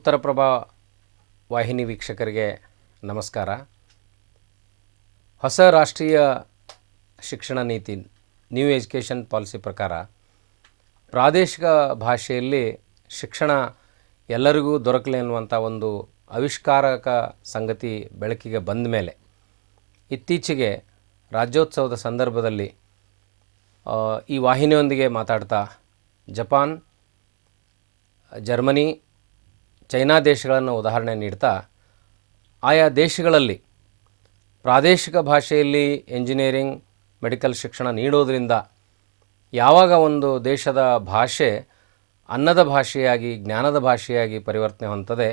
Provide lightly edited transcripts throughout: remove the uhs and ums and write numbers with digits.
ಉತ್ತರಪ್ರಭಾ ವಾಹಿನಿ ವೀಕ್ಷಕರಿಗೆ ನಮಸ್ಕಾರ. ಹೊಸ ರಾಷ್ಟ್ರೀಯ ಶಿಕ್ಷಣ ನೀತಿ ನ್ಯೂ ಎಜುಕೇಷನ್ ಪಾಲಿಸಿ ಪ್ರಕಾರ ಪ್ರಾದೇಶಿಕ ಭಾಷೆಯಲ್ಲಿ ಶಿಕ್ಷಣ ಎಲ್ಲರಿಗೂ ದೊರಕಲಿ ಅನ್ನುವಂಥ ಒಂದು ಆವಿಷ್ಕಾರಕ ಸಂಗತಿ ಬೆಳಕಿಗೆ ಬಂದ ಮೇಲೆ ಇತ್ತೀಚೆಗೆ ರಾಜ್ಯೋತ್ಸವದ ಸಂದರ್ಭದಲ್ಲಿ ಈ ವಾಹಿನಿಯೊಂದಿಗೆ ಮಾತಾಡ್ತಾ ಜಪಾನ್, ಜರ್ಮನಿ, ಚೈನಾ ದೇಶಗಳನ್ನು ಉದಾಹರಣೆ ನೀಡ್ತಾ ಆಯಾ ದೇಶಗಳಲ್ಲಿ ಪ್ರಾದೇಶಿಕ ಭಾಷೆಯಲ್ಲಿ ಎಂಜಿನಿಯರಿಂಗ್, ಮೆಡಿಕಲ್ ಶಿಕ್ಷಣ ನೀಡೋದರಿಂದ ಯಾವಾಗ ಒಂದು ದೇಶದ ಭಾಷೆ ಅನ್ನದ ಭಾಷೆಯಾಗಿ, ಜ್ಞಾನದ ಭಾಷೆಯಾಗಿ ಪರಿವರ್ತನೆ ಹೊಂದದೆ,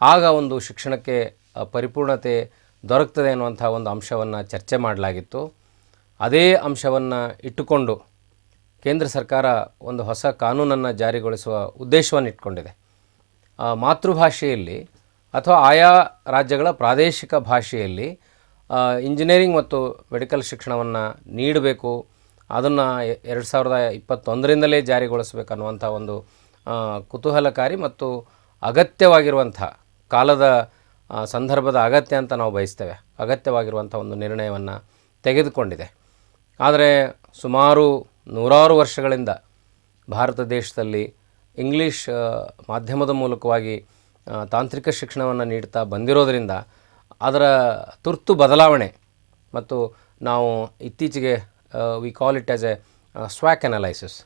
ಆಗ ಒಂದು ಶಿಕ್ಷಣಕ್ಕೆ ಪರಿಪೂರ್ಣತೆ ದೊರಕ್ತದೆ ಅನ್ನುವಂಥ ಒಂದು ಅಂಶವನ್ನು ಚರ್ಚೆ ಮಾಡಲಾಗಿತ್ತು. ಅದೇ ಅಂಶವನ್ನು ಇಟ್ಟುಕೊಂಡು ಕೇಂದ್ರ ಸರ್ಕಾರ ಒಂದು ಹೊಸ ಕಾನೂನನ್ನು ಜಾರಿಗೊಳಿಸುವ ಉದ್ದೇಶವನ್ನು ಇಟ್ಕೊಂಡಿದೆ. ಮಾತೃಭಾಷೆಯಲ್ಲಿ ಅಥವಾ ಆಯಾ ರಾಜ್ಯಗಳ ಪ್ರಾದೇಶಿಕ ಭಾಷೆಯಲ್ಲಿ ಇಂಜಿನಿಯರಿಂಗ್ ಮತ್ತು ಮೆಡಿಕಲ್ ಶಿಕ್ಷಣವನ್ನು ನೀಡಬೇಕು. ಅದನ್ನು 2021ರಿಂದಲೇ ಜಾರಿಗೊಳಿಸಬೇಕು ಅನ್ನುವಂಥ ಒಂದು ಕುತೂಹಲಕಾರಿ ಮತ್ತು ಅಗತ್ಯವಾಗಿರುವಂಥ ಕಾಲದ ಸಂದರ್ಭದ ಅಗತ್ಯ ಅಂತ ನಾವು ಬಯಸ್ತೇವೆ. ಅಗತ್ಯವಾಗಿರುವಂಥ ಒಂದು ನಿರ್ಣಯವನ್ನು ತೆಗೆದುಕೊಂಡಿದೆ. ಆದರೆ ಸುಮಾರು 100 ವರ್ಷಗಳಿಂದ ಭಾರತ ದೇಶದಲ್ಲಿ ಇಂಗ್ಲೀಷ್ ಮಾಧ್ಯಮದ ಮೂಲಕವಾಗಿ ತಾಂತ್ರಿಕ ಶಿಕ್ಷಣವನ್ನು ನೀಡ್ತಾ ಬಂದಿರೋದರಿಂದ ಅದರ ತುರ್ತು ಬದಲಾವಣೆ ಮತ್ತು ನಾವು ಇತ್ತೀಚೆಗೆ we call it as a ಸ್ವ್ಯಾಕ್ analysis,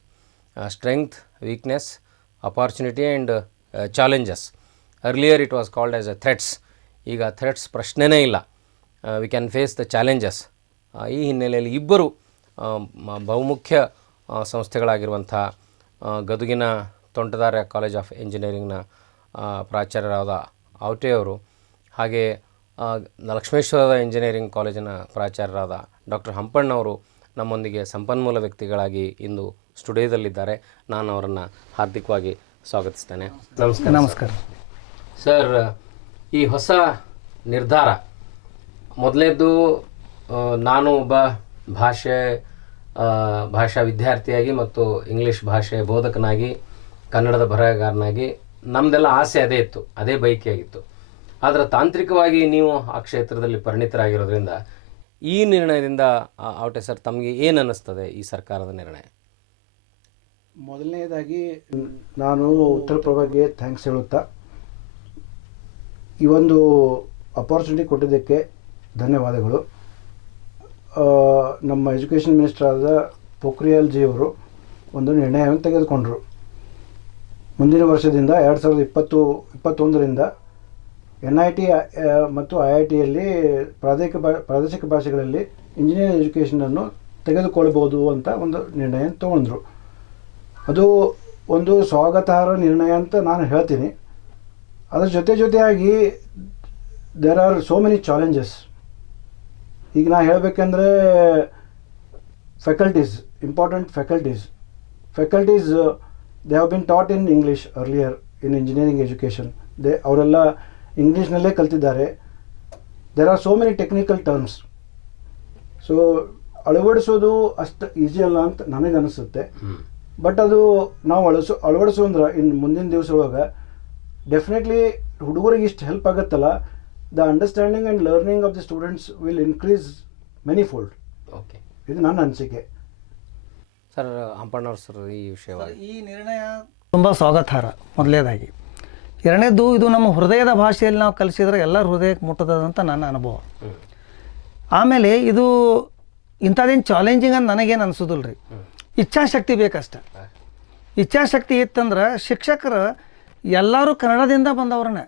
strength, weakness, opportunity and challenges. Earlier it was called as a threats. ಈಗ ಥ್ರೆಟ್ಸ್ ಪ್ರಶ್ನೆನೇ ಇಲ್ಲ. We can face the challenges. ಈ ಹಿನ್ನೆಲೆಯಲ್ಲಿ ಇಬ್ಬರು ಬಹುಮುಖ್ಯ ಸಂಸ್ಥೆಗಳಾಗಿರುವಂಥ ಗದುಗಿನ ತೋಂಟದಾರ್ಯ ಕಾಲೇಜ್ ಆಫ್ ಎಂಜಿನಿಯರಿಂಗ್ನ ಪ್ರಾಚಾರ್ಯರಾದ ಆವಟೆಯವರು, ಹಾಗೆ ಲಕ್ಷ್ಮೇಶ್ವರದ ಇಂಜಿನಿಯರಿಂಗ್ ಕಾಲೇಜಿನ ಪ್ರಾಚಾರ್ಯರಾದ ಡಾಕ್ಟರ್ ಹಂಪಣ್ಣವರು ನಮ್ಮೊಂದಿಗೆ ಸಂಪನ್ಮೂಲ ವ್ಯಕ್ತಿಗಳಾಗಿ ಇಂದು ಸ್ಟುಡಿಯೋದಲ್ಲಿದ್ದಾರೆ. ನಾನು ಅವರನ್ನು ಹಾರ್ದಿಕವಾಗಿ ಸ್ವಾಗತಿಸ್ತೇನೆ. ನಮಸ್ಕಾರ. ನಮಸ್ಕಾರ ಸರ್. ಈ ಹೊಸ ನಿರ್ಧಾರ ಮೊದಲೇದು, ನಾನು ಒಬ್ಬ ಭಾಷಾ ವಿದ್ಯಾರ್ಥಿಯಾಗಿ ಮತ್ತು ಇಂಗ್ಲೀಷ್ ಭಾಷೆ ಬೋಧಕನಾಗಿ, ಕನ್ನಡದ ಬರಹಗಾರನಾಗಿ ನಮ್ಮದೆಲ್ಲ ಆಸೆ ಅದೇ ಇತ್ತು, ಅದೇ ಬಯಕೆಯಾಗಿತ್ತು. ಆದರೆ ತಾಂತ್ರಿಕವಾಗಿ ನೀವು ಆ ಕ್ಷೇತ್ರದಲ್ಲಿ ಪರಿಣಿತರಾಗಿರೋದ್ರಿಂದ ಈ ನಿರ್ಣಯದಿಂದ ಆವಟೆ ಸರ್ ತಮಗೆ ಏನು ಅನ್ನಿಸ್ತದೆ ಈ ಸರ್ಕಾರದ ನಿರ್ಣಯ? ಮೊದಲನೇದಾಗಿ ನಾನು ಉತ್ತರ ಪ್ರಭಾಗೆ ಥ್ಯಾಂಕ್ಸ್ ಹೇಳುತ್ತಾ ಈ ಒಂದು ಅಪಾರ್ಚುನಿಟಿ ಕೊಟ್ಟಿದ್ದಕ್ಕೆ ಧನ್ಯವಾದಗಳು. ನಮ್ಮ ಎಜುಕೇಷನ್ ಮಿನಿಸ್ಟರ್ ಆದ ಪೋಖ್ರಿಯಾಲ್ ಜಿ ಅವರು ಒಂದು ನಿರ್ಣಯವನ್ನು ತೆಗೆದುಕೊಂಡರು. ಮುಂದಿನ ವರ್ಷದಿಂದ 2021ರಿಂದ NIT ಮತ್ತು IITಯಲ್ಲಿ ಪ್ರಾದೇಶಿಕ ಭಾಷೆಗಳಲ್ಲಿ ಇಂಜಿನಿಯರಿಂಗ್ ಎಜುಕೇಷನನ್ನು ತೆಗೆದುಕೊಳ್ಬೋದು ಅಂತ ಒಂದು ನಿರ್ಣಯ ತೊಗೊಂಡ್ರು. ಅದು ಒಂದು ಸ್ವಾಗತಾರ್ಹ ನಿರ್ಣಯ ಅಂತ ನಾನು ಹೇಳ್ತೀನಿ. ಅದರ ಜೊತೆಯಾಗಿ there are so many challenges. ಈಗ ನಾ ಹೇಳಬೇಕಂದ್ರೆ faculties, important faculties they have been taught in English earlier in engineering education. ಅವರೆಲ್ಲ ಇಂಗ್ಲೀಷ್ನಲ್ಲೇ ಕಲ್ತಿದ್ದಾರೆ. There are so many technical terms. So ಅಳವಡಿಸೋದು ಅಷ್ಟು ಈಸಿ ಅಲ್ಲ ಅಂತ ನನಗನ್ನಿಸುತ್ತೆ. ಬಟ್ ಅದು ನಾವು ಅಳವಡಿಸೋಂದ್ರೆ ಇನ್ನು ಮುಂದಿನ ದಿವಸದೊಳಗೆ ಡೆಫಿನೆಟ್ಲಿ ಹುಡುಗರಿಗೆ ಇಷ್ಟು ಹೆಲ್ಪ್ ಆಗುತ್ತಲ್ಲ, the understanding and learning of the students will increase many fold. Okay, ಇದು ನನ್ನ ಅನಿಸಿಕೆ. ಸರ್ ಹಂಪಣ್ಣವ್ರು ಸರ್, ಈ ವಿಷಯವಾಗಿ ಈ ನಿರ್ಣಯ ತುಂಬ ಸ್ವಾಗತಾರ್ಹ ಮೊದಲನೇದಾಗಿ. ಎರಡನೇದು, ಇದು ನಮ್ಮ ಹೃದಯದ ಭಾಷೆಯಲ್ಲಿ ನಾವು ಕಲಿಸಿದ್ರೆ ಎಲ್ಲರ ಹೃದಯಕ್ಕೆ ಮುಟ್ಟದಂತ ನನ್ನ ಅನುಭವ. ಆಮೇಲೆ ಇದು ಇಂಥದ್ದೇನು ಚಾಲೆಂಜಿಂಗ್ ಅಂತ ನನಗೇನು ಅನಿಸೋದಿಲ್ಲ ರೀ. ಇಚ್ಛಾಶಕ್ತಿ ಬೇಕಷ್ಟ. ಇಚ್ಛಾಶಕ್ತಿ ಇತ್ತಂದ್ರೆ ಶಿಕ್ಷಕರು ಎಲ್ಲರೂ ಕನ್ನಡದಿಂದ ಬಂದವ್ರನ್ನೇ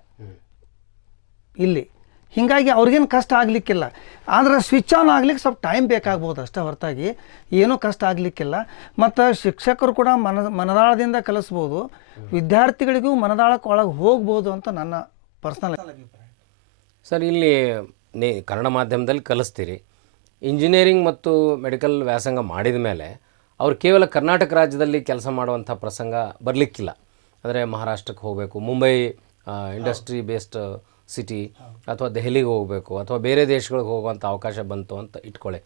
ಇಲ್ಲಿ, ಹೀಗಾಗಿ ಅವ್ರಿಗೇನು ಕಷ್ಟ ಆಗಲಿಕ್ಕಿಲ್ಲ. ಆದರೆ ಸ್ವಿಚ್ ಆನ್ ಆಗ್ಲಿಕ್ಕೆ ಸ್ವಲ್ಪ ಟೈಮ್ ಬೇಕಾಗ್ಬೋದು ಅಷ್ಟೇ ಹೊರತಾಗಿ ಏನೂ ಕಷ್ಟ ಆಗಲಿಕ್ಕಿಲ್ಲ. ಮತ್ತು ಶಿಕ್ಷಕರು ಕೂಡ ಮನದಾಳದಿಂದ ಕಲಿಸ್ಬೋದು, ವಿದ್ಯಾರ್ಥಿಗಳಿಗೂ ಮನದಾಳಕ್ಕೆ ಒಳಗೆ ಹೋಗ್ಬೋದು ಅಂತ ನನ್ನ ಪರ್ಸ್ನಲ್ ಅಭಿಪ್ರಾಯ. ಸರ್, ಇಲ್ಲಿ ಕನ್ನಡ ಮಾಧ್ಯಮದಲ್ಲಿ ಕಲಿಸ್ತೀರಿ. ಇಂಜಿನಿಯರಿಂಗ್ ಮತ್ತು ಮೆಡಿಕಲ್ ವ್ಯಾಸಂಗ ಮಾಡಿದ ಮೇಲೆ ಅವರು ಕೇವಲ ಕರ್ನಾಟಕ ರಾಜ್ಯದಲ್ಲಿ ಕೆಲಸ ಮಾಡುವಂಥ ಪ್ರಸಂಗ ಬರಲಿಕ್ಕಿಲ್ಲ. ಅಂದರೆ ಮಹಾರಾಷ್ಟ್ರಕ್ಕೆ ಹೋಗಬೇಕು, ಮುಂಬೈ ಇಂಡಸ್ಟ್ರಿ ಬೇಸ್ಡ್ ಸಿಟಿ, ಅಥವಾ ದೆಹಲಿಗೆ ಹೋಗಬೇಕು, ಅಥವಾ ಬೇರೆ ದೇಶಗಳಿಗೆ ಹೋಗುವಂಥ ಅವಕಾಶ ಬಂತು ಅಂತ ಇಟ್ಕೊಳ್ಳಿ.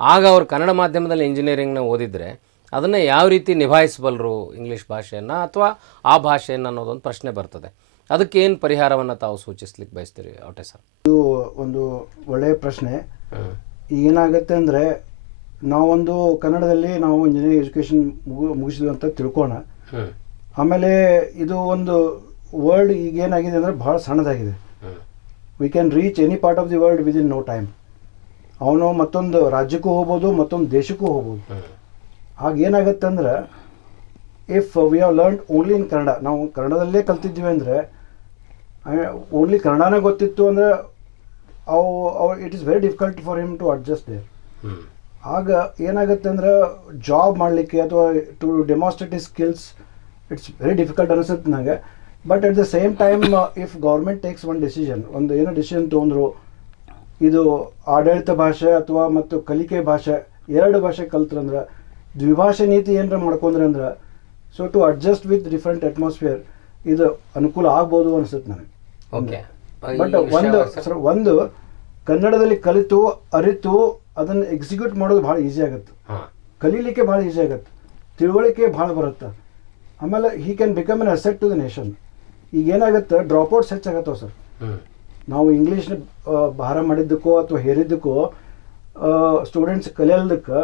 ಆಗ ಅವರು ಕನ್ನಡ ಮಾಧ್ಯಮದಲ್ಲಿ ಇಂಜಿನಿಯರಿಂಗ್ನ ಓದಿದರೆ ಅದನ್ನು ಯಾವ ರೀತಿ ನಿಭಾಯಿಸಬಲ್ಲರು ಇಂಗ್ಲೀಷ್ ಭಾಷೆಯನ್ನು ಅಥವಾ ಆ ಭಾಷೆಯನ್ನು ಅನ್ನೋದೊಂದು ಪ್ರಶ್ನೆ ಬರ್ತದೆ. ಅದಕ್ಕೆ ಏನು ಪರಿಹಾರವನ್ನು ತಾವು ಸೂಚಿಸ್ಲಿಕ್ಕೆ ಬಯಸ್ತೀರಿ ಅವಟೆ ಸರ್? ಇದು ಒಂದು ಒಳ್ಳೆಯ ಪ್ರಶ್ನೆ. ಏನಾಗುತ್ತೆ ಅಂದರೆ, ನಾವೊಂದು ಕನ್ನಡದಲ್ಲಿ ನಾವು ಇಂಜಿನಿಯರಿಂಗ್ ಎಜುಕೇಷನ್ ಮುಗಿಸಿದ್ವಿ ಅಂತ ತಿಳ್ಕೋಣ. ಆಮೇಲೆ ಇದು ಒಂದು ವರ್ಲ್ಡ್ ಈಗೇನಾಗಿದೆ ಅಂದರೆ ಭಾಳ ಸಣ್ಣದಾಗಿದೆ. We can reach any part of the world within no time. ಅವನು ಮತ್ತೊಂದು ರಾಜ್ಯಕ್ಕೂ ಹೋಗ್ಬೋದು, ಮತ್ತೊಂದು ದೇಶಕ್ಕೂ ಹೋಗ್ಬೋದು. ಆಗೇನಾಗತ್ತೆ ಅಂದ್ರೆ, if we have learned only in Kannada, ನಾವು ಕನ್ನಡದಲ್ಲೇ ಕಲ್ತಿದ್ವಿ ಅಂದರೆ, ಓನ್ಲಿ ಕನ್ನಡನೇ ಗೊತ್ತಿತ್ತು ಅಂದರೆ it is very difficult for him to adjust there. ಆಗ ಏನಾಗುತ್ತೆ ಅಂದರೆ, ಜಾಬ್ ಮಾಡಲಿಕ್ಕೆ ಅಥವಾ to demonstrate his skills it's very difficult ಅನಿಸುತ್ತೆ ನನಗೆ. But at the same time if government takes one decision, ಒಂದು ಏನೋ ಡಿಸಿಷನ್ ತೊಗೊಂಡ್ರು, ಇದು ಆಡಳಿತ ಭಾಷೆ ಅಥವಾ ಮತ್ತು ಕಲಿಕೆ ಭಾಷೆ ಎರಡು ಭಾಷೆ ಕಲ್ತ್ರಂದ್ರೆ, ದ್ವಿಭಾಷೆ ನೀತಿ ಏನಾರ ಮಾಡ್ಕೊಂಡ್ರೆ ಅಂದ್ರೆ, so to adjust with different atmosphere ಇದು ಅನುಕೂಲ ಆಗ್ಬೋದು ಅನಿಸುತ್ತೆ ನನಗೆ. ಓಕೆ. ಬಟ್ ಒಂದು ಕನ್ನಡದಲ್ಲಿ ಕಲಿತು ಅರಿತು ಅದನ್ನು ಎಕ್ಸಿಕ್ಯೂಟ್ ಮಾಡೋದು ಭಾಳ ಈಸಿ ಆಗುತ್ತೆ, ಕಲೀಲಿಕ್ಕೆ ಭಾಳ ಈಸಿ ಆಗುತ್ತೆ, ತಿಳುವಳಿಕೆ ಭಾಳ ಬರುತ್ತೆ. ಆಮೇಲೆ he can become an asset to the nation. ಈಗ ಏನಾಗುತ್ತೆ, ಡ್ರಾಪ್ಔಟ್ಸ್ ಹೆಚ್ಚಾಗತ್ತವ ಸರ್. ನಾವು ಇಂಗ್ಲೀಷ್ನ ಭಾರ ಮಾಡಿದ್ದಕ್ಕೋ ಅಥವಾ ಹೇರಿದ್ದಕ್ಕೋ ಸ್ಟೂಡೆಂಟ್ಸ್ ಕಲಿಯೋದಕ್ಕೆ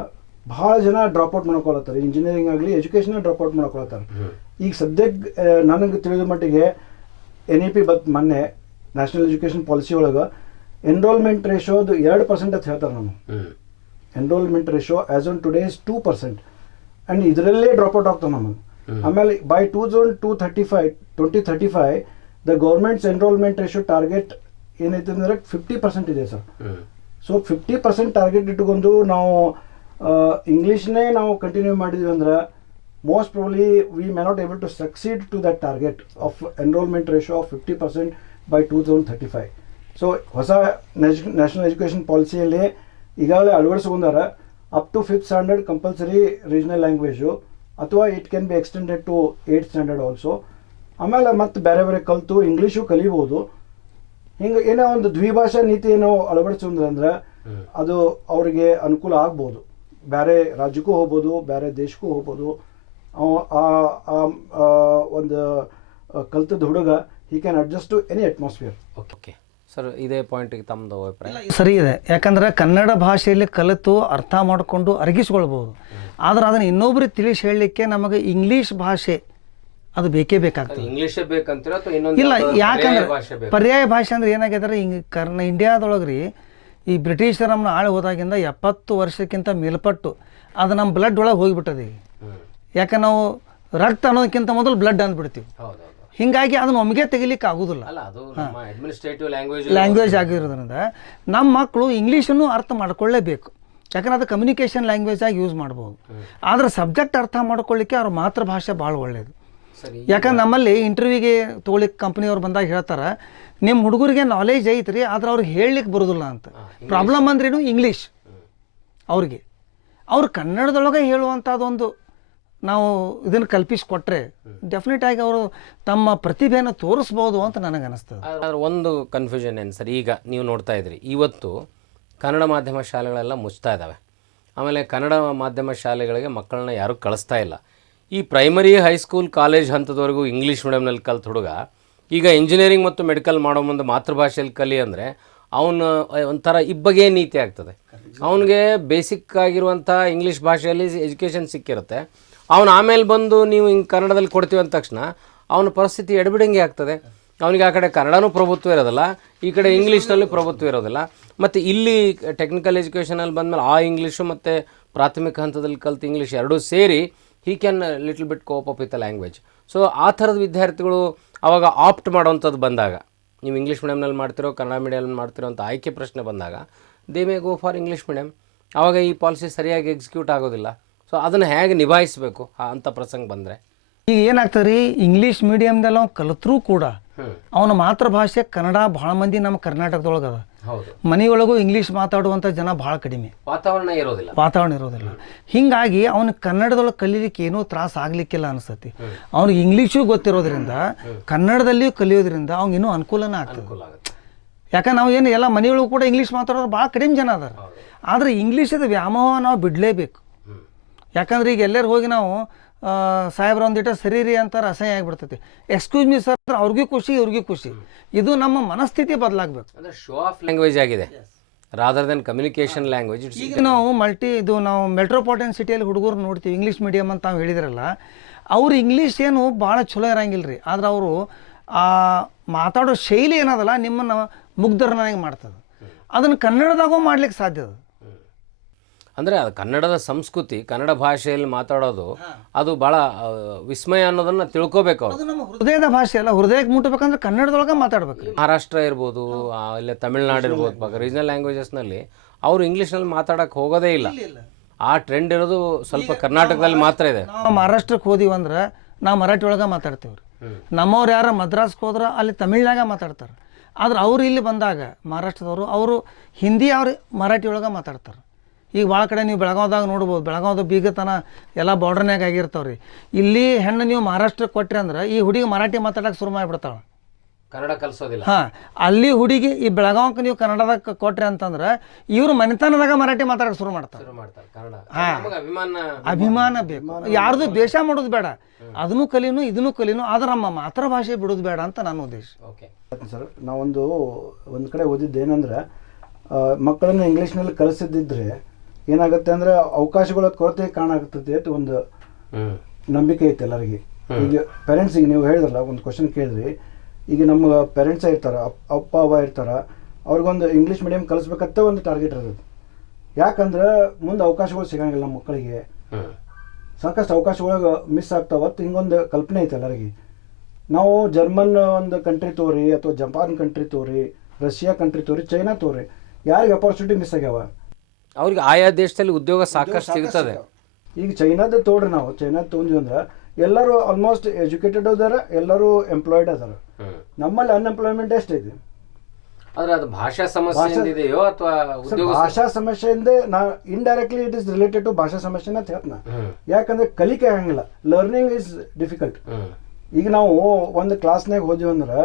ಭಾಳ ಜನ ಡ್ರಾಪ್ಔಟ್ ಮಾಡ್ಕೊಳತ್ತಾರೆ. ಇಂಜಿನಿಯರಿಂಗ್ ಆಗಲಿ ಎಜುಕೇಷನ್ ಡ್ರಾಪ್ಔಟ್ ಮಾಡ್ಕೊಳತ್ತಾರೆ. ಈಗ ಸದ್ಯಕ್ಕೆ ನನಗೆ ತಿಳಿದ ಮಟ್ಟಿಗೆ NEP ಮೊನ್ನೆ ನ್ಯಾಷನಲ್ ಎಜುಕೇಷನ್ ಪಾಲಿಸಿ ಒಳಗೆ ಎನ್ರೋಲ್ಮೆಂಟ್ ರೇಷೋದು 2% ಅಂತ ಹೇಳ್ತಾರೆ. ನಾವು enrolment ratio as on today is 2%. And ಇದರಲ್ಲೇ ಡ್ರಾಪ್ಔಟ್ ಆಗ್ತಾವೆ ನಮಗೆ. ಆಮೇಲೆ by 2035 the government's enrolment ratio target ಏನೈತೆ ಅಂದರೆ 50% ಇದೆ ಸರ್. ಸೊ 50% ಟಾರ್ಗೆಟ್ ಇಟ್ಕೊಂಡು ನಾವು ಇಂಗ್ಲೀಷ್ನೇ ನಾವು ಕಂಟಿನ್ಯೂ ಮಾಡಿದ್ವಿ ಅಂದ್ರೆ, most probably we may not able to succeed to that target of enrollment ratio of 50% by 2035. So ಹೊಸ ನ್ಯಾಷನಲ್ ಎಜುಕೇಷನ್ ಪಾಲಿಸಿಯಲ್ಲಿ ಈಗಾಗಲೇ ಅಳವಡಿಸ್ಕೊಂಡಾರ up to 5th standard compulsory regional language, ಅಥವಾ it can be extended to 8th standard also. ಆಮೇಲೆ ಮತ್ತೆ ಬೇರೆ ಬೇರೆ ಕಲಿತು ಇಂಗ್ಲೀಷು ಕಲಿಬೋದು. ಹಿಂಗೆ ಏನೋ ಒಂದು ದ್ವಿಭಾಷಾ ನೀತಿ ಏನೋ ಅಳವಡಿಸೋದ್ರೆ ಅದು ಅವರಿಗೆ ಅನುಕೂಲ ಆಗ್ಬೋದು. ಬೇರೆ ರಾಜ್ಯಕ್ಕೂ ಹೋಗ್ಬೋದು, ಬೇರೆ ದೇಶಕ್ಕೂ ಹೋಗ್ಬೋದು. ಒಂದು ಕಲ್ತದ ಹುಡುಗ he can adjust to any atmosphere. Okay sir, ಇದೇ ಪಾಯಿಂಟಿಗೆ ತಮ್ಮದು ಅಭಿಪ್ರಾಯ? ಸರಿ ಇದೆ. ಯಾಕಂದ್ರೆ ಕನ್ನಡ ಭಾಷೆಯಲ್ಲಿ ಕಲಿತು ಅರ್ಥ ಮಾಡಿಕೊಂಡು ಅರಗಿಸ್ಕೊಳ್ಬೋದು. ಆದ್ರೆ ಅದನ್ನು ಇನ್ನೊಬ್ರಿಗೆ ತಿಳಿಸಿ ಹೇಳಲಿಕ್ಕೆ ನಮಗೆ ಇಂಗ್ಲೀಷ್ ಭಾಷೆ ಅದು ಬೇಕೇ ಬೇಕಾಗ್ತದೆ. ಇಂಗ್ಲೀಷೇ ಬೇಕಂತೀರ ಅಥವಾ ಇಲ್ಲ, ಯಾಕಂದ್ರೆ ಭಾಷೆ ಪರ್ಯಾಯ ಭಾಷೆ ಅಂದ್ರೆ ಏನಾಗಿದ್ದಾರೆ, ಇಂಡಿಯಾದೊಳಗೆ ರೀ ಈ ಬ್ರಿಟಿಷರು ನಮ್ಮನ್ನ ಆಳು ಹೋದಾಗಿಂದ 70 ವರ್ಷಕ್ಕಿಂತ ಮೇಲ್ಪಟ್ಟು ಅದು ನಮ್ಮ ಬ್ಲಡ್ ಒಳಗೆ ಹೋಗಿಬಿಟ್ಟದೆ. ಯಾಕೆ ನಾವು ರಕ್ತ ಅನ್ನೋದಕ್ಕಿಂತ ಮೊದಲು ಬ್ಲಡ್ ಅಂದ್ಬಿಡ್ತೀವಿ. ಹೀಗಾಗಿ ಅದನ್ನು ಒಮ್ಮೆಗೆ ತೆಗಿಲಿಕ್ಕೆ ಆಗೋದಿಲ್ಲ. ಲ್ಯಾಂಗ್ವೇಜ್ ಆಗಿರೋದ್ರಿಂದ ನಮ್ಮ ಮಕ್ಕಳು ಇಂಗ್ಲೀಷನ್ನು ಅರ್ಥ ಮಾಡ್ಕೊಳ್ಳೇಬೇಕು. ಯಾಕಂದ್ರೆ ಅದು ಕಮ್ಯುನಿಕೇಷನ್ ಲ್ಯಾಂಗ್ವೇಜ್ ಆಗಿ ಯೂಸ್ ಮಾಡ್ಬೋದು. ಆದರೆ ಸಬ್ಜೆಕ್ಟ್ ಅರ್ಥ ಮಾಡ್ಕೊಳ್ಳಿಕ್ಕೆ ಅವ್ರ ಮಾತೃಭಾಷೆ ಭಾಳ ಒಳ್ಳೆಯದು. ಯಾಕಂದ್ರೆ ನಮ್ಮಲ್ಲಿ ಇಂಟರ್ವ್ಯೂಗೆ ತೊಗೊಳಿಕ್ಕೆ ಕಂಪ್ನಿಯವ್ರು ಬಂದಾಗ ಹೇಳ್ತಾರೆ, ನಿಮ್ಮ ಹುಡುಗರಿಗೆ ನಾಲೆಜ್ ಐತ್ರಿ, ಆದ್ರೆ ಅವ್ರಿಗೆ ಹೇಳಲಿಕ್ಕೆ ಬರೋದಿಲ್ಲ ಅಂತ. ಪ್ರಾಬ್ಲಮ್ ಅಂದ್ರೇನು ಇಂಗ್ಲೀಷ್ ಅವ್ರಿಗೆ. ಅವ್ರು ಕನ್ನಡದೊಳಗೆ ಹೇಳುವಂಥದ್ದೊಂದು ನಾವು ಇದನ್ನು ಕಲ್ಪಿಸಿಕೊಟ್ರೆ ಡೆಫಿನೆಟ್ ಆಗಿ ಅವರು ತಮ್ಮ ಪ್ರತಿಭೆಯನ್ನು ತೋರಿಸ್ಬೋದು ಅಂತ ನನಗೆ ಅನಿಸ್ತದೆ. ಆದರೆ ಒಂದು ಕನ್ಫ್ಯೂಷನ್ ಏನು ಸರ್, ಈಗ ನೀವು ನೋಡ್ತಾ ಇದ್ರಿ, ಇವತ್ತು ಕನ್ನಡ ಮಾಧ್ಯಮ ಶಾಲೆಗಳೆಲ್ಲ ಮುಚ್ತಾ ಇದ್ದಾವೆ. ಆಮೇಲೆ ಕನ್ನಡ ಮಾಧ್ಯಮ ಶಾಲೆಗಳಿಗೆ ಮಕ್ಕಳನ್ನ ಯಾರೂ ಕಳಿಸ್ತಾ ಇಲ್ಲ. ಈ ಪ್ರೈಮರಿ, ಹೈಸ್ಕೂಲ್, ಕಾಲೇಜ್ ಹಂತದವರೆಗೂ ಇಂಗ್ಲೀಷ್ ಮೀಡಿಯಮ್ನಲ್ಲಿ ಕಲ್ತ ಹುಡುಗ ಈಗ ಇಂಜಿನಿಯರಿಂಗ್ ಮತ್ತು ಮೆಡಿಕಲ್ ಮಾಡೋ ಮುಂದೆ ಮಾತೃಭಾಷೆಯಲ್ಲಿ ಕಲಿ ಅಂದರೆ ಅವನು ಒಂಥರ ಇಬ್ಬಗೆ ನೀತಿ ಆಗ್ತದೆ. ಅವನಿಗೆ ಬೇಸಿಕ್ ಆಗಿರುವಂಥ ಇಂಗ್ಲೀಷ್ ಭಾಷೆಯಲ್ಲಿ ಎಜುಕೇಷನ್ ಸಿಕ್ಕಿರುತ್ತೆ. ಅವನು ಆಮೇಲೆ ಬಂದು ನೀವು ಹಿಂಗೆ ಕನ್ನಡದಲ್ಲಿ ಕೊಡ್ತೀವಿ ಅಂದ ತಕ್ಷಣ ಅವನ ಪರಿಸ್ಥಿತಿ ಎಡಬಿಡಂಗೆ ಆಗ್ತದೆ. ಅವನಿಗೆ ಆ ಕಡೆ ಕನ್ನಡನೂ ಪ್ರಭುತ್ವ ಇರೋದಿಲ್ಲ, ಈ ಕಡೆ ಇಂಗ್ಲೀಷ್ನಲ್ಲಿ ಪ್ರಭುತ್ವ ಇರೋದಿಲ್ಲ. ಮತ್ತು ಇಲ್ಲಿ ಟೆಕ್ನಿಕಲ್ ಎಜುಕೇಷನಲ್ಲಿ ಬಂದಮೇಲೆ ಆ ಇಂಗ್ಲೀಷು ಮತ್ತು ಪ್ರಾಥಮಿಕ ಹಂತದಲ್ಲಿ ಕಲ್ತು ಇಂಗ್ಲೀಷ್ ಎರಡೂ ಸೇರಿ he can little bit cope up with the language. So ಆ ಥರದ ವಿದ್ಯಾರ್ಥಿಗಳು ಅವಾಗ ಆಪ್ಟ್ ಮಾಡೋವಂಥದ್ದು ಬಂದಾಗ, ನೀವು ಇಂಗ್ಲೀಷ್ ಮೀಡಿಯಮ್ನಲ್ಲಿ ಮಾಡ್ತಿರೋ ಕನ್ನಡ ಮೀಡಿಯಮ್ನಲ್ಲಿ ಮಾಡ್ತಿರೋ ಅಂತ ಆಯ್ಕೆ ಪ್ರಶ್ನೆ ಬಂದಾಗ they may go for English medium. ಆವಾಗ ಈ ಪಾಲಿಸಿ ಸರಿಯಾಗಿ ಎಕ್ಸಿಕ್ಯೂಟ್ ಆಗೋದಿಲ್ಲ. ಸೊ ಅದನ್ನು ಹೇಗೆ ನಿಭಾಯಿಸಬೇಕು ಅಂಥ ಪ್ರಸಂಗ ಬಂದರೆ? ಈಗ ಏನಾಗ್ತದೆ ರೀ, ಇಂಗ್ಲೀಷ್ ಮೀಡಿಯಮ್ದಲ್ಲಿ ಅವ್ನು ಕಲಿತ್ರೂ ಕೂಡ ಅವನ ಮಾತೃಭಾಷೆ ಕನ್ನಡ. ಭಾಳ ಮಂದಿ ನಮ್ಮ ಕರ್ನಾಟಕದೊಳಗೆ ಅದ. ಮನೆಯೊಳಗೂ ಇಂಗ್ಲೀಷ್ ಮಾತಾಡುವಂಥ ಜನ ಭಾಳ ಕಡಿಮೆ, ವಾತಾವರಣ ಇರೋದಿಲ್ಲ. ಹೀಗಾಗಿ ಅವನು ಕನ್ನಡದೊಳಗೆ ಕಲೀಲಿಕ್ಕೆ ಏನೂ ತ್ರಾಸ ಆಗ್ಲಿಕ್ಕಿಲ್ಲ ಅನಿಸ್ತತಿ. ಅವ್ನಿಗೆ ಇಂಗ್ಲೀಷು ಗೊತ್ತಿರೋದ್ರಿಂದ ಕನ್ನಡದಲ್ಲಿಯೂ ಕಲಿಯೋದ್ರಿಂದ ಅವ್ನಿಗೆ ಇನ್ನೂ ಅನುಕೂಲನೇ ಆಗ್ತದೆ. ಯಾಕಂದ್ರೆ ನಾವು ಏನು ಎಲ್ಲ ಮನೆಯೊಳಗೂ ಕೂಡ ಇಂಗ್ಲೀಷ್ ಮಾತಾಡೋರು ಭಾಳ ಕಡಿಮೆ ಜನ ಅದಾರ. ಆದರೆ ಇಂಗ್ಲೀಷದ ವ್ಯಾಮೋಹ ನಾವು ಬಿಡಲೇಬೇಕು. ಯಾಕಂದ್ರೆ ಈಗ ಎಲ್ಲರೂ ಹೋಗಿ ನಾವು ಸಾಹೇಬ್ರ ಒಂದಿಟ್ಟು ಸರಿ ರೀ ಅಂತಾರೆ, ಅಸಹ್ಯ ಆಗಿಬಿಡ್ತೈತಿ. ಎಕ್ಸ್ಕ್ಯೂಸ್ ಮೀ ಸರ್, ಅವ್ರಿಗೂ ಖುಷಿ ಇವ್ರಿಗೂ ಖುಷಿ. ಇದು ನಮ್ಮ ಮನಸ್ಥಿತಿ ಬದಲಾಗಬೇಕು. ಅಂದರೆ ಶೋ ಆಫ್ ಲ್ಯಾಂಗ್ವೇಜ್ ಆಗಿದೆ ರಾದರ್ ದೆನ್ ಕಮ್ಯುನಿಕೇಷನ್ ಲ್ಯಾಂಗ್ವೇಜ್. ಈಗ ನಾವು ನಾವು ಮೆಟ್ರೋಪಾಲಿಟನ್ ಸಿಟಿಯಲ್ಲಿ ಹುಡುಗರು ನೋಡ್ತೀವಿ, ಇಂಗ್ಲೀಷ್ ಮೀಡಿಯಮ್ ಅಂತ ನಾವು ಹೇಳಿದ್ರಲ್ಲ, ಅವ್ರು ಇಂಗ್ಲೀಷ್ ಏನು ಭಾಳ ಚಲೋ ಇರಂಗಿಲ್ಲ ರೀ. ಆದ್ರೆ ಅವರು ಮಾತಾಡೋ ಶೈಲಿ ಏನದಲ್ಲ ನಿಮ್ಮನ್ನು ಮುಗ್ಧರನ್ನಾಗಿ ಮಾಡ್ತದೆ. ಅದನ್ನು ಕನ್ನಡದಾಗೂ ಮಾಡ್ಲಿಕ್ಕೆ ಸಾಧ್ಯ ಅದು. ಅಂದರೆ ಅದು ಕನ್ನಡದ ಸಂಸ್ಕೃತಿ, ಕನ್ನಡ ಭಾಷೆಯಲ್ಲಿ ಮಾತಾಡೋದು ಅದು ಭಾಳ ವಿಸ್ಮಯ ಅನ್ನೋದನ್ನು ತಿಳ್ಕೊಬೇಕು ಅವರು. ಅದು ನಮ್ಮ ಹೃದಯದ ಭಾಷೆ ಅಲ್ಲ, ಹೃದಯಕ್ಕೆ ಮುಟ್ಟಬೇಕಂದ್ರೆ ಕನ್ನಡದೊಳಗೆ ಮಾತಾಡ್ಬೇಕು ರೀ. ಮಹಾರಾಷ್ಟ್ರ ಇರ್ಬೋದು, ಇಲ್ಲ ತಮಿಳ್ನಾಡು ಇರ್ಬೋದು, ರೀಜನಲ್ ಲ್ಯಾಂಗ್ವೇಜಸ್ನಲ್ಲಿ ಅವರು ಇಂಗ್ಲೀಷ್ನಲ್ಲಿ ಮಾತಾಡೋಕ್ಕೆ ಹೋಗೋದೇ ಇಲ್ಲ. ಆ ಟ್ರೆಂಡ್ ಇರೋದು ಸ್ವಲ್ಪ ಕರ್ನಾಟಕದಲ್ಲಿ ಮಾತ್ರ ಇದೆ. ನಾವು ಮಹಾರಾಷ್ಟ್ರಕ್ಕೆ ಹೋದಿವಂದ್ರೆ ನಾವು ಮರಾಠಿ ಒಳಗೆ ಮಾತಾಡ್ತೀವಿ ರೀ. ನಮ್ಮವ್ರು ಯಾರು ಮದ್ರಾಸ್ಗೆ ಹೋದ್ರೆ ಅಲ್ಲಿ ತಮಿಳ್ನಾಗ ಮಾತಾಡ್ತಾರೆ. ಆದ್ರೆ ಅವ್ರು ಇಲ್ಲಿ ಬಂದಾಗ ಮಹಾರಾಷ್ಟ್ರದವರು ಅವರು ಹಿಂದಿ ಅವ್ರು ಮರಾಠಿ ಒಳಗೆ ಮಾತಾಡ್ತಾರೆ. ಈಗ ಭಾಳ ಕಡೆ ನೀವು ಬೆಳಗಾವ್ದಾಗ ನೋಡ್ಬೋದು, ಬೆಳಗಾವ್ದ ಬೀಗತನ ಎಲ್ಲ ಬಾರ್ಡರ್ನಾಗ ಆಗಿರ್ತಾವೆ ರೀ. ಇಲ್ಲಿ ಹೆಣ್ಣು ನೀವು ಮಹಾರಾಷ್ಟ್ರಕ್ಕೆ ಕೊಟ್ರಿ ಅಂದ್ರೆ ಈ ಹುಡುಗಿ ಮರಾಠಿ ಮಾತಾಡೋಕೆ ಶುರು ಮಾಡಿಬಿಡ್ತಾಳೆ, ಕನ್ನಡ ಕಲಿಸೋದಿಲ್ಲ. ಹಾಂ, ಅಲ್ಲಿ ಹುಡುಗಿ ಈ ಬೆಳಗಾವಕ್ಕೆ ನೀವು ಕನ್ನಡದಾಗ ಕೊಟ್ರಿ ಅಂತಂದ್ರೆ ಇವರು ಮನೆತನದಾಗ ಮರಾಠಿ ಮಾತಾಡೋಕೆ ಶುರು ಮಾಡ್ತಾರೆ. ಅಭಿಮಾನ ಬೇಕು, ಯಾರ್ದು ದ್ವೇಷ ಮಾಡೋದು ಬೇಡ, ಅದನ್ನು ಕಲೀನು ಇದನ್ನು ಕಲೀನು, ಆದ್ರೆ ನಮ್ಮ ಮಾತೃಭಾಷೆ ಬಿಡೋದು ಬೇಡ ಅಂತ ನನ್ನ ಉದ್ದೇಶ. ಓಕೆ ಸರ್, ನಾವೊಂದು ಕಡೆ ಓದಿದ್ದೇನೆಂದ್ರೆ ಮಕ್ಕಳನ್ನು ಇಂಗ್ಲೀಷ್ನಲ್ಲಿ ಕಲಿಸಿದ್ದಿದ್ರೆ ಏನಾಗುತ್ತೆ ಅಂದರೆ ಅವಕಾಶಗಳ ಕೊರತೆ ಕಾಣಾಗ್ತದೆ ಅಂತ ಒಂದು ನಂಬಿಕೆ ಐತೆ ಎಲ್ಲರಿಗೆ. ಈಗ ಪೇರೆಂಟ್ಸಿಗೆ ನೀವು ಹೇಳಿದ್ರಲ್ಲ, ಒಂದು ಕ್ವಶನ್ ಕೇಳಿದ್ರಿ, ಈಗ ನಮ್ಮ ಪೇರೆಂಟ್ಸ್ ಇರ್ತಾರೆ, ಅಪ್ಪ ಅವ್ವ ಇರ್ತಾರೆ, ಅವ್ರಿಗೊಂದು ಇಂಗ್ಲೀಷ್ ಮೀಡಿಯಮ್ ಕಲಿಸ್ಬೇಕಂತ ಒಂದು ಟಾರ್ಗೆಟ್ ಇರ್ತದೆ. ಯಾಕಂದ್ರೆ ಮುಂದೆ ಅವಕಾಶಗಳು ಸಿಗಂಗಿಲ್ಲ ನಮ್ಮ ಮಕ್ಕಳಿಗೆ, ಸಾಕಷ್ಟು ಅವಕಾಶಗಳು ಮಿಸ್ ಆಗ್ತಾವತ್ತು. ಹಿಂಗೊಂದು ಕಲ್ಪನೆ ಐತೆ ಎಲ್ಲರಿಗೆ. ನಾವು ಜರ್ಮನ್ ಒಂದು ಕಂಟ್ರಿ ತೋರಿ, ಅಥವಾ ಜಪಾನ್ ಕಂಟ್ರಿ ತೋರಿ, ರಷ್ಯಾ ಕಂಟ್ರಿ ತೋರಿ, ಚೈನಾ ತೋರಿ, ಯಾರಿಗೆ ಅಪರ್ಚುನಿಟಿ ಮಿಸ್ ಆಗ್ಯಾವ? ಅವ್ರಿಗೆ ಆಯಾ ದೇಶದಲ್ಲಿ ಉದ್ಯೋಗ ಸಾಕಷ್ಟು ಸಿಗ್ತದೆ. ಈಗ ಚೈನಾದ ತೋಡ್ರಿ, ನಾವು ಚೈನಾ ತೊಗೊಂಡ್ವಿ ಅಂದ್ರೆ ಎಲ್ಲರೂ ಆಲ್ಮೋಸ್ಟ್ ಎಜುಕೇಟೆಡ್ ಅದಾರ, ಎಲ್ಲರೂ ಎಂಪ್ಲಾಯ್ಡ್ ಅದಾರ. ನಮ್ಮಲ್ಲಿ ಅನ್ಎಂಪ್ಲಾಯ್ಮೆಂಟ್ ಎಷ್ಟೈತಿ? ಆದ್ರೆ ಅದು ಭಾಷಾ ಸಮಸ್ಯೆ ಇದೆಯೋ ಅಥವಾ ಭಾಷಾ ಸಮಸ್ಯೆಯಿಂದ ನಾ indirectly it is related to ಭಾಷಾ ಸಮಸ್ಯೆ ಅಂತ ಹೇಳ್ತಾನ. ಯಾಕಂದ್ರೆ ಕಲಿಕೆ ಆಗಂಗಿಲ್ಲ, ಲರ್ನಿಂಗ್ ಇಸ್ ಡಿಫಿಕಲ್ಟ್. ಈಗ ನಾವು ಒಂದು ಕ್ಲಾಸ್ನಾಗ ಹೋದ್ವಿ ಅಂದ್ರೆ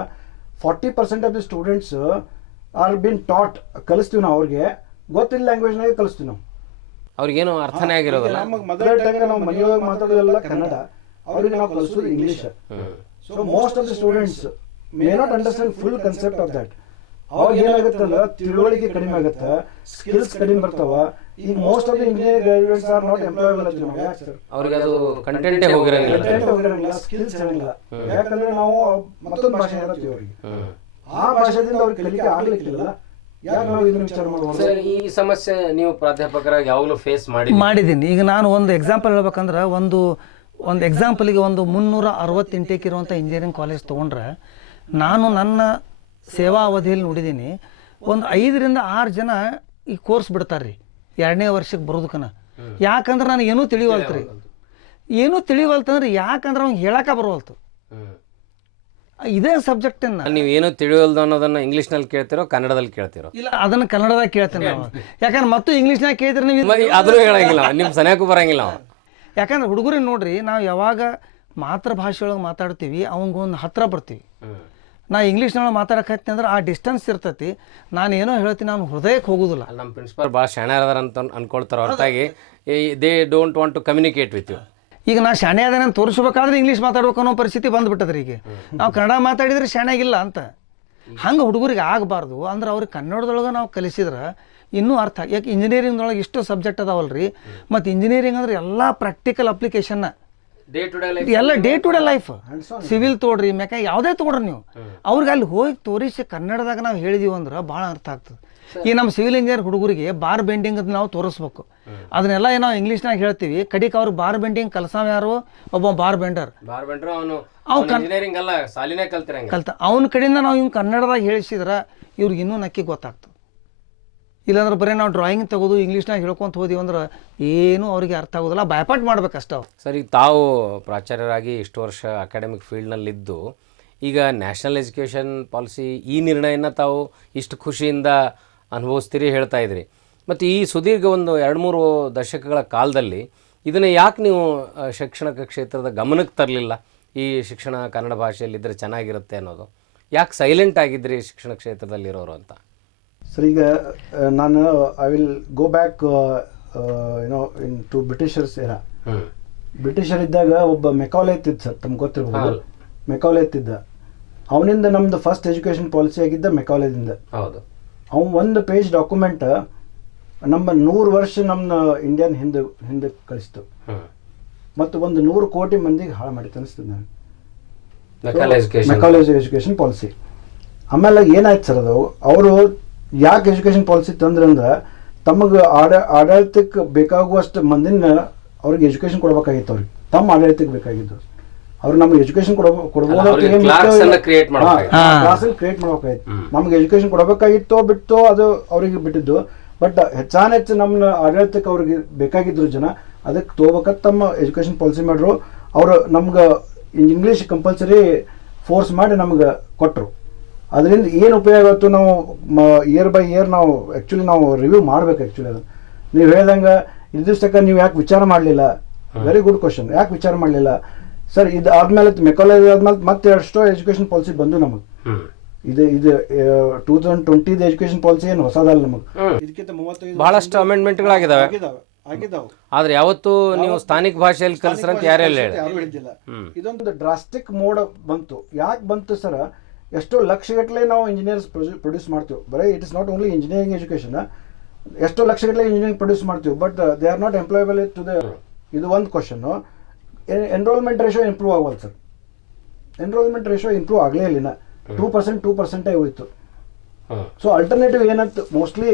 40% of the students are been taught, ಕಲಿಸ್ತೀವಿ ನಾವು, ಅವ್ರಿಗೆ ಗೊತ್ತಿಲ್ಲ ಲ್ಯಾಂಗ್ವೇಜ್ನಾಗ ಕಲಿಸ್ತೀವಿ ನಾವು. ಅವ್ರಿಗೇನು ಅರ್ಥನೇ ಆಗಿರೋದಿಲ್ಲ. ನಮಗೆ ಮದರ್ ಟಂಗ್ ನಾವು ಮನೆಯೊಳಗೆ ಮಾತಾಡೋದೆಲ್ಲ ಕನ್ನಡ, ಅವ್ರಿಗೆ ನಾವು ಕಲಿಸೋದು English. So most of the students may not understand full concept of that. ಅವಾಗ ಏನಾಗುತ್ತಲ್ಲ, ತಿಳುವಳಿಕೆ ಕಡಿಮೆ ಆಗುತ್ತೆ, ಸ್ಕಿಲ್ಸ್ ಕಡಿಮೆ ಬರ್ತಾವ. ಈಗ most of the engineering graduates are not employable ಅಂತ ನಾವು. ಯಾಕೆ ಸರ್? ಅವ್ರಿಗೆ ಅದು ಕಂಟೆಂಟೇ ಹೋಗಿರಂಗಿಲ್ಲ, ಸ್ಕಿಲ್ಸ್ ಇರಂಗಿಲ್ಲ. ಯಾಕಂದ್ರೆ ನಾವು ಮತ್ತೊಂದು ಭಾಷೆ ಹೇಳ್ತೀವಿ ಅವ್ರಿಗೆ, ಆ ಭಾಷೆದಿಂದ ಅವ್ರಿಗೆ ಕಲಿಕೆ ಆಗ್ಲಿಕ್ಕಿಲ್ಲ. ಯಾಕೆ ನಾವು ಇದನ್ನ ವಿಚಾರ ಮಾಡುವ? ಈ ಸಮಸ್ಯೆ ನೀವು ಪ್ರಾಧ್ಯಾಪಕರಾಗಿ ಯಾವಾಗಲೂ ಫೇಸ್ ಮಾಡಿದ್ದೀನಿ. ಈಗ ನಾನು ಒಂದು ಎಕ್ಸಾಂಪಲ್ ಹೇಳ್ಬೇಕಂದ್ರೆ, ಒಂದು ಎಕ್ಸಾಂಪಲಿಗೆ ಒಂದು 360 ಇಂಟೇಕ್ ಇರುವಂಥ ಇಂಜಿನಿಯರಿಂಗ್ ಕಾಲೇಜ್ ತೊಗೊಂಡ್ರೆ, ನಾನು ನನ್ನ ಸೇವಾ ಅವಧಿಯಲ್ಲಿ ನೋಡಿದ್ದೀನಿ ಒಂದು 5 ರಿಂದ 6 ಜನ ಈ ಕೋರ್ಸ್ ಬಿಡ್ತಾರೆ ರೀ 2ನೇ ವರ್ಷಕ್ಕೆ ಬರೋದಕ್ಕನ. ಯಾಕಂದ್ರೆ ನನಗೆ ಏನೂ ತಿಳಿವಲ್ತು ರೀ. ಏನೂ ತಿಳಿವಲ್ತಂದ್ರೆ ಯಾಕಂದ್ರೆ ಅವ್ನಿಗೆ ಹೇಳಕ್ಕೆ ಬರೋವಲ್ತು. ಇದೇ ಸಬ್ಜೆಕ್ಟನ್ನು ನೀವು ಏನೋ ತಿಳಿಯಲ್ದು ಅನ್ನೋದನ್ನ ಇಂಗ್ಲೀಷ್ನಲ್ಲಿ ಕೇಳ್ತಿರೋ ಕನ್ನಡದಲ್ಲಿ ಕೇಳ್ತಿರೋ? ಇಲ್ಲ, ಅದನ್ನು ಕನ್ನಡದಾಗ ಕೇಳ್ತೇನೆ ನಾವು. ಯಾಕಂದ್ರೆ ಮತ್ತು ಇಂಗ್ಲೀಷ್ನಾಗ ಕೇಳಿದ್ರೆ ನೀವು ಆದರೂ ಹೇಳಂಗಿಲ್ಲ, ನಿಮ್ಮ ಸನಿಯಕ್ಕೂ ಬರಂಗಿಲ್ಲ. ಯಾಕಂದ್ರೆ ಹುಡುಗರಿಗೆ ನೋಡ್ರಿ, ನಾವು ಯಾವಾಗ ಮಾತೃಭಾಷೆಯೊಳಗೆ ಮಾತಾಡ್ತೀವಿ ಅವಂಗೊಂದು ಹತ್ರ ಬರ್ತೀವಿ. ನಾ ಇಂಗ್ಲೀಷ್ನೊಳಗೆ ಮಾತಾಡಕತ್ತೀನಿ ಅಂದ್ರೆ ಆ ಡಿಸ್ಟೆನ್ಸ್ ಇರ್ತೈತಿ. ನಾನು ಏನೋ ಹೇಳ್ತೀನಿ, ನಾನು ಹೃದಯಕ್ಕೆ ಹೋಗೋದಿಲ್ಲ. ನಮ್ಮ ಪ್ರಿನ್ಸಿಪಾಲ್ ಭಾಳ ಶಾಣ್ಯಾರದಾರ ಅಂತ ಅನ್ಕೊಳ್ತಾರೆ, ಹೊರತಾಗಿ they don't want to communicate with you. ಈಗ ನಾ ಶಾಣೆ ಅದನ್ನ ತೋರಿಸ್ಬೇಕಾದ್ರೆ ಇಂಗ್ಲೀಷ್ ಮಾತಾಡ್ಬೇಕು ಅನ್ನೋ ಪರಿಸ್ಥಿತಿ ಬಂದುಬಿಟ್ಟದ್ರಿ. ಈಗ ನಾವು ಕನ್ನಡ ಮಾತಾಡಿದ್ರೆ ಶಾಣೆಗಿಲ್ಲ ಅಂತ. ಹಂಗೆ ಹುಡುಗರಿಗೆ ಆಗಬಾರ್ದು. ಅಂದ್ರೆ ಅವ್ರಿಗೆ ಕನ್ನಡದೊಳಗೆ ನಾವು ಕಲಿಸಿದ್ರೆ ಇನ್ನೂ ಅರ್ಥ. ಯಾಕೆ ಇಂಜಿನಿಯರಿಂಗ್ದೊಳಗೆ ಇಷ್ಟು ಸಬ್ಜೆಕ್ಟ್ ಅದಾವಲ್ರಿ. ಮತ್ತು ಇಂಜಿನಿಯರಿಂಗ್ ಅಂದ್ರೆ ಎಲ್ಲ ಪ್ರಾಕ್ಟಿಕಲ್ ಅಪ್ಲಿಕೇಶನ್ನ, ಎಲ್ಲ day to day life. Civil ತೋಡ್ರಿ, ಯಾವುದೇ ತೋಡ್ರಿ ನೀವು, ಅವ್ರಿಗೆ ಅಲ್ಲಿ ಹೋಗಿ ತೋರಿಸಿ ಕನ್ನಡದಾಗ ನಾವು ಹೇಳಿದೀವಿ ಅಂದ್ರೆ ಭಾಳ ಅರ್ಥ ಆಗ್ತದೆ. ಈ ನಮ್ಮ ಸಿವಿಲ್ ಇಂಜಿನಿಯರ್ ಹುಡುಗರಿಗೆ ಬಾರ್ ಬೆಂಡಿಂಗ್ ಅದು ನಾವು ತೋರಿಸ್ಬೇಕು. ಅದನ್ನೆಲ್ಲ ನಾವು ಇಂಗ್ಲೀಷ್ನಾಗ ಹೇಳ್ತೀವಿ. ಕಡಿಗೆ ಅವ್ರಿಗೆ ಬಾರ್ ಬೆಂಡಿಂಗ್ ಕಲ್ಸಾವ ಯಾರು? ಒಬ್ಬ ಬಾರ್ ಬೆಂಡರ್. ಕಲ್ತ ಅವನ ಕಡೆಯಿಂದ ನಾವು ಇವ್ನು ಕನ್ನಡದಾಗ ಹೇಳಿಸಿದ್ರೆ ಇವ್ರಿಗೆ ಇನ್ನೂ ನಕ್ಕಿ ಗೊತ್ತಾಗ್ತದೆ. ಇಲ್ಲಾಂದ್ರೆ ಬರೀ ನಾವು ಡ್ರಾಯಿಂಗ್ ತೆಗೆದು ಇಂಗ್ಲೀಷ್ನಾಗ ಹೇಳ್ಕೊಂತ ಹೋದಿವಿ ಅಂದ್ರೆ ಏನೂ ಅವ್ರಿಗೆ ಅರ್ಥ ಆಗೋದಿಲ್ಲ. ಭಯಪಾಟ್ ಮಾಡ್ಬೇಕಷ್ಟ. ಸರ್, ಈಗ ತಾವು ಪ್ರಾಚಾರ್ಯರಾಗಿ ಇಷ್ಟು ವರ್ಷ ಅಕಾಡೆಮಿಕ್ ಫೀಲ್ಡ್ನಲ್ಲಿದ್ದು, ಈಗ ನ್ಯಾಷನಲ್ ಎಜುಕೇಷನ್ ಪಾಲಿಸಿ ಈ ನಿರ್ಣಯನ ತಾವು ಇಷ್ಟು ಖುಷಿಯಿಂದ ಅನುಭವಿಸ್ತೀರಿ ಹೇಳ್ತಾ ಇದ್ರಿ. ಮತ್ತು ಈ ಸುದೀರ್ಘ ಒಂದು 2-3 ದಶಕಗಳ ಕಾಲದಲ್ಲಿ ಇದನ್ನು ಯಾಕೆ ನೀವು ಶಿಕ್ಷಣ ಕ್ಷೇತ್ರದ ಗಮನಕ್ಕೆ ತರಲಿಲ್ಲ? ಈ ಶಿಕ್ಷಣ ಕನ್ನಡ ಭಾಷೆಯಲ್ಲಿದ್ದರೆ ಚೆನ್ನಾಗಿರುತ್ತೆ ಅನ್ನೋದು ಯಾಕೆ ಸೈಲೆಂಟ್ ಆಗಿದ್ರಿ ಶಿಕ್ಷಣ ಕ್ಷೇತ್ರದಲ್ಲಿರೋರು ಅಂತ? ಸರ್, ಈಗ ನಾನು I will go back in to britishers era. ಬ್ರಿಟಿಷರಿದ್ದಾಗ ಒಬ್ಬ ಮೆಕಾಲೆ ಇತ್ತಿದ್ದ ಸರ್, ತಮ್ಗೆ ಗೊತ್ತಿರ್ಬೋದು. ಮೆಕಾಲೆ ಇತ್ತಿದ್ದ, ಅವನಿಂದ ನಮ್ದು ಫಸ್ಟ್ ಎಜುಕೇಷನ್ ಪಾಲಿಸಿ ಆಗಿದ್ದ ಮೆಕಾಲೆದಿಂದ. ಹೌದು. ಅವ್ನು ಒಂದು ಪೇಜ್ ಡಾಕ್ಯುಮೆಂಟ್ ನಮ್ಮ 100 ವರ್ಷ ನಮ್ಮ ಇಂಡಿಯನ್ ಹಿಂದೆ ಕಳಿಸ್ತು ಮತ್ತು ಒಂದು 100 ಕೋಟಿ ಮಂದಿಗೆ ಹಾಳು ಮಾಡಿತ್ತು ಅನಿಸ್ತದೆ ನನಗೆ ಮೆಕಾಲೆ ಎಜುಕೇಷನ್ ಪಾಲಿಸಿ. ಆಮೇಲೆ ಏನಾಯ್ತು ಸರ್, ಅದು ಅವರು ಯಾಕೆ ಎಜುಕೇಷನ್ ಪಾಲಿಸಿ ತಂದ್ರಂದ್ರೆ ತಮಗೆ ಆಡಳಿತಕ್ಕೆ ಬೇಕಾಗುವಷ್ಟು ಮಂದಿನ ಅವ್ರಿಗೆ ಎಜುಕೇಷನ್ ಕೊಡ್ಬೇಕಾಗಿತ್ತು. ಅವ್ರಿಗೆ ತಮ್ಮ ಆಡಳಿತಕ್ಕೆ ಬೇಕಾಗಿದ್ದು ಅವ್ರು ನಮ್ಗೆ ಎಜುಕೇಶನ್ ಕ್ಲಾಸಲ್ಲಿ ಕ್ರಿಯೇಟ್ ಮಾಡ್ಬೇಕಾಗಿತ್ತು. ನಮ್ಗೆ ಎಜುಕೇಶನ್ ಕೊಡಬೇಕಾಗಿತ್ತೋ ಬಿತ್ತೋ ಅದು ಅವ್ರಿಗೆ ಬಿಟ್ಟಿದ್ದು. ಬಟ್ ಹೆಚ್ಚು ನಮ್ಮ ಆಡಳಿತಕ್ಕೆ ಅವ್ರಿಗೆ ಬೇಕಾಗಿದ್ರು ಜನ, ಅದಕ್ಕೆ ತಗೋಬೇಕಂತ ತಮ್ಮ ಎಜುಕೇಶನ್ ಪಾಲಿಸಿ ಮಾಡ್ರು. ಅವರು ನಮ್ಗೆ ಇಂಗ್ಲೀಷ್ ಕಂಪಲ್ಸರಿ ಫೋರ್ಸ್ ಮಾಡಿ ನಮ್ಗೆ ಕೊಟ್ಟರು. ಅದರಿಂದ ಏನು ಉಪಯೋಗ ಆಯಿತು, ನಾವು ಇಯರ್ ಬೈ ಇಯರ್ ನಾವು ಆ್ಯಕ್ಚುಲಿ ನಾವು ರಿವ್ಯೂ ಮಾಡ್ಬೇಕು. ಆ್ಯಕ್ಚುಲಿ ಅದು ನೀವು ಹೇಳ್ದಂಗೆ ಇದಿಷ್ಟಕ್ಕೆ ನೀವು ಯಾಕೆ ವಿಚಾರ ಮಾಡಲಿಲ್ಲ, ವೆರಿ ಗುಡ್ ಕ್ವಶನ್. ಯಾಕೆ ವಿಚಾರ ಮಾಡಲಿಲ್ಲ ಸರ್? ಇದು ಆದ್ಮೇಲೆ ಮೆಕಾಲೆ ಆದ್ಮೇಲೆ ಮತ್ತೆ ಎಷ್ಟೋ ಎಜುಕೇಶನ್ ಪಾಲಿಸಿ ಬಂದು ನಮಗೆ. ಇದು 2020 ಎಜುಕೇಶನ್ ಪಾಲಿಸಿ ಏನು ಹೊಸದಲ್ಲ ನಮಗೆ. ಇದಕ್ಕಿಂತ 35 ಬಹಳಷ್ಟು ಅಮೆಂಡ್ಮೆಂಟ್ಗಳಾಗಿದ್ದಾವೆ. ಆದ್ರೆ ಯಾವತ್ತು ನೀವು ಸ್ಥಾನಿಕ ಭಾಷೆಯಲ್ಲಿ ಕಲಿಸ್ರಂತ ಯಾರು ಹೇಳಿದ್ದಿಲ್ಲ. ಇದೊಂದು ಡ್ರಾಸ್ಟಿಕ್ ಮೋಡ್ ಬಂತು. ಯಾಕೆ ಬಂತು ಸರ್? ಎಷ್ಟೋ ಲಕ್ಷಗಟ್ಟಲೆ ನಾವು ಇಂಜಿನಿಯರ್ಸ್ ಪ್ರೊಡ್ಯೂಸ್ ಮಾಡ್ತೀವಿ. ಬರೀ it is not only engineering education. ಎಷ್ಟೋ ಲಕ್ಷಗಟ್ಟಲೆ ಇಂಜಿನಿಯರಿಂಗ್ ಪ್ರೊಡ್ಯೂಸ್ ಮಾಡ್ತೀವಿ, but they are not employable to the. ಇದು ಒಂದು ಕ್ವಶನ್. ಎನ್ರೋಲ್ಮೆಂಟ್ ರೇಷೋ ಇಂಪ್ರೂವ್ ಆಗವಲ್ಲ ಸರ್. ಎನ್ರೋಲ್ಮೆಂಟ್ ರೇಷೋ ಇಂಪ್ರೂವ್ ಆಗಲೇ ಇಲ್ಲ. 2% ಉಳಿತು. ಸೊ ಅಲ್ಟರ್ನೇಟಿವ್ ಏನಂತ ಮೋಸ್ಟ್ಲಿ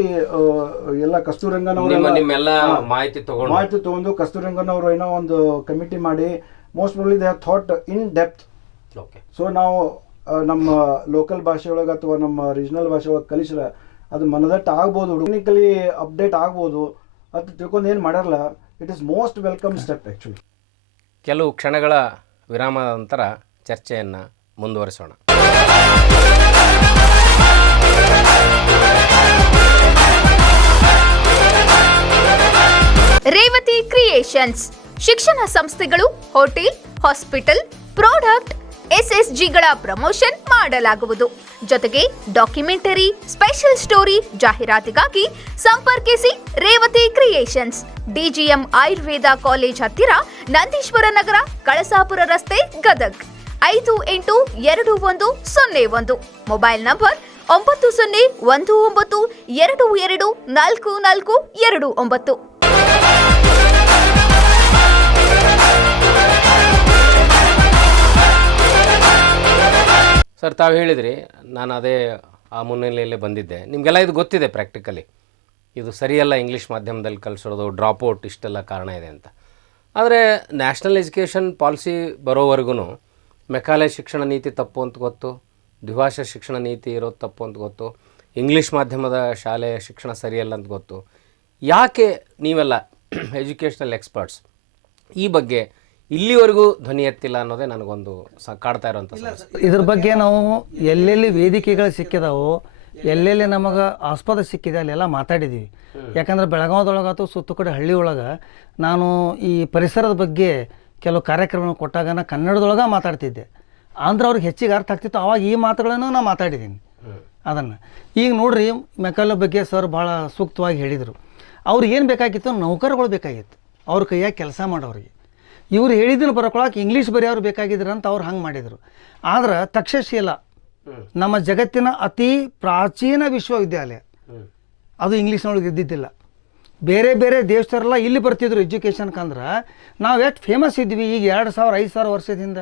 ಎಲ್ಲ ಕಸ್ತೂರಂಗನವರು ಮಾಹಿತಿ ತಗೊಂಡು ಕಸ್ತೂರಂಗನವರು ಏನೋ ಒಂದು ಕಮಿಟಿ ಮಾಡಿ most probably they have thought in depth. So ನಾವು ನಮ್ಮ ಲೋಕಲ್ ಭಾಷೆ ಒಳಗೆ ಅಥವಾ ನಮ್ಮ ರೀಜನಲ್ ಭಾಷೆ ಒಳಗೆ ಕಲಿಸ್ರೆ ಅದು ಮನದಟ್ಟು ಆಗ್ಬೋದು, ಟೆಕ್ನಿಕಲಿ ಅಪ್ಡೇಟ್ ಆಗ್ಬೋದು ಅಂತ ತಿಳ್ಕೊಂಡು ಏನು ಮಾಡಲ್ಲ. It is most welcome step actually. ಕೆಲವು ಕ್ಷಣಗಳ ವಿರಾಮದ ನಂತರ ಚರ್ಚೆಯನ್ನು ಮುಂದುವರಿಸೋಣ. ರೇವತಿ ಕ್ರಿಯೇಷನ್ಸ್ ಶಿಕ್ಷಣ ಸಂಸ್ಥೆಗಳು, ಹೋಟೆಲ್, ಹಾಸ್ಪಿಟಲ್, ಪ್ರಾಡಕ್ಟ್, SSGಗಳ ಪ್ರಮೋಷನ್ ಮಾಡಲಾಗುವುದು. ಜೊತೆಗೆ ಡಾಕ್ಯುಮೆಂಟರಿ, ಸ್ಪೆಷಲ್ ಸ್ಟೋರಿ ಜಾಹೀರಾತಿಗಾಗಿ ಸಂಪರ್ಕಿಸಿ Revathi creations, DGM Ayurveda college ಹತ್ತಿರ, ನಂದೀಶ್ವರ ನಗರ, ಕಳಸಾಪುರ ರಸ್ತೆ, ಗದಗ್ 582101. Mobile number 9019224429. ಸರ್, ತಾವು ಹೇಳಿದ್ರಿ, ನಾನು ಅದೇ ಆ ಮುನ್ನೆಲೆಯಲ್ಲೇ ಬಂದಿದ್ದೆ. ನಿಮಗೆಲ್ಲ ಇದು ಗೊತ್ತಿದೆ ಪ್ರಾಕ್ಟಿಕಲಿ, ಇದು ಸರಿಯಲ್ಲ ಇಂಗ್ಲೀಷ್ ಮಾಧ್ಯಮದಲ್ಲಿ ಕಲಿಸೋದು, ಡ್ರಾಪ್ಔಟ್ ಇಷ್ಟೆಲ್ಲ ಕಾರಣ ಇದೆ ಅಂತ. ಆದರೆ ನ್ಯಾಷನಲ್ ಎಜುಕೇಷನ್ ಪಾಲಿಸಿ ಬರೋವರೆಗೂ ಮೆಕಾಲೆ ಶಿಕ್ಷಣ ನೀತಿ ತಪ್ಪು ಅಂತ ಗೊತ್ತು, ದ್ವಿಭಾಷಾ ಶಿಕ್ಷಣ ನೀತಿ ಇರೋದು ತಪ್ಪು ಅಂತ ಗೊತ್ತು, ಇಂಗ್ಲೀಷ್ ಮಾಧ್ಯಮದ ಶಾಲೆಯ ಶಿಕ್ಷಣ ಸರಿಯಲ್ಲ ಅಂತ ಗೊತ್ತು. ಯಾಕೆ ನೀವೆಲ್ಲ ಎಜುಕೇಷನಲ್ ಎಕ್ಸ್ಪರ್ಟ್ಸ್ ಈ ಬಗ್ಗೆ ಇಲ್ಲಿವರೆಗೂ ಧ್ವನಿ ಎತ್ತಿಲ್ಲ ಅನ್ನೋದೇ ನನಗೊಂದು ಕಾಡ್ತಾ ಇರೋಂಥ ಸಮಸ್ಯೆ. ಇದ್ರ ಬಗ್ಗೆ ನಾವು ಎಲ್ಲೆಲ್ಲಿ ವೇದಿಕೆಗಳು ಸಿಕ್ಕಿದಾವೋ, ಎಲ್ಲೆಲ್ಲಿ ನಮಗೆ ಆಸ್ಪದ ಸಿಕ್ಕಿದೆ ಅಲ್ಲೆಲ್ಲ ಮಾತಾಡಿದ್ದೀವಿ. ಯಾಕಂದ್ರೆ ಬೆಳಗಾವದೊಳಗೆ ಅಥವಾ ಸುತ್ತ ಕಡೆ ಹಳ್ಳಿ ಒಳಗೆ ನಾನು ಈ ಪರಿಸರದ ಬಗ್ಗೆ ಕೆಲವು ಕಾರ್ಯಕ್ರಮ ಕೊಟ್ಟಾಗ ನಾನು ಕನ್ನಡದೊಳಗೆ ಮಾತಾಡ್ತಿದ್ದೆ. ಅಂದ್ರೆ ಅವ್ರಿಗೆ ಹೆಚ್ಚಿಗೆ ಅರ್ಥ ಆಗ್ತಿತ್ತು. ಆವಾಗ ಈ ಮಾತುಗಳನ್ನು ನಾನು ಮಾತಾಡಿದ್ದೀನಿ ಅದನ್ನು. ಈಗ ನೋಡ್ರಿ, ಮೆಕಾಲೆ ಬಗ್ಗೆ ಸರ್ ಭಾಳ ಸೂಕ್ತವಾಗಿ ಹೇಳಿದರು. ಅವ್ರಿಗೆ ಏನು ಬೇಕಾಗಿತ್ತು? ನೌಕರಗಳು ಬೇಕಾಗಿತ್ತು, ಅವ್ರ ಕೈಯಾಗಿ ಕೆಲಸ ಮಾಡೋರಿಗೆ. ಇವ್ರು ಹೇಳಿದ್ದನ್ನು ಬರ್ಕೊಳಕ್ಕೆ ಇಂಗ್ಲೀಷ್ ಬರೆಯೋರು ಬೇಕಾಗಿದ್ರು ಅಂತ ಅವ್ರು ಹಂಗೆ ಮಾಡಿದರು. ಆದ್ರೆ ತಕ್ಷಶಿಲಾ ನಮ್ಮ ಜಗತ್ತಿನ ಅತಿ ಪ್ರಾಚೀನ ವಿಶ್ವವಿದ್ಯಾಲಯ, ಅದು ಇಂಗ್ಲೀಷ್ನೊಳಗೆ ಇದ್ದಿದ್ದಿಲ್ಲ. ಬೇರೆ ಬೇರೆ ದೇಶದವರೆಲ್ಲ ಇಲ್ಲಿ ಬರ್ತಿದ್ರು ಎಜುಕೇಷನ್ಕಂದ್ರೆ. ನಾವು ಎಷ್ಟು ಫೇಮಸ್ ಇದ್ವಿ ಈಗ 2000-5000 ವರ್ಷದಿಂದ.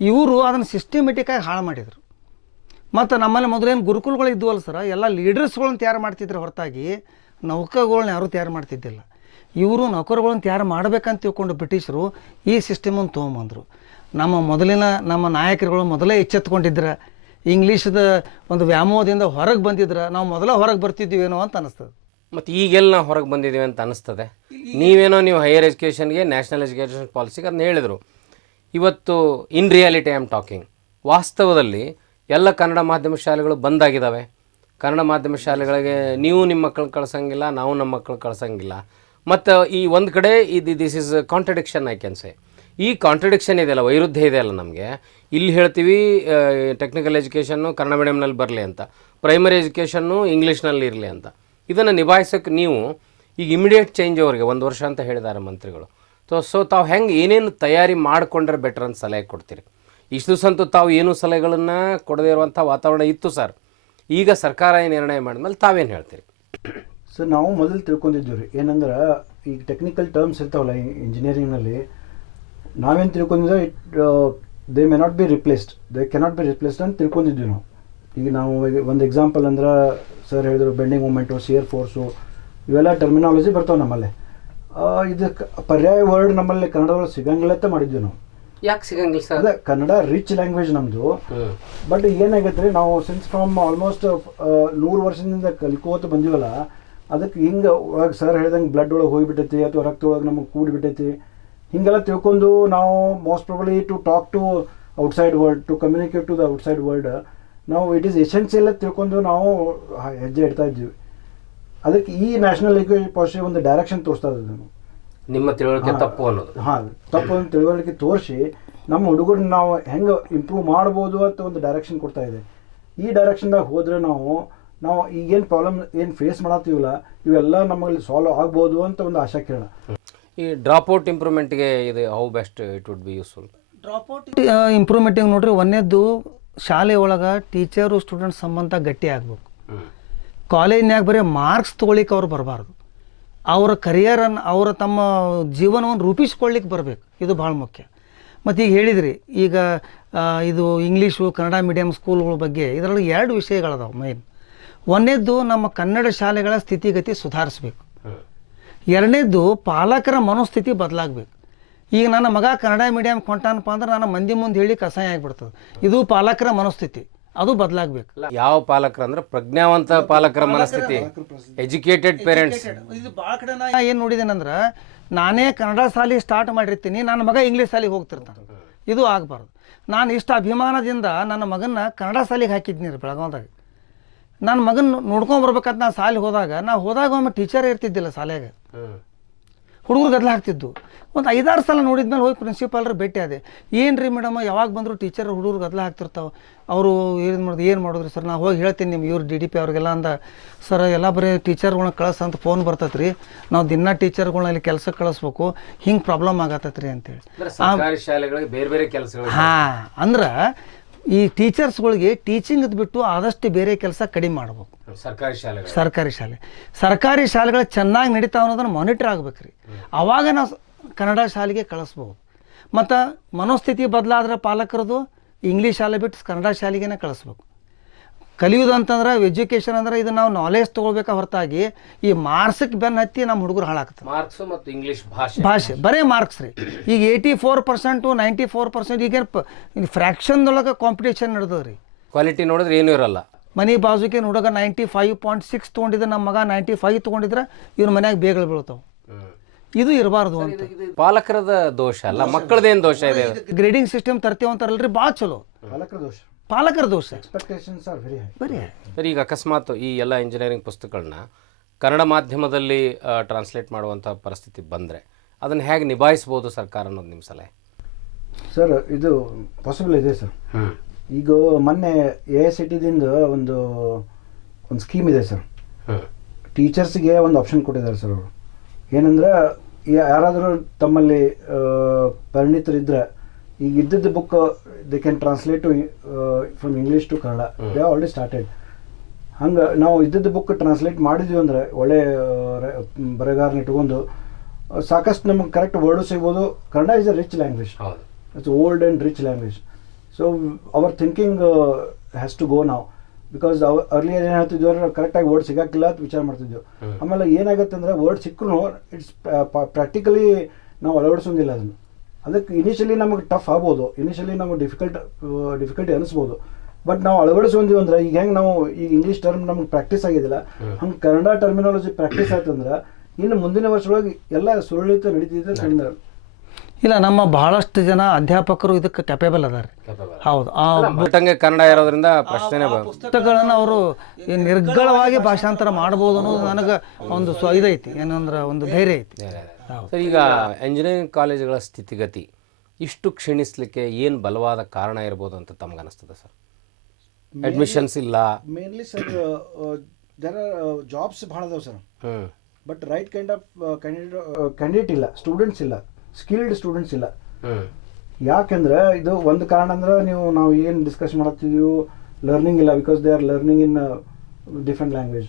ಇವರು ಅದನ್ನು ಸಿಸ್ಟಮೆಟಿಕ್ಕಾಗಿ ಹಾಳು ಮಾಡಿದರು. ಮತ್ತು ನಮ್ಮಲ್ಲಿ ಮೊದಲೇನು ಗುರುಕುಲಗಳು ಇದ್ವಲ್ಲ ಸರ, ಎಲ್ಲ ಲೀಡರ್ಸ್ಗಳನ್ನ ತಯಾರು ಮಾಡ್ತಿದ್ರು ಹೊರತಾಗಿ ನೌಕರಗಳನ್ನ ಯಾರೂ ತಯಾರು ಮಾಡ್ತಿದ್ದಿಲ್ಲ. ಇವರು ನೌಕರಗಳನ್ನ ತಯಾರು ಮಾಡ್ಬೇಕಂತ ತಿಳ್ಕೊಂಡು ಬ್ರಿಟಿಷರು ಈ ಸಿಸ್ಟಮನ್ನು ತೊಗೊಂಬಂದರು. ನಮ್ಮ ನಾಯಕರುಗಳು ಮೊದಲೇ ಎಚ್ಚೆತ್ಕೊಂಡಿದ್ರೆ, ಇಂಗ್ಲೀಷದ ಒಂದು ವ್ಯಾಮೋಹದಿಂದ ಹೊರಗೆ ಬಂದಿದ್ರೆ ನಾವು ಮೊದಲೇ ಹೊರಗೆ ಬರ್ತಿದ್ದೀವೇನೋ ಅಂತ ಅನ್ನಿಸ್ತದೆ. ಮತ್ತು ಈಗೆಲ್ಲ ನಾವು ಹೊರಗೆ ಬಂದಿದ್ದೀವಿ ಅಂತ ಅನ್ನಿಸ್ತದೆ. ನೀವು ಹೈಯರ್ ಎಜುಕೇಷನ್ಗೆ ನ್ಯಾಷನಲ್ ಎಜುಕೇಷನ್ ಪಾಲಿಸಿಗೆ ಅದನ್ನ ಹೇಳಿದರು. ಇವತ್ತು in reality I am talking, ವಾಸ್ತವದಲ್ಲಿ ಎಲ್ಲ ಕನ್ನಡ ಮಾಧ್ಯಮ ಶಾಲೆಗಳು ಬಂದಾಗಿದ್ದಾವೆ. ಕನ್ನಡ ಮಾಧ್ಯಮ ಶಾಲೆಗಳಿಗೆ ನೀವು ನಿಮ್ಮ ಮಕ್ಕಳನ್ನ ಕಳ್ಸಂಗಿಲ್ಲ, ನಾವು ನಮ್ಮ ಮಕ್ಕಳನ್ನ ಕಳ್ಸಂಗಿಲ್ಲ. ಮತ್ತು ಈ ಒಂದು ಕಡೆ this is contradiction I can say. ಈ ಕಾಂಟ್ರಡಿಕ್ಷನ್ ಇದೆಯಲ್ಲ, ವೈರುಧ್ಯ ಇದೆಯಲ್ಲ ನಮಗೆ. ಇಲ್ಲಿ ಹೇಳ್ತೀವಿ ಟೆಕ್ನಿಕಲ್ ಎಜುಕೇಷನ್ನು ಕನ್ನಡ ಮೀಡಿಯಮ್ನಲ್ಲಿ ಬರಲಿ ಅಂತ, ಪ್ರೈಮರಿ ಎಜುಕೇಷನ್ನು ಇಂಗ್ಲೀಷ್ನಲ್ಲಿ ಇರಲಿ ಅಂತ. ಇದನ್ನು ನಿಭಾಯಿಸೋಕ್ಕೆ ನೀವು ಈಗ ಇಮಿಡಿಯೇಟ್ ಚೇಂಜ್ ಅವರಿಗೆ 1 ವರ್ಷ ಅಂತ ಹೇಳಿದ್ದಾರೆ ಮಂತ್ರಿಗಳು. ಸೊ ತಾವು ಹೆಂಗೆ ಏನೇನು ತಯಾರಿ ಮಾಡಿಕೊಂಡ್ರೆ ಬೆಟರ್ ಅಂತ ಸಲಹೆ ಕೊಡ್ತೀರಿ? ಇಷ್ಟು ದಿವಸ ಅಂತೂ ತಾವು ಏನೂ ಸಲಹೆಗಳನ್ನು ಕೊಡದೇ ಇರುವಂಥ ವಾತಾವರಣ ಇತ್ತು ಸರ್. ಈಗ ಸರ್ಕಾರ ಏನು ನಿರ್ಣಯ ಮಾಡಿದ್ಮೇಲೆ ತಾವೇನು ಹೇಳ್ತೀರಿ? ಸರ್ ನಾವು ಮೊದಲು ತಿಳ್ಕೊಂಡಿದ್ದೀವಿ ರೀ, ಏನಂದ್ರೆ ಈಗ ಟೆಕ್ನಿಕಲ್ ಟರ್ಮ್ಸ್ ಇರ್ತಾವಲ್ಲ ಇಂಜಿನಿಯರಿಂಗ್ನಲ್ಲಿ, ನಾವೇನು ತಿಳ್ಕೊಂಡಿದ್ರೆ they may not be replaced, they cannot be replaced ಅಂತ ತಿಳ್ಕೊಂಡಿದ್ವಿ ನಾವು. ಈಗ ನಾವು ಒಂದು ಎಕ್ಸಾಂಪಲ್ ಅಂದ್ರೆ ಸರ್ ಹೇಳಿದ್ರು ಬೆಂಡಿಂಗ್ ಮೂಮೆಂಟು, ಶಿಯರ್ ಫೋರ್ಸು, ಇವೆಲ್ಲ ಟರ್ಮಿನಾಲಜಿ ಬರ್ತಾವೆ ನಮ್ಮಲ್ಲಿ. ಇದಕ್ಕೆ ಪರ್ಯಾಯ ವರ್ಡ್ ನಮ್ಮಲ್ಲಿ ಕನ್ನಡದೊಳಗೆ ಸಿಗಂಗಿಲ್ಲ ಅಂತ ಮಾಡಿದ್ವಿ ನಾವು. ಯಾಕೆ ಸಿಗಂಗಿಲ್ಲ ಸರ್? ಅದೇ ಕನ್ನಡ ರಿಚ್ ಲ್ಯಾಂಗ್ವೇಜ್ ನಮ್ಮದು. ಬಟ್ ಏನಾಗೈತೆ ರೀ, ನಾವು ಸಿನ್ಸ್ ಫ್ರಮ್ ಆಲ್ಮೋಸ್ಟ್ 100 ವರ್ಷದಿಂದ ಕಲಿಕೋತ ಬಂದೀವಲ್ಲ, ಅದಕ್ಕೆ ಹಿಂಗೆ ಒಳಗೆ ಸರ್ ಹೇಳ್ದಂಗೆ ಬ್ಲಡ್ ಒಳಗೆ ಹೋಗಿಬಿಟ್ಟೈತಿ ಅಥವಾ ರಕ್ತ ಒಳಗೆ ನಮಗೆ ಕೂಡಿಬಿಟ್ಟೈತಿ, ಹಿಂಗೆಲ್ಲ ತಿಳ್ಕೊಂಡು ನಾವು most probably to talk to outside world, to communicate to the outside world, ನಾವು ಇಟ್ ಈಸ್ ಎಸೆನ್ಷಿಯಲ್ ತಿಳ್ಕೊಂಡು ನಾವು ಹೆಜ್ಜೆ ಇಡ್ತಾ ಇದ್ದೀವಿ. ಅದಕ್ಕೆ ಈ ನ್ಯಾಷನಲ್ ಲ್ಯಾಂಗ್ವೇಜ್ ಪಾಲಿಸಿ ಒಂದು ಡೈರೆಕ್ಷನ್ ತೋರಿಸ್ತಾ ಇದ್ದೀವಿ ನಾವು. ನಿಮ್ಮ ತಿಳುವಳಿಕೆ ತಪ್ಪು ಅನ್ನೋದು? ಹಾಂ, ತಪ್ಪು ಒಂದು ತಿಳುವಳಿಕೆ ತೋರಿಸಿ ನಮ್ಮ ಹುಡುಗರನ್ನ ನಾವು ಹೆಂಗೆ ಇಂಪ್ರೂವ್ ಮಾಡ್ಬೋದು ಅಂತ ಒಂದು ಡೈರೆಕ್ಷನ್ ಕೊಡ್ತಾ ಇದೆ. ಈ ಡೈರೆಕ್ಷನ್ದಾಗ ಹೋದರೆ ನಾವು ಈಗೇನು ಪ್ರಾಬ್ಲಮ್ ಏನು ಫೇಸ್ ಮಾಡತ್ತೀವಲ್ಲ, ಇವೆಲ್ಲ ನಮ್ಮಲ್ಲಿ ಸಾಲ್ವ್ ಆಗ್ಬೋದು ಅಂತ ಒಂದು ಆಶಾ ಕಿರಣ. ಈ ಡ್ರಾಪ್ಔಟ್ ಇಂಪ್ರೂವ್ಮೆಂಟ್ಗೆ ಇದು how best it would be useful? Dropout ಇಂಪ್ರೂವ್ಮೆಂಟಿಗೆ ನೋಡ್ರಿ, ಒಂದೇದ್ದು ಶಾಲೆ ಒಳಗೆ ಟೀಚರು ಸ್ಟೂಡೆಂಟ್ ಸಂಬಂಧ ಗಟ್ಟಿ ಆಗಬೇಕು. ಕಾಲೇಜ್ನಾಗ ಬರೀ ಮಾರ್ಕ್ಸ್ ತೊಗೊಳಿಕ್ಕೆ ಅವ್ರು ಬರಬಾರ್ದು, ಅವರ ಕರಿಯರನ್ನು, ಅವರ ತಮ್ಮ ಜೀವನವನ್ನು ರೂಪಿಸ್ಕೊಳ್ಳಿಕ್ಕೆ ಬರಬೇಕು. ಇದು ಭಾಳ ಮುಖ್ಯ. ಮತ್ತು ಈಗ ಹೇಳಿದ್ರಿ, ಈಗ ಇದು ಇಂಗ್ಲೀಷು ಕನ್ನಡ ಮೀಡಿಯಮ್ ಸ್ಕೂಲ್ಗಳ ಬಗ್ಗೆ ಇದರಲ್ಲಿ 2 ವಿಷಯಗಳದಾವೆ ಮೈನ್. ಒಂದನೇದ್ದು ನಮ್ಮ ಕನ್ನಡ ಶಾಲೆಗಳ ಸ್ಥಿತಿಗತಿ ಸುಧಾರಿಸ್ಬೇಕು. ಎರಡನೇದ್ದು ಪಾಲಕರ ಮನೋಸ್ಥಿತಿ ಬದಲಾಗಬೇಕು. ಈಗ ನನ್ನ ಮಗ ಕನ್ನಡ ಮೀಡಿಯಮ್ ಕೊಂಟಾನಪ್ಪ ಅಂದ್ರೆ ನಾನು ಮಂದಿ ಮುಂದೆ ಹೇಳಿ ಅಸಹ್ಯ ಆಗಿಬಿಡ್ತದೆ. ಇದು ಪಾಲಕರ ಮನೋಸ್ಥಿತಿ, ಅದು ಬದಲಾಗಬೇಕು. ಯಾವ ಪಾಲಕರು ಅಂದ್ರೆ ಪ್ರಜ್ಞಾವಂತ ಪಾಲಕರ ಮನಸ್ಥಿತಿ, ಎಜುಕೇಟೆಡ್ ಪೇರೆಂಟ್ಸ್. ಇದು ಭಾಳ ಕಡೆ ನಾ ಏನು ನೋಡಿದ್ದೇನೆಂದ್ರೆ, ನಾನೇ ಕನ್ನಡ ಶಾಲೆ ಸ್ಟಾರ್ಟ್ ಮಾಡಿರ್ತೀನಿ, ನನ್ನ ಮಗ ಇಂಗ್ಲೀಷ್ ಶಾಲೆಗೆ ಹೋಗ್ತಿರ್ತಾನೆ. ಇದು ಆಗಬಾರ್ದು. ನಾನು ಇಷ್ಟು ಅಭಿಮಾನದಿಂದ ನನ್ನ ಮಗನ್ನ ಕನ್ನಡ ಶಾಲೆಗೆ ಹಾಕಿದ್ದೀನಿ ರೀ ಬೆಳಗಾವ್ದಾಗ. ನನ್ನ ಮಗನ ನೋಡ್ಕೊಂಬರ್ಬೇಕಂತ ನಾನು ಶಾಲೆಗೆ ಹೋದಾಗ ಒಮ್ಮೆ ಟೀಚರ್ ಇರ್ತಿದ್ದಿಲ್ಲ ಶಾಲೆಗೆ, ಹುಡುಗರು ಗದ್ದಲ ಹಾಕ್ತಿದ್ದು. ಒಂದು 5-6 ಸಲ ನೋಡಿದ್ಮೇಲೆ ಹೋಗಿ ಪ್ರಿನ್ಸಿಪಾಲ್ರು ಭೇಟಿ ಅದೇ, ಏನು ರೀ ಮೇಡಮ್ ಯಾವಾಗ ಬಂದರೂ ಟೀಚರ್ ಹುಡುಗರು ಗದ್ದಲ ಹಾಕ್ತಿರ್ತಾವೆ, ಅವರು ಏನು ಮಾಡಿದ್ರಿ ಸರ್? ನಾನು ಹೋಗಿ ಹೇಳ್ತೀನಿ ನಿಮ್ಮ ಇವ್ರು DDP ಅವ್ರಿಗೆಲ್ಲ ಅಂದ. ಸರ್ ಎಲ್ಲ ಬರೀ ಟೀಚರ್ಗಳನ್ನ ಕಳಿಸ್ ಅಂತ ಫೋನ್ ಬರ್ತೈತೆ ರೀ, ನಾವು ದಿನ ಟೀಚರ್ಗಳನ್ನ ಇಲ್ಲಿ ಕೆಲಸಕ್ಕೆ ಕಳಿಸ್ಬೇಕು, ಹಿಂಗೆ ಪ್ರಾಬ್ಲಮ್ ಆಗತ್ತೈತೆ ರೀ ಅಂತೇಳಿ. ಸರ್ಕಾರಿ ಶಾಲೆಗಳಿಗೆ ಬೇರೆ ಬೇರೆ ಕೆಲಸಗಳು. ಹಾಂ, ಅಂದ್ರೆ ಈ ಟೀಚರ್ಸ್ಗಳಿಗೆ ಟೀಚಿಂಗ್ ಬಿಟ್ಟು ಆದಷ್ಟು ಬೇರೆ ಕೆಲಸ ಕಡಿಮೆ ಮಾಡ್ಬೇಕು. ಸರ್ಕಾರಿ ಶಾಲೆಗಳು ಚೆನ್ನಾಗಿ ನಡೀತಾವೆ ಅನ್ನೋದನ್ನು ಮಾನಿಟರ್ ಆಗ್ಬೇಕು ರೀ. ಆವಾಗ ನಾವು ಕನ್ನಡ ಶಾಲೆಗೆ ಕಳಿಸ್ಬೋದು. ಮತ್ತು ಮನೋಸ್ಥಿತಿ ಬದಲಾದ್ರೆ ಪಾಲಕರದು ಇಂಗ್ಲೀಷ್ ಶಾಲೆ ಬಿಟ್ಟು ಕನ್ನಡ ಶಾಲೆಗೇ ಕಳಿಸ್ಬೇಕು. ಕಲಿಯೋದು ಅಂತಂದ್ರೆ ಎಜುಕೇಷನ್ ಅಂದ್ರೆ ಇದು ನಾವು ನಾಲೆಜ್ ತೊಗೊಳ್ಬೇಕಾ ಹೊರತಾಗಿ ಈ ಮಾರ್ಕ್ಸಿಗೆ ಬೆನ್ನು ಹತ್ತಿ ನಮ್ಮ ಹುಡುಗರು ಹಾಳಾಗ್ತದೆ. ಮಾರ್ಕ್ಸ್ ಮತ್ತು ಇಂಗ್ಲೀಷ್ ಭಾಷೆ ಬರೀ ಮಾರ್ಕ್ಸ್ ರೀ. ಈಗ 84% 94% ಈಗ ಫ್ರ್ಯಾಕ್ಷನ್ದೊಳಗೆ ಕಾಂಪಿಟೇಷನ್ ನಡೆದದ ರೀ. ಕ್ವಾಲಿಟಿ ನೋಡಿದ್ರೆ ಏನೂ ಇರಲ್ಲ. ಮನೆ ಬಾಜುಕೆ ಹುಡುಗ 95.6 ತೊಗೊಂಡಿದ್ರೆ, ನಮ್ಮ ಮಗ 95 ತೊಗೊಂಡಿದ್ರೆ ಇವ್ರ ಮನ್ಯಾಗ ಬೇಗಳು ಬೀಳ್ತಾವೆ. ಇದು ಇರಬಾರ್ದು ಅಂತ. ಪಾಲಕರದ ದೋಷ ಅಲ್ಲ, ಮಕ್ಕಳದೇನು ದೋಷ ಇದೆ? ಗ್ರೇಡಿಂಗ್ ಸಿಸ್ಟಮ್ ತರ್ತೀವಿ ಅಂತಾರಲ್ರಿ, ಭಾಳ ಚಲೋ. ಪಾಲಕರ ದೋಷ. ಬರೀ ಸರ್, ಈಗ ಅಕಸ್ಮಾತ್ ಈ ಎಲ್ಲ ಇಂಜಿನಿಯರಿಂಗ್ ಪುಸ್ತಕಗಳನ್ನ ಕನ್ನಡ ಮಾಧ್ಯಮದಲ್ಲಿ ಟ್ರಾನ್ಸ್ಲೇಟ್ ಮಾಡುವಂಥ ಪರಿಸ್ಥಿತಿ ಬಂದರೆ ಅದನ್ನು ಹೇಗೆ ನಿಭಾಯಿಸ್ಬೋದು ಸರ್ಕಾರ ಅನ್ನೋದು ನಿಮ್ಮ ಸಲಹೆ? ಸರ್, ಇದು ಪಾಸಿಬಲ್ ಇದೆ ಸರ್. ಈಗ ಮೊನ್ನೆ AICTದಿಂದ ಒಂದು ಸ್ಕೀಮ್ ಇದೆ ಸರ್. ಟೀಚರ್ಸ್ಗೆ ಒಂದು ಆಪ್ಷನ್ ಕೊಟ್ಟಿದ್ದಾರೆ ಸರ್. ಅವರು ಏನಂದ್ರೆ, ಯಾರಾದರೂ ತಮ್ಮಲ್ಲಿ ಪರಿಣಿತರಿದ್ದರೆ ಈಗ ಇದ್ದದ್ದು book they can translate to from English to Kannada. They already started. ಹಂಗೆ ನಾವು ಇದ್ದದ್ದು ಬುಕ್ ಟ್ರಾನ್ಸ್ಲೇಟ್ ಮಾಡಿದ್ವಿ ಅಂದರೆ ಒಳ್ಳೆ ಬರಗಾರನ ಇಟ್ಕೊಂಡು ಸಾಕಷ್ಟು ನಮಗೆ ಕರೆಕ್ಟ್ ವರ್ಡು ಸಿಗ್ಬೋದು. Kannada is a rich language, it's old and rich language. So our thinking has to go ನಾವು. ಬಿಕಾಸ್ ಅರ್ಲಿಯರ್ ಏನು ಹೇಳ್ತಿದ್ವಿ ಅಂದ್ರೆ ಕರೆಕ್ಟಾಗಿ ವರ್ಡ್ ಸಿಗೋಕ್ಕಿಲ್ಲ ಅಂತ ವಿಚಾರ ಮಾಡ್ತಿದ್ವಿ. ಆಮೇಲೆ ಏನಾಗುತ್ತೆ ಅಂದರೆ ವರ್ಡ್ ಸಿಕ್ಕರೂ ಇಟ್ಸ್ ಪ್ರಾಕ್ಟಿಕಲಿ ನಾವು ಅಳವಡಿಸೋದಿಲ್ಲ ಅದನ್ನು. ಅದಕ್ಕೆ ಇನಿಷಿಯಲಿ ನಮಗೆ ಟಫ್ ಆಗ್ಬೋದು, ಇನಿಷಿಯಲಿ ನಮಗೆ ಡಿಫಿಕಲ್ಟಿ ಅನಿಸ್ಬೋದು. ಬಟ್ ನಾವು ಅಳವಡಿಸ್ಕೊಂತೀವಿ ಅಂದ್ರೆ, ಈಗ ಹೆಂಗೆ ನಾವು ಈಗ ಇಂಗ್ಲೀಷ್ ಟರ್ಮ್ ನಮ್ಗೆ ಪ್ರಾಕ್ಟೀಸ್ ಆಗಿದ್ದಿಲ್ಲ, ಹಂಗೆ ಕನ್ನಡ ಟರ್ಮಿನಾಲಜಿ ಪ್ರಾಕ್ಟೀಸ್ ಆಯ್ತಂದ್ರೆ ಇನ್ನು ಮುಂದಿನ ವರ್ಷದೊಳಗೆ ಎಲ್ಲ ಸುರಳಿತ ನಡೀತಿದೆ ಕಂಡ. ಇಲ್ಲ, ನಮ್ಮ ಬಹಳಷ್ಟು ಜನ ಅಧ್ಯಾಪಕರು ಇದಕ್ಕೆ ಕೆಪೇಬಲ್ ಅದಾರ. ಹೌದು, ಕನ್ನಡ ಇರೋದ್ರಿಂದ ಪ್ರಶ್ನೆ ಪುಸ್ತಕಗಳನ್ನು ಅವರು ನಿರ್ಗಳವಾಗಿ ಭಾಷಾಂತರ ಮಾಡ್ಬೋದು ಅನ್ನೋದು ನನಗೆ ಒಂದು ಇದೈತಿ, ಏನಂದ್ರೆ ಒಂದು ಧೈರ್ಯ ಐತಿ. ಸರ್, ಈಗ ಇಂಜಿನಿಯರಿಂಗ್ ಕಾಲೇಜುಗಳ ಸ್ಥಿತಿಗತಿ ಇಷ್ಟು ಕ್ಷೀಣಿಸ್ಲಿಕ್ಕೆ ಏನು ಬಲವಾದ ಕಾರಣ ಇರ್ಬೋದು ಅಂತ ತಮ್ಗೆ ಅನಿಸ್ತದೆ ಸರ್? ಅಡ್ಮಿಷನ್ಸ್ ಇಲ್ಲ mainly sir. There are jobs ಭಾಳ ಅದಾವೆ sir, but right kind of candidate ಇಲ್ಲ, ಸ್ಟೂಡೆಂಟ್ಸ್ ಇಲ್ಲ. ಸ್ಕಿಲ್ಡ್ ಸ್ಟೂಡೆಂಟ್ಸ್ ಇಲ್ಲ. ಹ್ಮ್ ಯಾಕೆಂದ್ರೆ ಇದು ಒಂದು ಕಾರಣ ಅಂದ್ರೆ ನಾವು ಏನು ಡಿಸ್ಕಸ್ ಮಾಡ್ತಿದ್ದೀವಿ, ಲರ್ನಿಂಗ್ ಇಲ್ಲ, because they are learning in different language.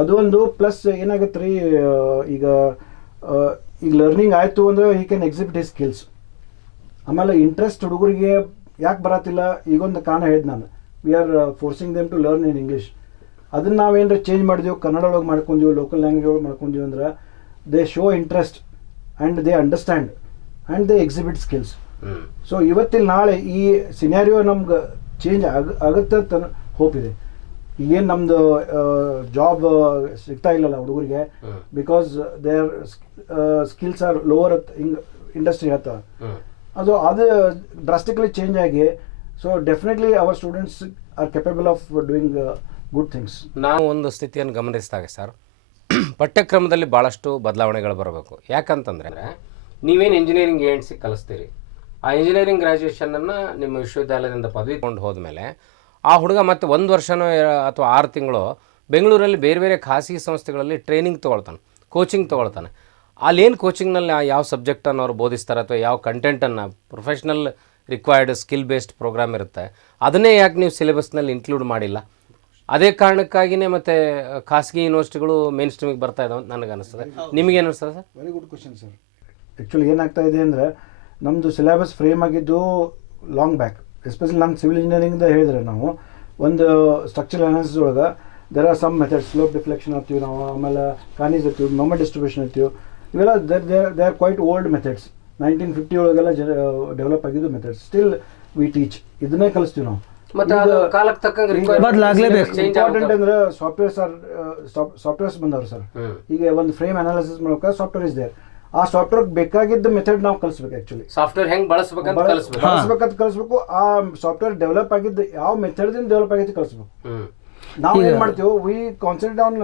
ಅದು ಒಂದು ಪ್ಲಸ್ ಏನಾಗುತ್ತೆ ರೀ, ಈಗ ಲರ್ನಿಂಗ್ ಆಯಿತು ಅಂದರೆ he can exhibit his skills. ಆಮೇಲೆ ಇಂಟ್ರೆಸ್ಟ್ ಹುಡುಗರಿಗೆ ಯಾಕೆ ಬರತ್ತಿಲ್ಲ, ಈಗೊಂದು ಕಾರಣ ಹೇಳಿದ್ ನಾನು, we are forcing them to learn in English. ಅದನ್ನು ನಾವೇನಾರ ಚೇಂಜ್ ಮಾಡಿದೆವು, ಕನ್ನಡ ಒಳಗೆ ಮಾಡ್ಕೊಂತೀವಿ, ಲೋಕಲ್ ಲ್ಯಾಂಗ್ವೇಜ್ ಒಳಗೆ ಮಾಡ್ಕೊಂತೀವಿ ಅಂದ್ರೆ they show interest and they understand and they exhibit skills. So ಇವತ್ತಿನ ನಾಳೆ ಈ ಸಿನಾರಿಯೋ ನಮ್ಗೆ ಚೇಂಜ್ ಆಗುತ್ತೆ ಅಂತ ಹೋಪ್ ಇದೆ. ಈಗೇನು ನಮ್ಮದು ಜಾಬ್ ಸಿಗ್ತಾ ಇಲ್ಲಲ್ಲ ಹುಡುಗರಿಗೆ, because their skills are lower ಹಿಂಗೆ ಇಂಡಸ್ಟ್ರಿ ಹೇಳ್ತಾರೆ. ಅದು ಡ್ರಾಸ್ಟಿಕ್ಲಿ ಚೇಂಜ್ ಆಗಿ, so definitely our students are capable of doing good things. ನಾವು ಒಂದು ಸ್ಥಿತಿಯನ್ನು ಗಮನಿಸಿದಾಗ ಸರ್, ಪಠ್ಯಕ್ರಮದಲ್ಲಿ ಭಾಳಷ್ಟು ಬದಲಾವಣೆಗಳು ಬರಬೇಕು. ಯಾಕಂತಂದರೆ ನೀವೇನು ಇಂಜಿನಿಯರಿಂಗ್ ಎಣಿಸಿ ಕಲಿಸ್ತೀರಿ, ಆ ಇಂಜಿನಿಯರಿಂಗ್ ಗ್ರ್ಯಾಜುಯೇಷನನ್ನು ನಿಮ್ಮ ವಿಶ್ವವಿದ್ಯಾಲಯದಿಂದ ಪದವಿ ಕೊಂಡು ಹೋದ್ಮೇಲೆ ಆ ಹುಡುಗ ಮತ್ತೆ 1 ವರ್ಷನೋ ಅಥವಾ 6 ತಿಂಗಳು ಬೆಂಗಳೂರಲ್ಲಿ ಬೇರೆ ಬೇರೆ ಖಾಸಗಿ ಸಂಸ್ಥೆಗಳಲ್ಲಿ ಟ್ರೈನಿಂಗ್ ತೊಗೊಳ್ತಾನೆ, ಕೋಚಿಂಗ್ ತೊಗೊಳ್ತಾನೆ. ಅಲ್ಲೇನು ಕೋಚಿಂಗ್ನಲ್ಲಿ ಯಾವ ಸಬ್ಜೆಕ್ಟನ್ನು ಅವ್ರು ಬೋಧಿಸ್ತಾರೆ ಅಥವಾ ಯಾವ ಕಂಟೆಂಟನ್ನು, professional required skill based program ಇರುತ್ತೆ, ಅದನ್ನೇ ಯಾಕೆ ನೀವು ಸಿಲೆಬಸ್ನಲ್ಲಿ ಇನ್ಕ್ಲೂಡ್ ಮಾಡಿಲ್ಲ? ಅದೇ ಕಾರಣಕ್ಕಾಗಿಯೇ ಮತ್ತು ಖಾಸಗಿ ಯೂನಿವರ್ಸಿಟಿಗಳು ಮೇನ್ ಸ್ಟ್ರೀಮಿಗೆ ಬರ್ತಾ ಇದ್ದಾವೆ ಅಂತ ನನಗೆ ಅನಿಸ್ತದೆ. ನಿಮಗೇನು ಅನಿಸ್ತದೆ sir? Very good question sir. Actually ಏನಾಗ್ತಾ ಇದೆ ಅಂದರೆ ನಮ್ಮದು ಸಿಲೆಬಸ್ ಫ್ರೇಮ್ ಆಗಿದ್ದು ಲಾಂಗ್ ಬ್ಯಾಕ್, ಎಸ್ಪೆಷಲಿ ನಮ್ಮ ಸಿವಿಲ್ ಇಂಜಿನಿಯರಿಂಗ್ದ ಹೇಳಿದ್ರೆ ನಾವು ಒಂದು ಸ್ಟ್ರಕ್ಚರಲ್ ಅನಾಲಿಸಿಸ್ ಒಳಗೆ there are some methods, slope deflection ಅಂತೀವಿ ನಾವು, ಆಮೇಲೆ ಕಾನೀಸ್ ಅಂತೀವಿ, ಮೊಮೆಂಟ್ ಡಿಸ್ಟ್ರಿಬ್ಯೂಷನ್ ಅಂತೀವಿ. ಇವೆಲ್ಲ they are quite old methods. 1950 ಒಳಗೆಲ್ಲ ಡೆವಲಪ್ ಆಗಿದ್ದು ಮೆಥಡ್ಸ್. ಸ್ಟಿಲ್ ವಿ ಟೀಚ್, ಇದನ್ನೇ ಕಲಿಸ್ತೀವಿ ನಾವು. ಕಾಲಕ್ಕೆ ತಕ್ಕಂಗೆ ಇಂಪಾರ್ಟೆಂಟ್ ಅಂದ್ರೆ ಸಾಫ್ಟ್ವೇರ್ಸ್ ಬಂದವ್ರು ಸರ್. ಈಗ ಒಂದು ಫ್ರೇಮ್ ಅನಾಲಿಸಿಸ್ ಮಾಡೋಕೆ ಸಾಫ್ಟ್ವೇರ್ ಇಸ್ ದೇರ್. ಆ ಸಾಫ್ಟ್ವೇರ್ ಬೇಕಾಗಿದ್ದ ಮೆಥಡ್ ನಾವು ಕಲಿಸ್ಬೇಕು. ಆಕ್ಚುಲಿ ಸಾಫ್ಟ್ವೇರ್ ಹೆಂಗೆ ಬಳಸಬೇಕಂತ ಕಲಿಸ್ಬೇಕು. ಆ ಸಾಫ್ಟ್ವೇರ್ ಡೆವಲಪ್ ಆಗಿದ್ದು ಯಾವ ಮೆಥಡ್ ದಿಂದ ಡೆವಲಪ್ ಆಗಿದ್ದು ಕಲಿಸ್ಬೇಕು. ನಾವು ಏನ್ ಮಾಡ್ತೀವಿ, we concentrate on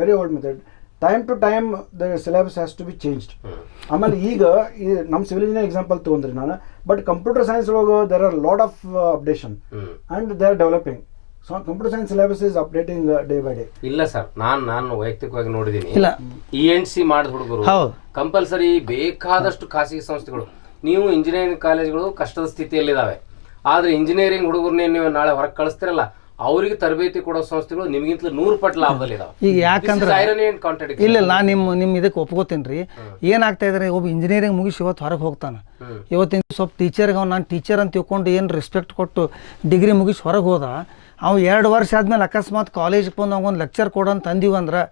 very old method. Time to time the syllabus has to be changed. ಆಮೇಲೆ ಈಗ ನಮ್ಮ ಸಿವಿಲ್ ಇಂಜಿನಿಯರ್ ಎಕ್ಸಾಂಪಲ್ ತೊಗೊಂಡ್ರಿ ನಾನು, ಬಟ್ ಕಂಪ್ಯೂಟರ್ ಸೈನ್ಸ್ ಒಳಗೆ there are lot of updation and they are developing. So computer science syllabus is updating day by day. ಇಲ್ಲ sir, ನಾನು ವೈಯಕ್ತಿಕವಾಗಿ ನೋಡಿದ್ದೀನಿ, ENC ಮಾಡಿದ ಹುಡುಗರು ಕಂಪಲ್ಸರಿ ಬೇಕಾದಷ್ಟು ಖಾಸಗಿ ಸಂಸ್ಥೆಗಳು, ನೀವು ಇಂಜಿನಿಯರಿಂಗ್ ಕಾಲೇಜ್ಗಳು ಕಷ್ಟದ ಸ್ಥಿತಿಯಲ್ಲಿದ್ದಾವೆ, ಆದರೆ ಇಂಜಿನಿಯರಿಂಗ್ ಹುಡುಗರನ್ನೇ ನೀವು ನಾಳೆ ಹೊರಗೆ ಕಳಿಸ್ತಿರಲ್ಲ, ಅವರಿಗೆ ತರಬೇತಿ ಕೊಡೋ ಸಂಸ್ಥೆಗಳು ನಿಮಗಿಂತಲೂ 100 ಪಟ್ಟು ಲಾಭದಲ್ಲಿದ್ದಾವೆ. ಈಗ ಯಾಕಂದ್ರೆ ಇಲ್ಲ, ನಾನು ನಿಮ್ಮ ಇದಕ್ಕೆ ಒಪ್ಕೋತೀನಿ ರೀ. ಏನಾಗ್ತಾ ಇದ್ರೆ, ಒಬ್ಬ ಇಂಜಿನಿಯರಿಂಗ್ ಮುಗಿಸಿ ಇವತ್ತು ಹೊರಗೆ ಹೋಗ್ತಾನೆ, ಇವತ್ತಿನ ಸ್ವಲ್ಪ ಟೀಚರ್ಗೆ ನಾನು ಟೀಚರ್ ಅಂತ ತಿಳ್ಕೊಂಡು ಏನು ರೆಸ್ಪೆಕ್ಟ್ ಕೊಟ್ಟು ಡಿಗ್ರಿ ಮುಗಿಸಿ ಹೊರಗೆ ಹೋದ, ಅವು 2 ವರ್ಷ ಆದ್ಮೇಲೆ ಅಕಸ್ಮಾತ್ ಕಾಲೇಜ್ಗೆ ಬಂದು ಅವ್ಗೊಂದು ಲೆಕ್ಚರ್ ಕೊಡೋಂತ ಅಂದೀವಂದ್ರೆ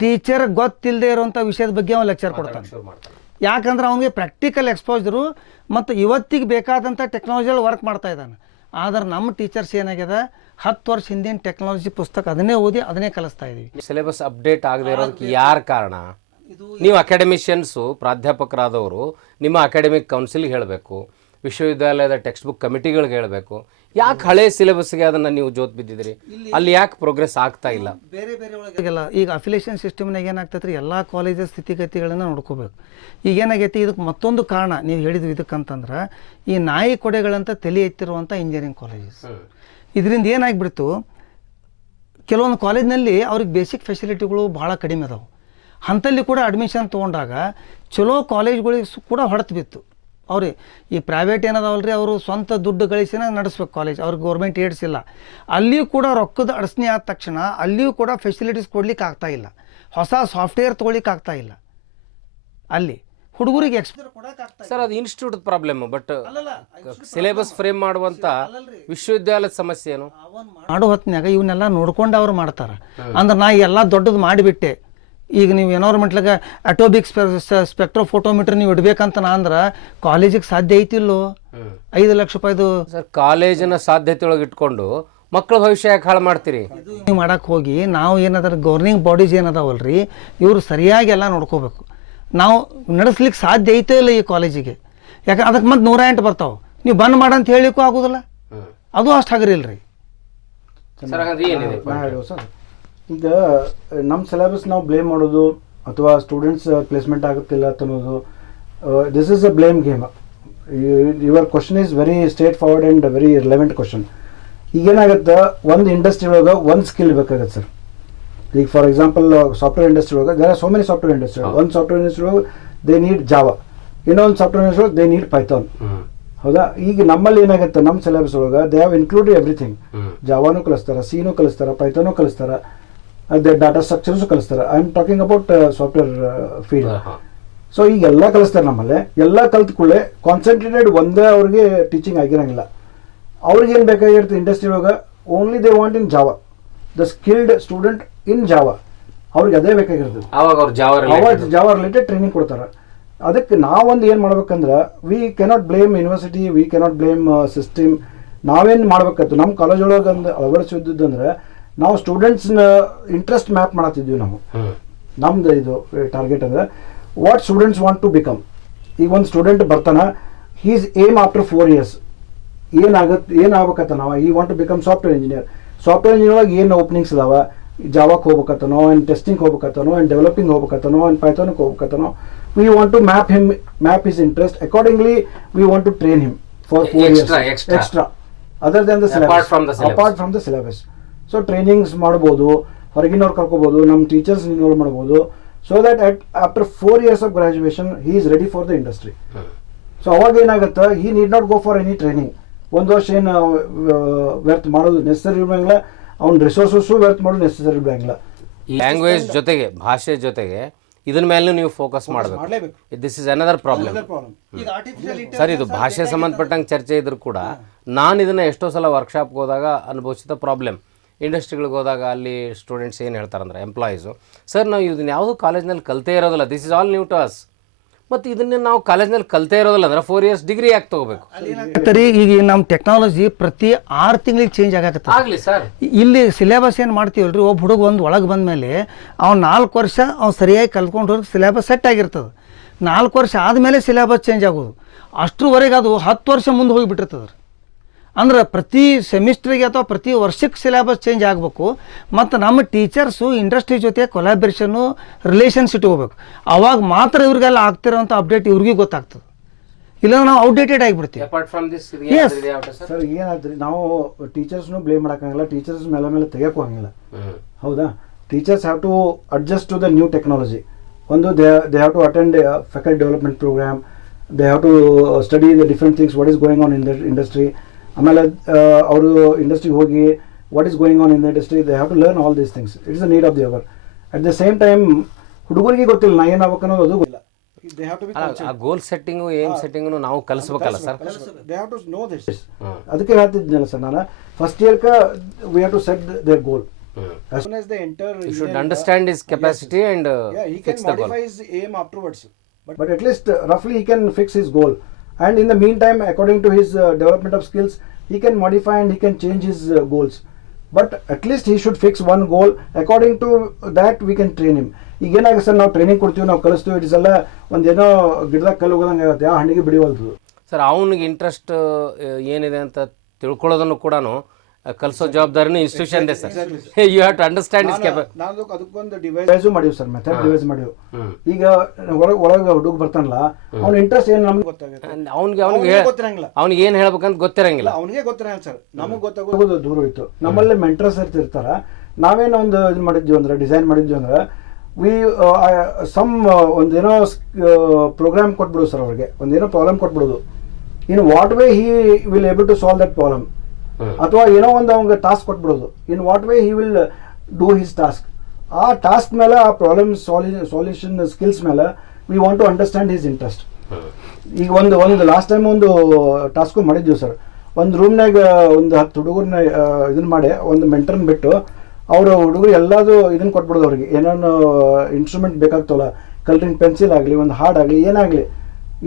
ಟೀಚರ್ ಗೊತ್ತಿಲ್ಲದೆ ಇರೋಂಥ ವಿಷಯದ ಬಗ್ಗೆ ಅವ್ನು ಲೆಕ್ಚರ್ ಕೊಡ್ತಾನೆ. ಯಾಕಂದ್ರೆ ಅವನಿಗೆ ಪ್ರಾಕ್ಟಿಕಲ್ ಎಕ್ಸ್ಪೋಜರು ಮತ್ತು ಇವತ್ತಿಗೆ ಬೇಕಾದಂಥ ಟೆಕ್ನಾಲಜಿಯಲ್ಲಿ ವರ್ಕ್ ಮಾಡ್ತಾ ಇದ್ದಾನೆ. ಆದ್ರೆ ನಮ್ಮ ಟೀಚರ್ಸ್ ಏನಾಗ್ಯದ, 10 ವರ್ಷ ಹಿಂದಿನ ಟೆಕ್ನಾಲಜಿ ಪುಸ್ತಕ ಅದನ್ನೇ ಓದಿ ಅದನ್ನೇ ಕಲಿಸ್ತಾ ಇದೀವಿ. ಸಿಲೆಬಸ್ ಅಪ್ಡೇಟ್ ಆಗದೆ ಇರೋದಕ್ಕೆ ಯಾರು ಕಾರಣ? ನೀವು ಅಕಾಡೆಮಿಷಿಯನ್ಸು, ಪ್ರಾಧ್ಯಾಪಕರಾದವರು ನಿಮ್ಮ ಅಕಾಡೆಮಿಕ್ ಕೌನ್ಸಿಲ್ಗೆ ಹೇಳಬೇಕು, ವಿಶ್ವವಿದ್ಯಾಲಯದ ಟೆಕ್ಸ್ಟ್ ಬುಕ್ ಕಮಿಟಿಗಳಿಗೆ ಹೇಳಬೇಕು. ಯಾಕೆ ಹಳೆ ಸಿಲೆಬಸ್ಗೆ ಅದನ್ನು ನೀವು ಜೋತ್ ಬಿದ್ದಿದ್ರಿ? ಅಲ್ಲಿ ಯಾಕೆ ಪ್ರೋಗ್ರೆಸ್ ಆಗ್ತಾ ಇಲ್ಲ? ಬೇರೆ ಬೇರೆ ಒಳಗೆಲ್ಲ ಈಗ ಅಫಿಲಿಯೇಷನ್ ಸಿಸ್ಟಮ್ನಾಗ ಏನಾಗ್ತೈತೆ ರೀ, ಎಲ್ಲ ಕಾಲೇಜಸ್ ಸ್ಥಿತಿಗತಿಗಳನ್ನು ನೋಡ್ಕೋಬೇಕು. ಈಗ ಏನಾಗೈತಿ, ಇದಕ್ಕೆ ಮತ್ತೊಂದು ಕಾರಣ ನೀವು ಹೇಳಿದ್ವಿ, ಇದಕ್ಕಂತಂದ್ರೆ ಈ ನಾಯಿ ಕೊಡೆಗಳಂತ ತಲೆ ಎತ್ತಿರುವಂಥ ಇಂಜಿನಿಯರಿಂಗ್ ಕಾಲೇಜಸ್. ಇದರಿಂದ ಏನಾಗಿಬಿಡ್ತು, ಕೆಲವೊಂದು ಕಾಲೇಜ್ನಲ್ಲಿ ಅವ್ರಿಗೆ ಬೇಸಿಕ್ ಫೆಸಿಲಿಟಿಗಳು ಭಾಳ ಕಡಿಮೆ ಅದಾವೆ. ಅಂಥಲ್ಲಿ ಕೂಡ ಅಡ್ಮಿಷನ್ ತೊಗೊಂಡಾಗ ಚಲೋ ಕಾಲೇಜ್ಗಳಿಗೆ ಕೂಡ ಹೊಡೆತು ಬಿತ್ತು. ಅವ್ರಿ ಈ ಪ್ರೈವೇಟ್ ಏನದಾವಲ್ರಿ, ಅವರು ಸ್ವಂತ ದುಡ್ಡು ಗಳಿಸಿನ ನಡೆಸ್ಬೇಕು ಕಾಲೇಜ್, ಅವ್ರಿಗೆ ಗೌರ್ಮೆಂಟ್ ಏಡ್ಸ್ ಇಲ್ಲ. ಅಲ್ಲಿಯೂ ಕೂಡ ರೊಕ್ಕದ ಅಡಚಣೆ ಆದ ತಕ್ಷಣ ಅಲ್ಲಿಯೂ ಕೂಡ ಫೆಸಿಲಿಟೀಸ್ ಕೊಡ್ಲಿಕ್ಕೆ ಆಗ್ತಾ ಇಲ್ಲ, ಹೊಸ ಸಾಫ್ಟ್ವೇರ್ ತೊಗೊಳಿಕ್ಕೆ ಆಗ್ತಾ ಇಲ್ಲ, ಅಲ್ಲಿ ಹುಡುಗರಿಗೆ ಎಕ್ಸ್ಪೀರಿಯನ್ಸ್ ಕೊಡಕ್ಕೆ ಆಗ್ತಾ ಇಲ್ಲ. ಸರ್, ಅದು institute problem, but syllabus frame ಮಾಡುವಂಥ ವಿಶ್ವವಿದ್ಯಾಲಯದ ಸಮಸ್ಯೆ ಏನು? ಮಾಡೋ ಹೊತ್ತಿನಾಗ ಇವನ್ನೆಲ್ಲ ನೋಡ್ಕೊಂಡು ಅವ್ರು ಮಾಡ್ತಾರೆ. ಅಂದ್ರೆ ನಾ ಎಲ್ಲ ದೊಡ್ಡದು ಮಾಡಿಬಿಟ್ಟೆ, ಈಗ ನೀವು ಎನ್ವೈರ್ಮೆಂಟ್ಲಾಗ ಅಟೋಬಿಕ್ ಸ್ಪೆಕ್ಟ್ರೋಫೋಟೋಮೀಟರ್ ನೀವು ಇಡಬೇಕಂತ ಅಂದ್ರೆ ಕಾಲೇಜಿಗೆ ಸಾಧ್ಯ ಐತಿಲ್ಲೋ? 5 ಲಕ್ಷ ರೂಪಾಯಿದು ಸರ್ ಕಾಲೇಜಿನ ಸಾಧ್ಯತೆ ಒಳಗೆ ಇಟ್ಕೊಂಡು ಮಕ್ಕಳ ಭವಿಷ್ಯ ಯಾಕೆ ಹಾಳು ಮಾಡ್ತೀರಿ? ನೀವು ಮಾಡಕ್ಕೆ ಹೋಗಿ ನಾವು ಏನಾದ್ರೆ ಗವರ್ನಿಂಗ್ ಬಾಡೀಸ್ ಏನದಾವಲ್ರಿ, ಇವರು ಸರಿಯಾಗಿ ಎಲ್ಲ ನೋಡ್ಕೋಬೇಕು. ನಾವು ನಡೆಸ್ಲಿಕ್ಕೆ ಸಾಧ್ಯ ಐತೋ ಇಲ್ಲ ಈ ಕಾಲೇಜಿಗೆ, ಯಾಕೆ ಅದಕ್ಕೆ ಮತ್ತೆ 108 ಬರ್ತಾವೆ, ನೀವು ಬಂದ್ ಮಾಡಂತ ಹೇಳಿಕ್ಕೂ ಆಗೋದಿಲ್ಲ, ಅದು ಅಷ್ಟು ಹಗರಿಲ್ರಿ ಸರ್. ಈಗ ನಮ್ಮ ಸಿಲೆಬಸ್ ನಾವು ಬ್ಲೇಮ್ ಮಾಡೋದು ಅಥವಾ ಸ್ಟೂಡೆಂಟ್ಸ್ ಪ್ಲೇಸ್ಮೆಂಟ್ ಆಗುತ್ತಿಲ್ಲ ಅಂತ ಅನ್ನೋದು, this is a blame game. Your question is very straightforward and very relevant question. ಈಗೇನಾಗುತ್ತೆ, ಒಂದು ಇಂಡಸ್ಟ್ರಿ ಒಳಗೆ ಒಂದು ಸ್ಕಿಲ್ ಬೇಕಾಗತ್ತೆ ಸರ್. ಈಗ ಫಾರ್ ಎಕ್ಸಾಂಪಲ್ ಸಾಫ್ಟ್ವೇರ್ ಇಂಡಸ್ಟ್ರಿ ಒಳಗೆ there are so many software industry. ಒಂದು ಸಾಫ್ಟ್ವೇರ್ ಇಂಡಸ್ಟ್ರಿ ಒಳಗೆ ದೇ ನೀಡ್ ಜಾವಾ. ಇನ್ನೊಂದು ಸಾಫ್ಟ್ವೇರ್ ದೇ ನೀಡ್ ಪೈಥಾನ್. ಹೌದಾ? ಈಗ ನಮ್ಮಲ್ಲಿ ಏನಾಗುತ್ತೆ, ನಮ್ಮ ಸಿಲೆಬಸ್ ಒಳಗೆ ದೇ ಹ್ಯಾವ್ ಇನ್ಕ್ಲೂಡೆಡ್ ಎವ್ರಿಥಿಂಗ್. ಜಾವಾನು ಕಲಿಸ್ತಾರೆ, ಸಿನೂ ಕಲಿಸ್ತಾರೆ, ಪೈಥಾನು ಕಲಿಸ್ತಾರೆ, ಅದೇ ಡಾಟಾ ಸ್ಟ್ರಕ್ಚರ್ಸು ಕಲಿಸ್ತಾರೆ. I am talking about software field. So ಈಗ ಎಲ್ಲ ಕಲಿಸ್ತಾರೆ ನಮ್ಮಲ್ಲಿ. ಎಲ್ಲ ಕಲ್ತ ಕೂಡಲೇ ಕಾನ್ಸಂಟ್ರೇಟೆಡ್ ಒಂದೇ ಅವ್ರಿಗೆ ಟೀಚಿಂಗ್ ಆಗಿರಂಗಿಲ್ಲ. ಅವ್ರಿಗೇನು ಬೇಕಾಗಿರುತ್ತೆ ಇಂಡಸ್ಟ್ರಿ ಒಳಗೆ, only they want in Java, the skilled student in Java. ಅವ್ರಿಗೆ ಅದೇ ಬೇಕಾಗಿರ್ತದೆ. ಅವಾಗ ಅವ್ರು ಜಾವಾ ರಿಲೇಟೆಡ್ ಟ್ರೈನಿಂಗ್ ಕೊಡ್ತಾರೆ. ಅದಕ್ಕೆ ನಾವೊಂದು ಏನು ಮಾಡ್ಬೇಕಂದ್ರೆ, we cannot blame university, we cannot blame system. ನಾವೇನು ಮಾಡ್ಬೇಕತ್ತು ನಮ್ಮ ಕಾಲೇಜ್ ಒಳಗೆ ಒಂದು ಅಳವಡಿಸಿದ್ದಂದ್ರೆ, ನಾವು ಸ್ಟೂಡೆಂಟ್ಸ್ನ ಇಂಟ್ರೆಸ್ಟ್ ಮ್ಯಾಪ್ ಮಾಡತ್ತಿದ್ವಿ ನಾವು. ನಮ್ದು ಇದು ಟಾರ್ಗೆಟ್ ಅಂದರೆ what students want to become. ಈಗ ಒಂದು ಸ್ಟೂಡೆಂಟ್ ಬರ್ತಾನೆ, ಹೀಸ್ ಏಮ್ ಆಫ್ಟರ್ 4 years ಏನಾಗಬೇಕತ್ತ ನಾವು, ಈ want to become software engineer. Software engineer ಒಳಗೆ ಏನು ಓಪನಿಂಗ್ಸ್ ಇದಾವೆ, ಜಾವಾಕ್ಕೆ ಹೋಗ್ಬೇಕತ್ತನೋ, ಆ್ಯಂಡ್ ಟೆಸ್ಟಿಂಗ್ ಹೋಗ್ಬೇಕತ್ತನೋ, ಆ್ಯಂಡ್ ಡೆವಲಪಿಂಗ್ ಹೋಗ್ಬೇಕತ್ತನೋ, ಆ್ಯಂಡ್ ಪೈಥಾನ್ಗೆ ಹೋಗ್ಬೇಕತ್ತನೋ. We want to map his interest. Accordingly, we want to train him for 4 years. Extra. Other than the syllabus. Apart from the syllabus. So trainings ಮಾಡಬಹುದು, ಹೊರಗಿನವ್ರು ಕರ್ಕೋಬಹುದು, ನಮ್ಮ teachers involve ಮಾಡಬಹುದು. So that after 4 years of graduation, he is ready for the industry. So ಅವಾಗ ಏನಾಗುತ್ತೆ, he need not go for any training. ಒಂದು ವರ್ಷ ಏನು ವ್ಯರ್ಥ ಮಾಡೋದು ನೆಸೆಸರಿ ಇರೋಂಗಿಲ್ಲ, ಅವ್ನ ರಿಸೋರ್ಸಸ್ಸು ವ್ಯರ್ಥ ಮಾಡೋದು ನೆಸೆಸರಿ ಇರೋಂಗಿಲ್ಲ. ಲ್ಯಾಂಗ್ವೇಜ್ ಜೊತೆಗೆ, ಭಾಷೆ ಜೊತೆಗೆ ಇದನ್ನ ಮೇಲೆ ನೀವು ಫೋಕಸ್ ಮಾಡಬೇಕು. This is another problem. Sir, ಇದು ಭಾಷೆ ಸಂಬಂಧಪಟ್ಟಂಗೆ ಚರ್ಚೆ ಇದ್ರೂ ಕೂಡ ನಾನು ಇದನ್ನು ಎಷ್ಟೋ ಸಲ ವರ್ಕ್ಶಾಪ್ಗೆ ಹೋದಾಗ ಅನುಭವಿಸಿದ ಪ್ರಾಬ್ಲಮ್. ಇಂಡಸ್ಟ್ರಿಗಳಿಗೆ ಹೋದಾಗ ಅಲ್ಲಿ ಸ್ಟೂಡೆಂಟ್ಸ್ ಏನು ಹೇಳ್ತಾರಂದ್ರೆ, ಎಂಪ್ಲಾಯೀಸು, ಸರ್ ನಾವು ಇದನ್ನ ಯಾವುದೂ ಕಾಲೇಜ್ನಲ್ಲಿ ಕಲಿತೇ ಇರೋದಿಲ್ಲ, this is all new to us. ಮತ್ತು ಇದನ್ನ ನಾವು ಕಾಲೇಜ್ನಲ್ಲಿ ಕಲಿತೇ ಇರೋದಿಲ್ಲ ಅಂದ್ರೆ 4 years ಡಿಗ್ರಿ ಯಾಕೆ ತೊಗೋಬೇಕು? ಈಗ ನಮ್ಮ ಟೆಕ್ನಾಲಜಿ ಪ್ರತಿ 6 ತಿಂಗಳಿಗೆ ಚೇಂಜ್ ಆಗತ್ತೆ. ಆಗಲಿ ಸರ್. ಇಲ್ಲಿ ಸಿಲೆಬಸ್ ಏನು ಮಾಡ್ತೀವಲ್ರಿ, ಒಬ್ಬ ಹುಡುಗ ಒಂದು ಒಳಗೆ ಬಂದ ಮೇಲೆ ಅವ್ನು 4 ವರ್ಷ ಅವ್ನು ಸರಿಯಾಗಿ ಕಲ್ತ್ಕೊಂಡು ಹೋಗಿ ಸಿಲೆಬಸ್ ಸೆಟ್ ಆಗಿರ್ತದೆ. 4 ವರ್ಷ ಆದಮೇಲೆ ಸಿಲೆಬಸ್ ಚೇಂಜ್ ಆಗೋದು. ಅಷ್ಟರವರೆಗೆ ಅದು 10 ವರ್ಷ ಮುಂದೆ ಹೋಗಿಬಿಟ್ಟಿರ್ತದೆ. ಅಂದ್ರೆ ಪ್ರತಿ ಸೆಮಿಸ್ಟ್ರಿಗೆ ಅಥವಾ ಪ್ರತಿ ವರ್ಷಕ್ಕೆ ಸಿಲೆಬಸ್ ಚೇಂಜ್ ಆಗಬೇಕು. ಮತ್ತು ನಮ್ಮ ಟೀಚರ್ಸು ಇಂಡಸ್ಟ್ರಿ ಜೊತೆ ಕೊಲಾಬ್ರೇಷನ್ನು, ರಿಲೇಷನ್ಸ್ ಇಟ್ಕೋಬೇಕು. ಅವಾಗ ಮಾತ್ರ ಇವ್ರಿಗೆಲ್ಲ ಆಗ್ತಿರೋಂಥ ಅಪ್ಡೇಟ್ ಇವ್ರಿಗೂ ಗೊತ್ತಾಗ್ತದೆ. ಇಲ್ಲ ನಾವು ಔಟ್ಡೇಟೆಡ್ ಆಗಿಬಿಡ್ತೀವಿ. ಸರ್ ಏನಾದ್ರಿ, ನಾವು ಟೀಚರ್ಸ್ನು ಬ್ಲೇಮ್ ಮಾಡೋಕ್ಕಾಗಲ್ಲ, ಟೀಚರ್ಸ್ ಮೇಲೆ ತೆಗಿಯೋಕ್ಕೂ ಹಂಗಿಲ್ಲ. ಹೌದಾ? Teachers have to adjust to the new technology. ಒಂದು they have to attend faculty development program, they have to study the different things, what is going on in the industry. ಆಮೇಲೆ ಅವರು ಇಂಡಸ್ಟ್ರಿಗೆ ಹೋಗಿ what is going on in the industry, they have to learn all these things. It's the need of the hour. At the same time ಹುಡುಗರಿಗೆ ಗೊತ್ತಿಲ್ಲ ನಾ ಏನಾಗಬೇಕು ಅನ್ನೋದು, ಅದು ಗೊತ್ತಿಲ್ಲ. ಆ ಗೋಲ್ ಸೆಟ್ಟಿಂಗು ಏನು ಸೆಟ್ಟಿಂಗು ನಾವು ಕಲಿಸ್ಬೇಕಲ್ಲ sir. They have to know this. ಅದಕ್ಕೆ ಹೇಳ್ತಿದ್ನಲ್ಲ ಸರ್ ನಾನು, ಫಸ್ಟ್ ಇಯರ್ಗೆ we have to set their goal. As soon as they enter, you should understand his capacity and he fix can the goal. modify his aim afterwards. But at least roughly he can fix his goal. And in the meantime, according to his development of skills, he can modify and he can change his goals. But at least he should fix one goal. According to that, we can train him. ಈಗ ಏನಾಗುತ್ತೆ sir, ನಾವು training ಕೊಡ್ತೀವಿ, ನಾವು ಕಲಿಸ್ತೀವಿ, it's ಎಲ್ಲ ಒಂದೇನೋ ಗಿಡದಾಗ ಕಲ್ಲು ಹೋಗೋದಂಗೆ ಆಗುತ್ತೆ, ಆ ಹಣ್ಣಿಗೆ ಬಿಡಿವಲ್ದು. ಸರ್, ಅವನಿಗೆ ಇಂಟ್ರೆಸ್ಟ್ ಏನಿದೆ ಅಂತ ತಿಳ್ಕೊಳ್ಳೋದನ್ನು ಕೂಡ ಕಲಿಸೋ ಜವಾಬ್ದಾರಿನೂ ಇನ್ಸ್ಟಿಟ್ಯೂಷನ್ ಇದೆ sir. You have to understand is capacity. ನಾನು ಅದಕ್ಕೊಂದು ಡಿವೈಸು ಮಾಡೀವಿ ಸರ್, ಮೆಥಡ್ ಡಿವೈಸ್ ಮಾಡೀವಿ. ಈಗ ಒಳಗೆ ಹುಡುಗ ಬರ್ತಾನಲ್ಲ, ಅವ್ನ ಇಂಟ್ರೆಸ್ಟ್ ಏನು ನಮ್ಗೆ ಗೊತ್ತಾಗುತ್ತೆ, ಅವ್ನಿಗೆ ಏನು ಹೇಳ್ಬೇಕಂತ ಗೊತ್ತಿರಂಗಿಲ್ಲ, ಅವನಿಗೆ ಗೊತ್ತಿರಂಗಿಲ್ಲ ಸರ್. ನಮಗೆ ಗೊತ್ತಾಗೋದು ದೂರ ಹೋಯ್ತು. ನಮ್ಮಲ್ಲಿ ಮೆಂಟರ್ಸ್ ಇರ್ತಾರ. ನಾವೇನೋ ಒಂದು ಇದು ಮಾಡಿದ್ವಿ ಅಂದ್ರೆ, ಡಿಸೈನ್ ಮಾಡಿದ್ವಿ ಅಂದ್ರೆ, ಒಂದೇನೋ ಪ್ರೋಗ್ರಾಮ್ ಕೊಟ್ಬಿಡು ಸರ್ ಅವ್ರಿಗೆ, ಒಂದೇನೋ ಪ್ರಾಬ್ಲಮ್ ಕೊಟ್ಬಿಡೋದು. In what way he will able to solve that problem, ಅಥವಾ ಏನೋ ಒಂದು ಅವ್ನಿಗೆ ಟಾಸ್ಕ್ ಕೊಟ್ಬಿಡೋದು. In what way he will do his task. ಆ ಟಾಸ್ಕ್ ಮೇಲೆ, ಆ ಪ್ರಾಬ್ಲಮ್ ಸಾಲ್ಯೂಷನ್ ಸ್ಕಿಲ್ಸ್ ಮೇಲೆ we want to understand his interest. ಈಗ ಒಂದು ಲಾಸ್ಟ್ ಟೈಮ್ ಒಂದು ಟಾಸ್ಕು ಮಾಡಿದ್ವಿ ಸರ್. ಒಂದು ರೂಮ್ನಾಗ ಒಂದು 10 ಹುಡುಗರನ್ನ ಇದನ್ನ ಮಾಡಿ, ಒಂದು ಮೆಂಟರ್ನ ಬಿಟ್ಟು ಅವರು ಹುಡುಗರು ಎಲ್ಲದು ಇದನ್ನ ಕೊಟ್ಬಿಡೋದು. ಅವ್ರಿಗೆ ಏನೇನು ಇನ್ಸ್ಟ್ರೂಮೆಂಟ್ ಬೇಕಾಗ್ತವಲ್ಲ, ಕಲರಿಂಗ್ ಪೆನ್ಸಿಲ್ ಆಗಲಿ, ಒಂದು ಹಾರ್ಡ್ ಆಗಲಿ, ಏನಾಗಲಿ,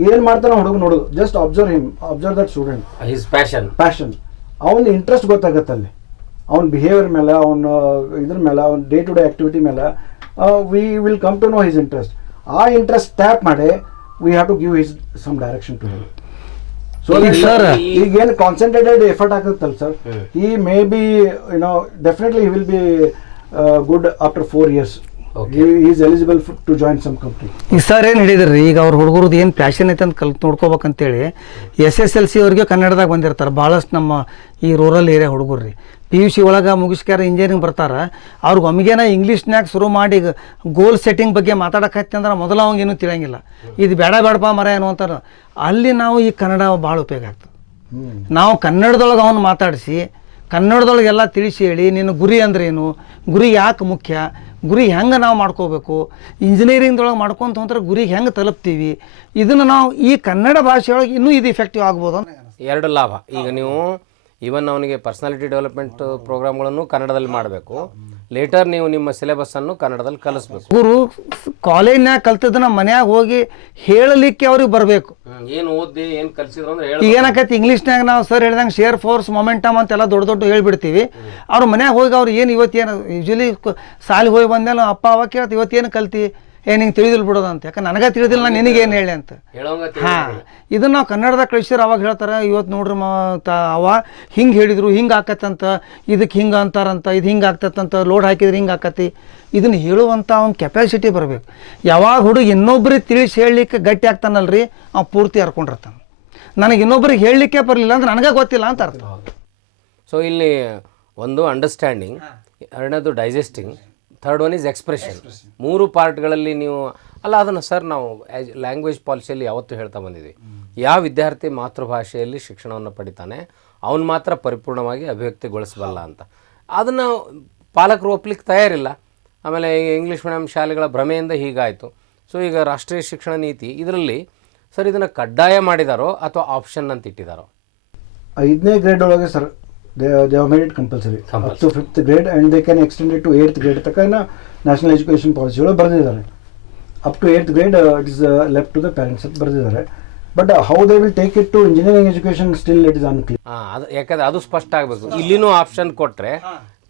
ಏನು ಮಾಡ್ತಾನೆ ಹುಡುಗ ನೋಡೋದು. Just observe that student, his passion, ಅವನ ಇಂಟ್ರೆಸ್ಟ್ ಗೊತ್ತಾಗತ್ತೆ ಅಲ್ಲಿ, ಅವನ ಬಿಹೇವಿಯರ್ ಮೇಲೆ, ಅವನ ಇದ್ರ ಮೇಲೆ, ಅವನ ಡೇ ಟು ಡೇ ಆಕ್ಟಿವಿಟಿ ಮೇಲೆ we will come to know his interest. ಆ ಇಂಟ್ರೆಸ್ಟ್ ಟ್ಯಾಪ್ ಮಾಡಿ we have to give his some direction to him. So ಈಗೇನು ಕಾನ್ಸಂಟ್ರೇಟೆಡ್ ಎಫರ್ಟ್ ಆಗ್ತಲ್ಲ ಸರ್, ಈ may be definitely he will be good after 4 years. He is eligible to join some company. ಈ sir ಏನು ಹೇಳಿದ್ರಿ, ಈಗ ಅವ್ರ ಹುಡುಗರದ್ದು ಏನು ಪ್ಯಾಷನ್ ಐತೆ ಅಂತ ನೋಡ್ಕೋಬೇಕಂತೇಳಿ SSLC ಅವ್ರಿಗೆ ಕನ್ನಡದಾಗ ಬಂದಿರ್ತಾರೆ ಭಾಳಷ್ಟು ನಮ್ಮ ಈ ರೂರಲ್ ಏರಿಯಾ ಹುಡುಗರು ರೀ. PUC ಒಳಗೆ ಮುಗಿಸ್ಕ್ಯಾರ ಇಂಜಿನಿಯರಿಂಗ್ ಬರ್ತಾರೆ, ಅವ್ರಿಗೆ ಒಮ್ಮೆಗೇನ ಇಂಗ್ಲೀಷ್ನ್ಯಾಗ ಶುರು ಮಾಡಿ ಗೋಲ್ ಸೆಟ್ಟಿಂಗ್ ಬಗ್ಗೆ ಮಾತಾಡಕತ್ತಿ ಅಂದ್ರೆ ಮೊದಲು ಅವಂಗೇನು ತಿಳಿಯಂಗಿಲ್ಲ, ಇದು ಬೇಡಪ್ಪ ಮರ ಏನು ಅಂತಾರೆ. ಅಲ್ಲಿ ನಾವು ಈ ಕನ್ನಡ ಭಾಳ ಉಪಯೋಗ ಆಗ್ತದೆ. ನಾವು ಕನ್ನಡದೊಳಗೆ ಅವನು ಮಾತಾಡಿಸಿ ಕನ್ನಡದೊಳಗೆಲ್ಲ ತಿಳಿಸಿ ಹೇಳಿ ನಿನ್ನ ಗುರಿ ಅಂದ್ರೇನು, ಗುರಿ ಯಾಕೆ ಮುಖ್ಯ, ಗುರಿ ಹೆಂಗೆ ನಾವು ಮಾಡ್ಕೋಬೇಕು, ಇಂಜಿನಿಯರಿಂಗ್ದೊಳಗೆ ಮಾಡ್ಕೊತ ಹೋದ್ರೆ ಗುರಿಗೆ ಹೆಂಗೆ ತಲುಪ್ತೀವಿ, ಇದನ್ನು ನಾವು ಈ ಕನ್ನಡ ಭಾಷೆಯೊಳಗೆ ಇನ್ನೂ ಇದು ಇಫೆಕ್ಟಿವ್ ಆಗ್ಬೋದು ಅಂತ. ಎರಡು ಲಾಭ. ಈಗ ನೀವು ಈವನ್ ಅವನಿಗೆ ಪರ್ಸನಾಲಿಟಿ ಡೆವಲಪ್ಮೆಂಟ್ ಪ್ರೋಗ್ರಾಮ್ಗಳನ್ನು ಕನ್ನಡದಲ್ಲಿ ಮಾಡಬೇಕು, ಲೇಟರ್ ನೀವು ನಿಮ್ಮ ಸಿಲೆಬಸ್ಸನ್ನು ಕನ್ನಡದಲ್ಲಿ ಕಲಿಸ್ಬೇಕು. ಗುರು ಕಾಲೇಜ್ನಾಗ ಕಲ್ತಿದ್ದನ್ನ ಮನ್ಯಾಗ ಹೋಗಿ ಹೇಳಲಿಕ್ಕೆ ಅವ್ರಿಗೆ ಬರಬೇಕು. ಏನು ಓದಿ ಏನು ಕಲಿಸಿದ್ರು ಅಂದ್ರೆ ಈಗ ಏನಾಕೈತಿ ಇಂಗ್ಲೀಷ್ನಾಗ ನಾವು ಸರ್ ಹೇಳ್ದಂಗೆ ಶೇರ್ ಫೋರ್ಸ್ ಮೊಮೆಂಟಮ್ ಅಂತೆಲ್ಲ ದೊಡ್ಡ ಹೇಳ್ಬಿಡ್ತೀವಿ. ಅವ್ರ ಮನ್ಯಾಗ ಹೋಗಿ ಅವ್ರು ಏನು ಇವತ್ತೇನು ಯೂಶ್ವಲಿ ಸಾಲಿಗೆ ಹೋಗಿ ಬಂದ್ಮೇಲೆ ಅಪ್ಪ ಅವ ಕೇಳ್ತು ಇವತ್ತೇನು ಕಲ್ತಿ, ನಿಂಗೆ ತಿಳಿದಿಲ್ಲ ಬಿಡೋದು ಅಂತ. ಯಾಕೆ ನನಗೆ ತಿಳಿದಿಲ್ಲ, ನಾನು ನಿನಗೇನು ಹೇಳಿ ಅಂತ. ಹಾಂ, ಇದನ್ನು ನಾವು ಕನ್ನಡದಾಗ ಕಳಿಸಿದ್ರೆ ಅವಾಗ ಹೇಳ್ತಾರೆ ಇವತ್ತು ನೋಡ್ರಿ ಅವ ಹಿಂಗೆ ಹೇಳಿದ್ರು ಹಿಂಗೆ ಆಕತ್ತಂತ, ಇದಕ್ಕೆ ಹಿಂಗೆ ಅಂತಾರಂತ, ಇದು ಹಿಂಗೆ ಆಗ್ತತ್ತಂತ, ಲೋಡ್ ಹಾಕಿದ್ರೆ ಹಿಂಗೆ ಆಕತಿ. ಇದನ್ನು ಹೇಳುವಂಥ ಅವ್ನ ಕೆಪಾಸಿಟಿ ಬರಬೇಕು. ಯಾವಾಗ ಹುಡುಗ ಇನ್ನೊಬ್ರಿಗೆ ತಿಳಿಸಿ ಹೇಳಲಿಕ್ಕೆ ಗಟ್ಟಿ ಆಗ್ತಾನಲ್ರಿ, ಅವ್ನು ಪೂರ್ತಿ ಹರ್ಕೊಂಡಿರ್ತಾನೆ. ನನಗೆ ಇನ್ನೊಬ್ರಿಗೆ ಹೇಳಲಿಕ್ಕೆ ಬರಲಿಲ್ಲ ಅಂದ್ರೆ ನನಗೆ ಗೊತ್ತಿಲ್ಲ ಅಂತ ಅರ್ಥ. ಸೊ ಇಲ್ಲಿ ಒಂದು ಅಂಡರ್ಸ್ಟ್ಯಾಂಡಿಂಗ್, ಎರಡನೇದು digesting, third one is expression. 3 ಪಾರ್ಟ್ಗಳಲ್ಲಿ ನೀವು ಅಲ್ಲ ಅದನ್ನು ಸರ್ ನಾವು ಲ್ಯಾಂಗ್ವೇಜ್ ಪಾಲಿಸಿಯಲ್ಲಿ ಯಾವತ್ತೂ ಹೇಳ್ತಾ ಬಂದಿದ್ವಿ, ಯಾವ ವಿದ್ಯಾರ್ಥಿ ಮಾತೃಭಾಷೆಯಲ್ಲಿ ಶಿಕ್ಷಣವನ್ನು ಪಡಿತಾನೆ ಅವನು ಮಾತ್ರ ಪರಿಪೂರ್ಣವಾಗಿ ಅಭಿವ್ಯಕ್ತಿಗೊಳಿಸಬಲ್ಲ ಅಂತ. ಅದನ್ನು ಪಾಲಕರು ಒಪ್ಲಿಕ್ಕೆ ತಯಾರಿಲ್ಲ. ಆಮೇಲೆ ಇಂಗ್ಲೀಷ್ ಮೀಡಿಯಂ ಶಾಲೆಗಳ ಭ್ರಮೆಯಿಂದ ಹೀಗಾಯಿತು. ಸೊ ಈಗ ರಾಷ್ಟ್ರೀಯ ಶಿಕ್ಷಣ ನೀತಿ ಇದರಲ್ಲಿ ಸರ್ ಇದನ್ನು ಕಡ್ಡಾಯ ಮಾಡಿದಾರೋ ಅಥವಾ ಆಪ್ಷನ್ ಅಂತ ಇಟ್ಟಿದ್ದಾರೋ? 5ನೇ ಗ್ರೇಡ್ ಒಳಗೆ sir they have made it compulsory up to 5th grade and they can extend it to 8th grade ತನಕ ನ್ಯಾಷನಲ್ ಎಜುಕೇಷನ್ ಪಾಲಿಸಿ ಒಳಗೆ ಬರೆದಿದ್ದಾರೆ. Up to 8th grade it is left to the parents ಅಂತ ಬರೆದಿದ್ದಾರೆ. But how they will take it to engineering education still it is unclear. ಅದು ಯಾಕಂದ್ರೆ ಅದು ಸ್ಪಷ್ಟ ಆಗಬೇಕು. ಇಲ್ಲಿನೂ ಆಪ್ಷನ್ ಕೊಟ್ಟರೆ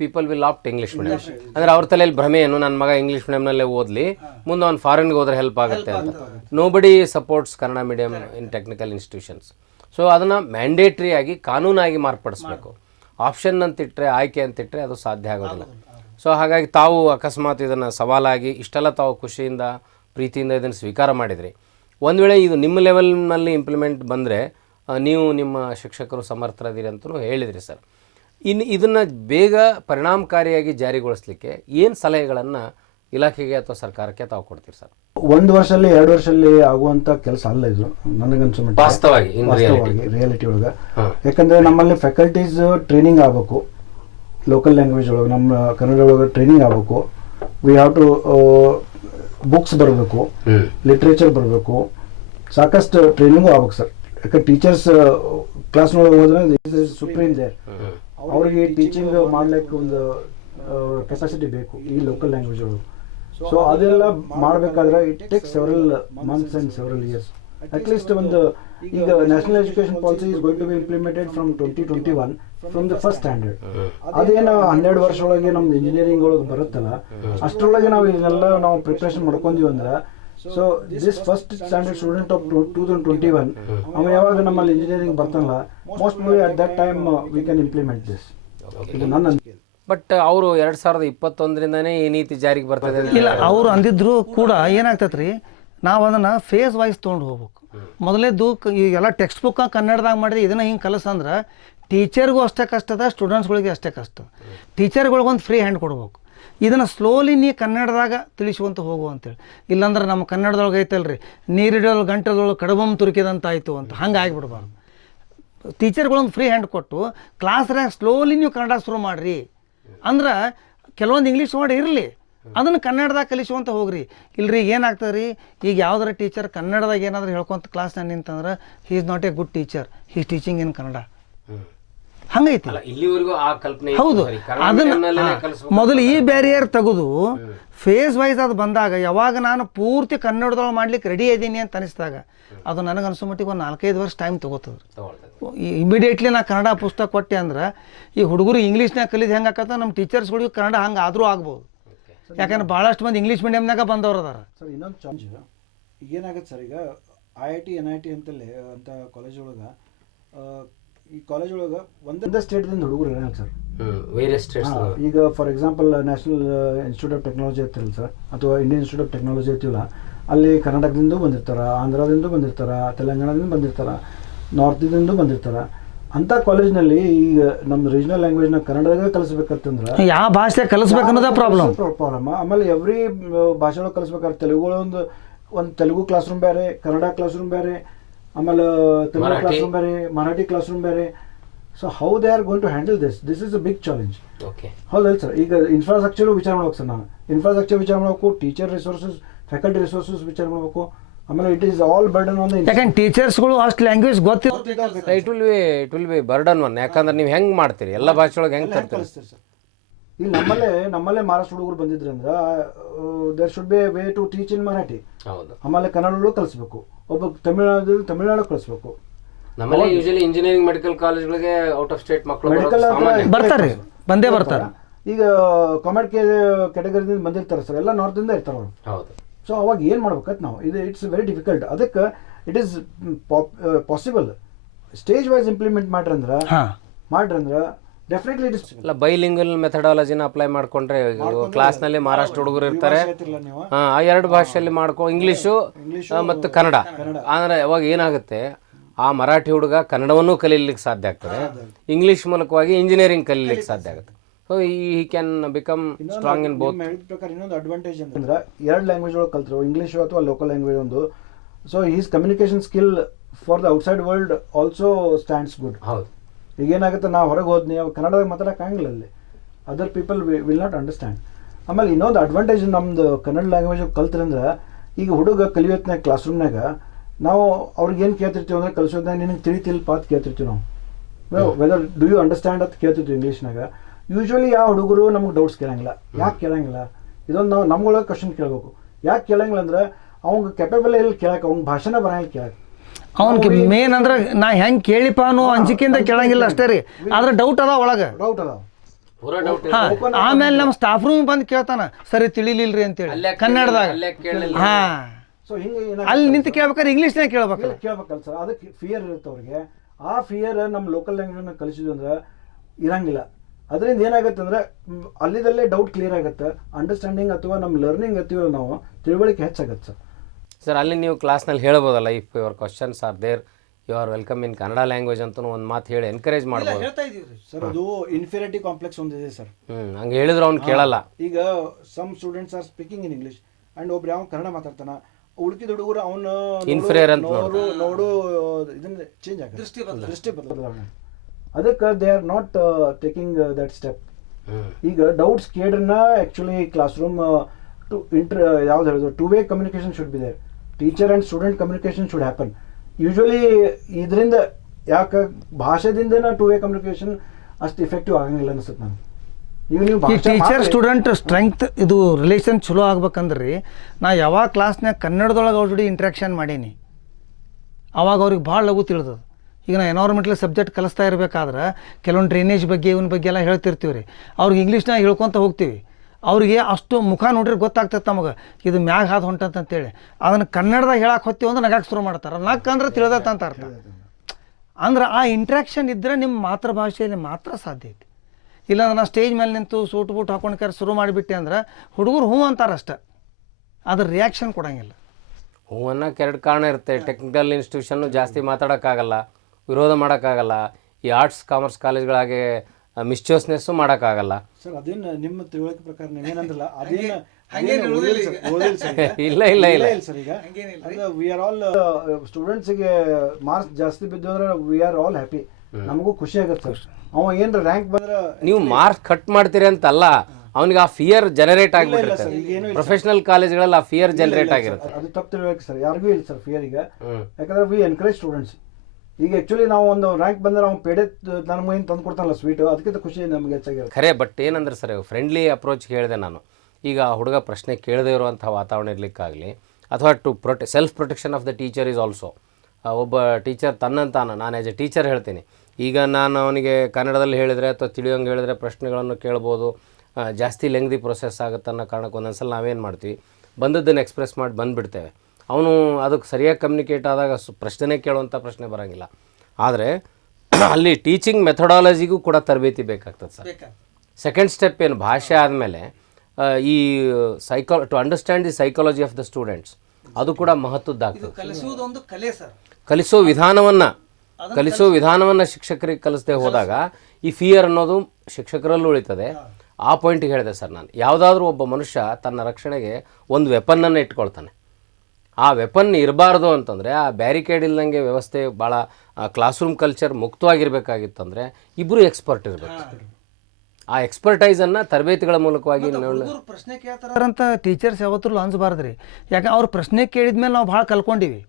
people will opt English medium. ಅಂದರೆ ಅವ್ರ ತಲೆಯಲ್ಲಿ ಭ್ರಮೆ ಏನು, ನನ್ನ ಮಗ ಇಂಗ್ಲೀಷ್ ಮೀಡಿಯಂನಲ್ಲೇ ಓದಲಿ, ಮುಂದೆ ಅವ್ನು ಫಾರಿನ್ಗೆ ಹೋದ್ರೆ ಹೆಲ್ಪ್ ಆಗುತ್ತೆ ಅಂತ. ನೋಬಡಿ ಸಪೋರ್ಟ್ಸ್ ಕನ್ನಡ ಮೀಡಿಯಂ ಇನ್ ಟೆಕ್ನಿಕಲ್ ಇನ್ಸ್ಟಿಟ್ಯೂಷನ್ಸ್. ಸೊ ಅದನ್ನು ಮ್ಯಾಂಡೇಟ್ರಿ ಆಗಿ ಕಾನೂನಾಗಿ ಮಾರ್ಪಡಿಸ್ಬೇಕು. ಆಪ್ಷನ್ ಅಂತಿಟ್ಟರೆ, ಆಯ್ಕೆ ಅಂತಿಟ್ಟರೆ ಅದು ಸಾಧ್ಯ ಆಗೋದಿಲ್ಲ. ಸೊ ಹಾಗಾಗಿ ತಾವು ಅಕಸ್ಮಾತ್ ಇದನ್ನು ಸವಾಲಾಗಿ ಇಷ್ಟೆಲ್ಲ ತಾವು ಖುಷಿಯಿಂದ ಪ್ರೀತಿಯಿಂದ ಇದನ್ನು ಸ್ವೀಕಾರ ಮಾಡಿದ್ರಿ. ಒಂದು ವೇಳೆ ಇದು ನಿಮ್ಮ ಲೆವೆಲ್ನಲ್ಲಿ ಇಂಪ್ಲಿಮೆಂಟ್ ಬಂದರೆ ನೀವು ನಿಮ್ಮ ಶಿಕ್ಷಕರು ಸಮರ್ಥರದಿರಿ ಅಂತಲೂ ಹೇಳಿದ್ರಿ ಸರ್. ಇನ್ನು ಇದನ್ನು ಬೇಗ ಪರಿಣಾಮಕಾರಿಯಾಗಿ ಜಾರಿಗೊಳಿಸಲಿಕ್ಕೆ ಏನು ಸಲಹೆಗಳನ್ನು ಇಲಾಖೆಗೆ ಅಥವಾ ಸರ್ಕಾರಕ್ಕೆ ತಾವು ಕೊಡ್ತೀರಿ ಸರ್? 1 ವರ್ಷದಲ್ಲಿ 2 ವರ್ಷದಲ್ಲಿ ಆಗುವಂಥ ಕೆಲಸ ಅಲ್ಲ ಇದು ನನಗನ್ಸೋ ಮಟ್ಟಿಗೆ, ವಾಸ್ತವವಾಗಿ ರಿಯಾಲಿಟಿ ಒಳಗೆ. ಯಾಕಂದರೆ ನಮ್ಮಲ್ಲಿ ಫ್ಯಾಕಲ್ಟೀಸ್ ಟ್ರೈನಿಂಗ್ ಆಗಬೇಕು, ಲೋಕಲ್ ಲ್ಯಾಂಗ್ವೇಜ್ ಒಳಗೆ ನಮ್ಮ ಕನ್ನಡ ಒಳಗೆ ಟ್ರೈನಿಂಗ್ ಆಗಬೇಕು. ವಿ ಹ್ಯಾವ್ ಟು ಬುಕ್ಸ್ ಬರಬೇಕು, ಲಿಟ್ರೇಚರ್ ಬರಬೇಕು, ಸಾಕಷ್ಟು ಟ್ರೈನಿಂಗು ಆಗ್ಬೇಕು ಸರ್. ಯಾಕಂದ್ರೆ ಟೀಚರ್ಸ್ ಕ್ಲಾಸ್ನೊಳಗೆ ಹೋದ್ರೆ ಸುಪ್ರೀಂ ದೇರ್, ಅವ್ರಿಗೆ ಟೀಚಿಂಗ್ ಮಾಡ್ಲಿಕ್ಕೆ ಒಂದು ಕೆಪಾಸಿಟಿ ಬೇಕು ಈ ಲೋಕಲ್ ಲ್ಯಾಂಗ್ವೇಜ್ ಒಳಗೆ. ಸೊ ಅದೆಲ್ಲ ಮಾಡಬೇಕಾದ್ರೆ it takes several months and several years. At least ಒಂದು ಈಗ national education policy is going to be implemented from 2021 from the first standard. ಅದೇನು 12 ವರ್ಷ ಒಳಗೆ ನಮ್ದು ಇಂಜಿನಿಯರಿಂಗ್ ಒಳಗೆ ಬರುತ್ತಲ್ಲ, ಅಷ್ಟರೊಳಗೆ ನಾವು ಇದನ್ನೆಲ್ಲ ನಾವು ಪ್ರಿಪ್ರೇಷನ್ ಮಾಡ್ಕೊಂತೀವಿ ಅಂದ್ರೆ, so this first standard student of 2021 ಅವ ಯಾವಾಗ ನಮ್ಮಲ್ಲಿ ಇಂಜಿನಿಯರಿಂಗ್ ಬರ್ತಾನಲ್ಲ, most probably at that time we can implement this. ಇದು ನನ್ನ ಅನಿಸಿಕೆ. ಬಟ್ ಅವರು 2021ರಿಂದನೇ ಈ ನೀತಿ ಜಾರಿಗೆ ಬರ್ತದೆ ಇಲ್ಲ, ಅವರು ಅಂದಿದ್ರು ಕೂಡ ಏನಾಗ್ತೈತೆ ರೀ, ನಾವು ಅದನ್ನು ಫೇಸ್ ವೈಸ್ ತೊಗೊಂಡು ಹೋಗ್ಬೇಕು. ಮೊದಲೇದು ಈಗೆಲ್ಲ ಟೆಕ್ಸ್ಟ್ ಬುಕ್ ಕನ್ನಡದಾಗ ಮಾಡಿದ್ರೆ ಇದನ್ನು ಹಿಂಗೆ ಕಲಿಸಂದ್ರೆ ಟೀಚರ್ಗೂ ಅಷ್ಟೇ ಕಷ್ಟದ, ಸ್ಟೂಡೆಂಟ್ಸ್ಗಳಿಗೆ ಅಷ್ಟೇ ಕಷ್ಟ. ಟೀಚರ್ಗಳಿಗೊಂದು ಫ್ರೀ ಹ್ಯಾಂಡ್ ಕೊಡ್ಬೇಕು. ಇದನ್ನು ಸ್ಲೋಲಿ ನೀ ಕನ್ನಡದಾಗ ತಿಳಿಸುವಂತ ಹೋಗು ಅಂತೇಳಿ. ಇಲ್ಲಾಂದ್ರೆ ನಮ್ಮ ಕನ್ನಡದೊಳಗೆ ಐತಲ್ರಿ, ನೀರಿಡೋಳು ಗಂಟಲೊಳಗೆ ಕಡಬಮ್ ತುರುಕಿದಂತಾಯಿತು ಅಂತ, ಹಂಗೆ ಆಗಿಬಿಡ್ಬಾರ್ದು. ಟೀಚರ್ಗಳೊಂದು ಫ್ರೀ ಹ್ಯಾಂಡ್ ಕೊಟ್ಟು ಕ್ಲಾಸ್ರಾಗ ಸ್ಲೋಲಿ ನೀವು ಕನ್ನಡ ಶುರು ಮಾಡಿರಿ ಅಂದ್ರೆ ಕೆಲವೊಂದು ಇಂಗ್ಲೀಷ್ ವರ್ಡ್ ಇರಲಿ, ಅದನ್ನು ಕನ್ನಡದಾಗ ಕಲಿಸುವಂತ ಹೋಗ್ರಿ. ಇಲ್ರಿ ಏನಾಗ್ತದೆ ರೀ, ಈಗ ಯಾವ್ದಾರ ಟೀಚರ್ ಕನ್ನಡದಾಗ ಏನಾದರೂ ಹೇಳ್ಕೊಂತ ಕ್ಲಾಸ್ನಾಗ ನಿಂತಂದ್ರೆ he is not a good teacher, he is teaching in Kannada. ಹಂಗೈತಿ. ಹೌದು, ಅದನ್ನ ಮೊದಲು ಈ ಬ್ಯಾರಿಯರ್ ತೆಗೆದು ಫೇಸ್ ವೈಸ್ ಅದು ಬಂದಾಗ, ಯಾವಾಗ ನಾನು ಪೂರ್ತಿ ಕನ್ನಡದೊಳಗೆ ಮಾಡ್ಲಿಕ್ಕೆ ರೆಡಿ ಇದ್ದೀನಿ ಅಂತ ಅನಿಸಿದಾಗ, ಅದು ನನಗೆ ಅನಿಸೋ ಮಟ್ಟಿಗೆ ಒಂದು 4-5 ವರ್ಷ ಟೈಮ್ ತೊಗೋತದೆ. ಇಮಿಡಿಯೇಟ್ಲಿ ನಾ ಕನ್ನಡ ಪುಸ್ತಕ ಕೊಟ್ಟೆ ಅಂದ್ರೆ ಈ ಹುಡುಗರು ಇಂಗ್ಲೀಷ್ನಾಗ ಕಲಿದು ಹೆಂಗೆ ಆಕತ್ತ, ನಮ್ಮ ಟೀಚರ್ಸ್ಗಳಿಗೆ ಕನ್ನಡ ಹಂಗೆ ಆದರೂ ಆಗ್ಬೋದು. ಯಾಕಂದ್ರೆ ಭಾಳಷ್ಟು ಮಂದಿ ಇಂಗ್ಲೀಷ್ ಮೀಡಿಯಮ್ನಾಗ ಬಂದವ್ರು ಅದಾರ. ಸರ್ ಇನ್ನೊಂದು ಚಾನ್ಸ್ ಏನಾಗುತ್ತೆ ಸರ್, ಈಗ IIT NIT ಅಂತಲೇ ಅಂತ ಕಾಲೇಜ್ ಒಳಗೆ, ಈ ಕಾಲೇಜ್ ಒಳಗೆ ಒಂದೇ ಸ್ಟೇಟ್ದಿಂದ ಹುಡುಗರು ಇರೋಲ್ಲ ಸರ್, ವೇರಿಯಸ್ ಸ್ಟೇಟ್ಸ್. ಈಗ for example national institute of technology ಐತಿರಲ್ಲ ಸರ್, ಅಥವಾ ಇಂಡಿಯನ್ ಇನ್ಸ್ಟಿಟ್ಯೂಟ್ ಆಫ್ ಟೆಕ್ನಾಲಜಿ ಐತಿಲ್ಲ, ಅಲ್ಲಿ ಕರ್ನಾಟಕದಿಂದ ಬಂದಿರ್ತಾರೆ, ಆಂಧ್ರದಿಂದ ಬಂದಿರ್ತಾರೆ, ತೆಲಂಗಾಣದಿಂದ ಬಂದಿರ್ತಾರೆ, ನಾರ್ತಿಂದ ಬಂದಿರ್ತಾರೆ. ಅಂಥ ಕಾಲೇಜ್ನಲ್ಲಿ ಈಗ ನಮ್ಮ ರೀಜನಲ್ ಲ್ಯಾಂಗ್ವೇಜ್ನ ಕನ್ನಡದಾಗ ಕಲಿಸ್ಬೇಕಂತಂದ್ರೆ ಯಾವ ಭಾಷೆ ಕಲಿಸ್ಬೇಕು ಅನ್ನೋದೇ ಪ್ರಾಬ್ಲಮ್. ಆಮೇಲೆ ಎವ್ರಿ ಭಾಷೆಗಳು ಕಲಿಸ್ಬೇಕಾದ್ರೆ ತೆಲುಗು ಒಂದು ತೆಲುಗು ಕ್ಲಾಸ್ ರೂಮ್ ಬೇರೆ, ಕನ್ನಡ ಕ್ಲಾಸ್ ರೂಮ್ ಬೇರೆ, ಆಮೇಲೆ ತಮಿಳು ಕ್ಲಾಸ್ ರೂಮ್ ಬೇರೆ, ಮರಾಠಿ ಕ್ಲಾಸ್ ರೂಮ್ ಬೇರೆ. So how they are going to handle this is a big challenge. Okay, ಹೌದಲ್ಲ ಸರ್? ಈಗ ಇನ್ಫ್ರಾಸ್ಟ್ರಕ್ಚರು ವಿಚಾರ ಮಾಡ್ಬೇಕು ಸರ್. ನಾನು ಇನ್ಫ್ರಾಸ್ಟ್ರಕ್ಚರ್ ವಿಚಾರ ಮಾಡಬೇಕು, ಟೀಚರ್ ರಿಸೋರ್ಸಸ್, ಫ್ಯಾಕಲ್ಟಿ ರಿಸೋರ್ಸಸ್ ವಿಚಾರ ಮಾಡಬೇಕು. ಆಮೇಲೆ it is all burden on the ಯಾಕಂದ್ರೆ ಟೀಚರ್ಸ್ಗಳು ಅಷ್ಟು ಲ್ಯಾಂಗ್ವೇಜ್ ಗೊತ್ತಿಲ್ಲ. It will be burden one. ಯಾಕಂದ್ರೆ ನೀವು ಹೆಂಗೆ ಮಾಡ್ತೀರಿ ಎಲ್ಲ ಭಾಷೆ ಒಳಗೆ ಹೆಂಗೆ ತರ್ತೀರಿ? ಕಲಿಸ್ತೀರಿ ಸರ್. ಈಗ ನಮ್ಮಲ್ಲೇ ಮಹಾರಾಷ್ಟ್ರ ಹುಡುಗರು ಬಂದಿದ್ರಂದ್ರೆ there should be way to teach in Marathi. ಹೌದು. ಆಮೇಲೆ ಕನ್ನಡಗಳು ಕಲಿಸ್ಬೇಕು, ಒಬ್ಬ ತಮಿಳ್ನಾಡು ಕಲಿಸ್ಬೇಕು. ನಮ್ಮಲ್ಲಿ ಯೂಶಲಿ ಇಂಜಿನಿಯರಿಂಗ್ ಮೆಡಿಕಲ್ ಕಾಲೇಜ್ಗಳಿಗೆ ಔಟ್ ಆಫ್ ಸ್ಟೇಟ್ ಮಕ್ಕಳು ಬರ್ತಾರೆ, ಬಂದೇ ಬರ್ತಾರೆ. ಈಗ ಕಾಮೆಡ್ ಕ್ಯಾಟಗರಿದಿಂದ ಬಂದಿರ್ತಾರೆ ಸರ್, ಎಲ್ಲ ನಾರ್ತಿಂದ ಇರ್ತಾರೆ ಅವರು. ಹೌದು. ಸೊ ಅವಾಗ ಏನು ಮಾಡ್ಬೇಕಂತ ನಾವು, ಇದು ಇಟ್ಸ್ ವೆರಿ ಡಿಫಿಕಲ್ಟ್. ಅದಕ್ಕೆ it is possible stage wise implement ಮಾಡ್ರಂದ್ರೆ ಡೆಫಿನೆಟ್ಲಿ ಇಟ್ ಇಸ್ ಅಲ್ಲ, ಬೈಲಿಂಗಲ್ ಮೆಥಡಾಲಜಿನ ಅಪ್ಲೈ ಮಾಡ್ಕೊಂಡ್ರೆ ಕ್ಲಾಸ್ನಲ್ಲಿ ಮಹಾರಾಷ್ಟ್ರ ಹುಡುಗರು ಇರ್ತಾರೆ, ಆ ಎರಡು ಭಾಷೆಯಲ್ಲಿ ಇಂಗ್ಲೀಷು ಮತ್ತು ಕನ್ನಡ. ಅಂದರೆ ಅವಾಗ ಏನಾಗುತ್ತೆ, ಆ ಮರಾಠಿ ಹುಡುಗ ಕನ್ನಡವನ್ನು ಕಲೀಲಿಕ್ಕೆ ಸಾಧ್ಯ ಆಗ್ತದೆ, ಇಂಗ್ಲೀಷ್ ಮೂಲಕವಾಗಿ ಇಂಜಿನಿಯರಿಂಗ್ ಕಲೀಲಿಕ್ಕೆ ಸಾಧ್ಯ ಆಗುತ್ತೆ. So he can become strong in both. ಪ್ರಕಾರ ಇನ್ನೊಂದು ಅಡ್ವಾಂಟೇಜ್ ಅಂತಂದ್ರೆ ಎರಡು ಲ್ಯಾಂಗ್ವೇಜ್ ಒಳಗೆ ಕಲ್ತರು, ಇಂಗ್ಲೀಷು ಅಥವಾ ಲೋಕಲ್ ಲ್ಯಾಂಗ್ವೇಜ್ ಒಂದು. So he's communication skill for the outside world also stands good. ಹೌದು. ಈಗೇನಾಗುತ್ತೆ, ನಾವು ಹೊರಗೆ ಹೋದ್ನಿ, ಕನ್ನಡದಾಗ ಮಾತಾಡೋಕ್ಕಾಗಿಲ್ಲ, ಅಲ್ಲಿ other people will not understand. ಆಮೇಲೆ ಇನ್ನೊಂದು ಅಡ್ವಾಂಟೇಜ್ ನಮ್ಮದು ಕನ್ನಡ ಲ್ಯಾಂಗ್ವೇಜ್ ಕಲ್ತ್ರಂದ್ರೆ, ಈಗ ಹುಡುಗ ಕಲಿಯೋತ್ನಾಗ ಕ್ಲಾಸ್ ರೂಮ್ನಾಗ ನಾವು ಅವ್ರಿಗೆ ಏನು ಕೇಳ್ತಿರ್ತೀವಿ ಅಂದರೆ, ಕಲಿಸೋದ್ನಾಗ ನಿನಗೆ ತಿಳಿತಿಲ್ಪ ಅಂತ ಕೇಳ್ತಿರ್ತೀವಿ ನಾವು. ವೆದರ್ ಡೂ ಯು ಅಂಡರ್ಸ್ಟ್ಯಾಂಡ್ ಅಂತ ಕೇಳ್ತಿರ್ತೀವಿ ಇಂಗ್ಲೀಷ್ನಾಗ. ಯೂಶ್ವಲಿ ಯಾವ ಹುಡುಗರು ನಮ್ಗೆ ಡೌಟ್ಸ್ ಕೇಳಂಗಿಲ್ಲ. ಯಾಕೆ ಕೇಳಂಗಿಲ್ಲ? ಇದೊಂದು ನಾವು ನಮ್ಗೊಳಗೆ ಕ್ವಶನ್ ಕೇಳಬೇಕು. ಯಾಕೆ ಕೇಳಂಗಿಲ್ಲ ಅಂದ್ರೆ ಅವ್ಗೆ ಕೆಪಬಲ್ ಇಲ್ಲ ಕೇಳಕ್ಕೆ, ಅವ್ನ ಭಾಷೆನ ಬರಂಗಿಲ್ಲ ಕೇಳಕ್ಕೆ. ಅವ್ನಿಗೆ ಮೇನ್ ಅಂದ್ರೆ ನಾ ಹೆಂಗೆ ಕೇಳಿಪ ಅನ್ನೋ ಅಂಜಿಕೆಯಿಂದ ಕೇಳಂಗಿಲ್ಲ ಅಷ್ಟೇ ರೀ, ಆದ್ರೆ ಡೌಟ್ ಅದ ಒಳಗೆ. ಡೌಟ್ ಅದ. ಆಮೇಲೆ ನಮ್ಮ ಸ್ಟಾಫ್ ರೂಮ್ ಬಂದು ಕೇಳ್ತಾನ, ಸರಿ ತಿಳಿಲಿಲ್ರಿ ಅಂತೇಳಿ ಕನ್ನಡದಾಗ. ಹಾ, ಸೊ ಹಿಂಗೆ ಅಲ್ಲಿ ನಿಂತು ಕೇಳ್ಬೇಕಾದ್ರೆ ಇಂಗ್ಲೀಷ್ನಾಗ ಕೇಳ್ಬೇಕಲ್ಲ ಸರ್. ಅದಕ್ಕೆ ಫಿಯರ್ ಇರುತ್ತೆ ಅವ್ರಿಗೆ. ಆ ಫಿಯರ್ ನಮ್ಮ ಲೋಕಲ್ ಲ್ಯಾಂಗ್ವೇಜ್ನ ಕಲಿಸಿದ್ವಿ ಅಂದ್ರೆ ಇರಂಗಿಲ್ಲ. ಅದರಿಂದ ಏನಾಗುತ್ತೆ ಅಂದರೆ ಅಲ್ಲಿದಲ್ಲೇ ಡೌಟ್ ಕ್ಲಿಯರ್ ಆಗುತ್ತೆ, ಅಂಡರ್ಸ್ಟ್ಯಾಂಡಿಂಗ್ ಅಥವಾ ನಮ್ಮ ಲರ್ನಿಂಗ್ ಅಂತೀವಲ್ಲ ನಾವು, ತಿಳುವಳಿಕೆ ಹೆಚ್ಚಾಗತ್ತೆ ಸರ್. ಸರ್ ಅಲ್ಲಿ ನೀವು ಕ್ಲಾಸ್ನಲ್ಲಿ ಹೇಳ್ಬೋದಲ್ಲ, if your questions are there you are welcome in Kannada language ಅಂತ ಒಂದು ಮಾತು ಹೇಳಿ ಎನ್ಕರೇಜ್ ಮಾಡ್ಬೋದು ಸರ್. ಅದು ಇನ್ಫೀರಿಯಾರಿಟಿ ಕಾಂಪ್ಲೆಕ್ಸ್ ಒಂದಿದೆ ಸರ್. ಹಂಗೆ ಹೇಳಿದ್ರೆ ಅವ್ನು ಕೇಳಲ್ಲ. ಈಗ some students are speaking in English and ಒಬ್ರು ಯಾವ ಕನ್ನಡ ಮಾತಾಡ್ತಾನ, ಉಳ್ಕಿದ ಹುಡುಗರು ಅವನು ಇನ್ಫೀರಿಯರ್ ಅಂತ ನೋಡು ಇದನ್ನ ಚೇಂಜ್ ಆಗುತ್ತೆ, ದೃಷ್ಟಿ ಬದಲಾವಣೆ. ಅದಕ್ಕೆ they are not taking that step. ಈಗ ಡೌಟ್ಸ್ ಕೇಳ್ರನ್ನ ಆ್ಯಕ್ಚುಲಿ ಕ್ಲಾಸ್ ರೂಮ್ ಯಾವ್ದು ಹೇಳಿದ್ರು, two way communication should be there. Teacher and student communication should happen. Usually ಇದರಿಂದ ಯಾಕೆ ಭಾಷೆದಿಂದನ ಟೂ ವೇ ಕಮ್ಯುನಿಕೇಶನ್ ಅಷ್ಟು ಇಫೆಕ್ಟಿವ್ ಆಗಂಗಿಲ್ಲ ಅನ್ಸುತ್ತೆ ನಾನು. ಈ ಟೀಚರ್ ಸ್ಟೂಡೆಂಟ್ ಸ್ಟ್ರೆಂಗ್ತ್ ಇದು ರಿಲೇಷನ್ ಚಲೋ ಆಗ್ಬೇಕಂದ್ರೆ ನಾ ಯಾವಾಗ ಕ್ಲಾಸ್ನಾಗ ಕನ್ನಡದೊಳಗೆ ಅವ್ರ ಜೋಡಿ ಇಂಟ್ರಾಕ್ಷನ್ ಮಾಡೀನಿ, ಅವಾಗ ಅವ್ರಿಗೆ ಭಾಳ ಲಘು ತಿಳಿದದು. ಈಗ ನಾ ಎನ್ವೈರ್ಮೆಂಟಲ್ ಸಬ್ಜೆಕ್ಟ್ ಕಲಿಸ್ತಾ ಇರಬೇಕಾದ್ರೆ ಕೆಲವೊಂದು ಡ್ರೈನೇಜ್ ಬಗ್ಗೆ ಇವನ ಬಗ್ಗೆ ಎಲ್ಲ ಹೇಳ್ತಿರ್ತೀವಿ ರೀ, ಅವ್ರಿಗೆ ಇಂಗ್ಲೀಷ್ನಾಗ ಹೇಳ್ಕೊತ ಹೋಗ್ತೀವಿ. ಅವ್ರಿಗೆ ಅಷ್ಟು ಮುಖ ನೋಡ್ರಿ ಗೊತ್ತಾಗ್ತದೆ ನಮಗೆ ಇದು ಮ್ಯಾಗ ಹಾದು ಹೊಂಟಂತಂತೇಳಿ. ಅದನ್ನು ಕನ್ನಡದಾಗ ಹೇಳಕ್ಕೆ ಹೊತ್ತೀವಿ ಅಂದ್ರೆ ನಗಕ್ಕೆ ಶುರು ಮಾಡ್ತಾರೆ. ನಕ್ಕಂದ್ರೆ ತಿಳಿದತ್ತ ಅಂತ ಅರ್ಥ. ಅಂದ್ರೆ ಆ ಇಂಟ್ರಾಕ್ಷನ್ ಇದ್ದರೆ ನಿಮ್ಮ ಮಾತೃಭಾಷೆಯಲ್ಲಿ ಮಾತ್ರ ಸಾಧ್ಯ ಐತಿ. ಇಲ್ಲಾಂದ್ರೆ ನಾ ಸ್ಟೇಜ್ ಮೇಲೆ ನಿಂತು ಸೂಟ್ ಬೂಟ್ ಹಾಕೊಂಡು ಶುರು ಮಾಡಿಬಿಟ್ಟೆ ಅಂದ್ರೆ ಹುಡುಗರು ಹ್ಞೂ ಅಂತಾರೆ ಅಷ್ಟೆ, ಅದ್ರ ರಿಯಾಕ್ಷನ್ ಕೊಡೋಂಗಿಲ್ಲ. ಹ್ಞೂ ಅನ್ನೋಕೆ ಎರಡು ಕಾರಣ ಇರುತ್ತೆ. ಟೆಕ್ನಿಕಲ್ ಇನ್ಸ್ಟಿಟ್ಯೂಷನ್ನು ಜಾಸ್ತಿ ಮಾತಾಡೋಕ್ಕಾಗಲ್ಲ, ವಿರೋಧ ಮಾಡೋಕ್ಕಾಗಲ್ಲ. ಈ ಆರ್ಟ್ಸ್ ಕಾಮರ್ಸ್ ಕಾಲೇಜ್ಗಳಾಗೆ ಮಿಸ್ಚೋಸ್ನೆಸ್ಸು ಮಾಡೋಕ್ಕಾಗಲ್ಲ ಸರ್. ಅದೇನು ನಿಮ್ಮ ತಿಳುವಳಿಕೆ ಪ್ರಕಾರ ನೀವೇನಂದ್ರಲ್ಲ, ಅದೇನು ಇಲ್ಲ ಇಲ್ಲ ಇಲ್ಲ ಸರ್. ಈಗ ವಿ ಆರ್ ಆಲ್ ಸ್ಟೂಡೆಂಟ್ಸಿಗೆ ಮಾರ್ಕ್ಸ್ ಜಾಸ್ತಿ ಬಿದ್ದು ಅಂದ್ರೆ ವಿ ಆರ್ ಆಲ್ ಹ್ಯಾಪಿ, ನಮಗೂ ಖುಷಿ ಆಗುತ್ತೆ ಸರ್. ಅವ ಏನ್ರ ರ್ಯಾಂಕ್ ಬಂದ್ರೆ ನೀವು ಮಾರ್ಕ್ಸ್ ಕಟ್ ಮಾಡ್ತೀರಿ ಅಂತಲ್ಲ, ಅವನಿಗೆ ಆ ಫಿಯರ್ ಜನರೇಟ್ ಆಗಿಬಿಡುತ್ತೆ. ಪ್ರೊಫೆಷನಲ್ ಕಾಲೇಜ್ಗಳಲ್ಲಿ ಆ ಫಿಯರ್ ಜನರೇಟ್ ಆಗಿರುತ್ತೆ. ಅದು ತಪ್ಪು ತಿಳುವಳಿಕೆ ಸರ್, ಯಾರಿಗೂ ಇಲ್ಲ ಸರ್ ಫಿಯರ್. ಈಗ ಯಾಕಂದ್ರೆ ವಿ ಎನ್ಕರೇಜ್ ಸ್ಟೂಡೆಂಟ್ಸ್. ಈಗ ಆ್ಯಕ್ಚುಲಿ ನಾವು ಒಂದು ರ್ಯಾಂಕ್ ಬಂದರೆ ಅವ್ನು ಪೇಡೆ ನನ್ನ ಮೈನ್ ತಂದು ಕೊಡ್ತಾನಲ್ಲ ಸ್ವೀಟು, ಅದಕ್ಕಿಂತ ಖುಷಿ ನಮಗೆ ಹೆಚ್ಚಾಗಿರುತ್ತೆ. ಖರೆ. ಬಟ್ ಏನಂದ್ರೆ ಸರ್, ಫ್ರೆಂಡ್ಲಿ ಅಪ್ರೋಚ್ ಹೇಳಿದೆ ನಾನು. ಈಗ ಹುಡುಗ ಪ್ರಶ್ನೆ ಕೇಳದೇ ಇರುವಂಥ ವಾತಾವರಣ ಇರಲಿಕ್ಕಾಗಲಿ, ಅಥವಾ to self protection of the teacher is also. ಒಬ್ಬ ಟೀಚರ್ ತನ್ನಂತಾನ, ನಾನು ಆ್ಯಸ್ ಎ ಟೀಚರ್ ಹೇಳ್ತೀನಿ, ಈಗ ನಾನು ಅವನಿಗೆ ಕನ್ನಡದಲ್ಲಿ ಹೇಳಿದರೆ ಅಥವಾ ತಿಳಿಯೋಂಗೆ ಹೇಳಿದ್ರೆ ಪ್ರಶ್ನೆಗಳನ್ನು ಕೇಳ್ಬೋದು, ಜಾಸ್ತಿ ಲೆಂಗ್ದಿ ಪ್ರೊಸೆಸ್ ಆಗುತ್ತೆ ಅನ್ನೋ ಕಾರಣಕ್ಕೆ ಒಂದೊಂದ್ಸಲ ನಾವೇನು ಮಾಡ್ತೀವಿ, ಬಂದದ್ದನ್ನು ಎಕ್ಸ್ಪ್ರೆಸ್ ಮಾಡಿ ಬಂದುಬಿಡ್ತೇವೆ. ಅವನು ಅದಕ್ಕೆ ಸರಿಯಾಗಿ ಕಮ್ಯುನಿಕೇಟ್ ಆದಾಗ ಪ್ರಶ್ನೆ ಕೇಳುವಂಥ ಪ್ರಶ್ನೆ ಬರೋಂಗಿಲ್ಲ. ಆದರೆ ಅಲ್ಲಿ ಟೀಚಿಂಗ್ ಮೆಥಡಾಲಜಿಗೂ ಕೂಡ ತರಬೇತಿ ಬೇಕಾಗ್ತದೆ ಸರ್. ಸೆಕೆಂಡ್ ಸ್ಟೆಪ್ ಏನು, ಭಾಷೆ ಆದಮೇಲೆ ಈ to understand the psychology of the students, ಅದು ಕೂಡ ಮಹತ್ವದ್ದಾಗ್ತದೆ. ಕಲಿಸುವುದೊಂದು ಕಲೆ ಸರ್. ಕಲಿಸೋ ವಿಧಾನವನ್ನು ಕಲಿಸೋ ವಿಧಾನವನ್ನು ಶಿಕ್ಷಕರಿಗೆ ಕಲಿಸದೆ ಹೋದಾಗ ಈ ಫಿಯರ್ ಅನ್ನೋದು ಶಿಕ್ಷಕರಲ್ಲೂ ಉಳಿತದೆ. ಆ ಪಾಯಿಂಟಿಗೆ ಹೇಳಿದೆ ಸರ್ ನಾನು. ಯಾವುದಾದ್ರೂ ಒಬ್ಬ ಮನುಷ್ಯ ತನ್ನ ರಕ್ಷಣೆಗೆ ಒಂದು ವೆಪನ್ನನ್ನು ಇಟ್ಕೊಳ್ತಾನೆ. ಆ ವೆಪನ್ ಇರಬಾರ್ದು ಅಂತಂದರೆ ಆ ಬ್ಯಾರಿಕೇಡ್ ಇಲ್ದಂಗೆ ವ್ಯವಸ್ಥೆ ಭಾಳ ಕ್ಲಾಸ್ ರೂಮ್ ಕಲ್ಚರ್ ಮುಕ್ತವಾಗಿರಬೇಕಾಗಿತ್ತಂದರೆ ಇಬ್ಬರು ಎಕ್ಸ್ಪರ್ಟ್ ಇರಬೇಕು. ಆ ಎಕ್ಸ್ಪರ್ಟೈಸನ್ನು ತರಬೇತಿಗಳ ಮೂಲಕವಾಗಿ ಪ್ರಶ್ನೆ ಕೇಳ್ತಾರಂತ ಟೀಚರ್ಸ್ ಯಾವತ್ತೂ ಅನ್ಸಬಾರ್ದು ರೀ. ಯಾಕೆ ಅವ್ರು ಪ್ರಶ್ನೆ ಕೇಳಿದ್ಮೇಲೆ ನಾವು ಭಾಳ ಕಲ್ಕೊಂಡಿವಿ.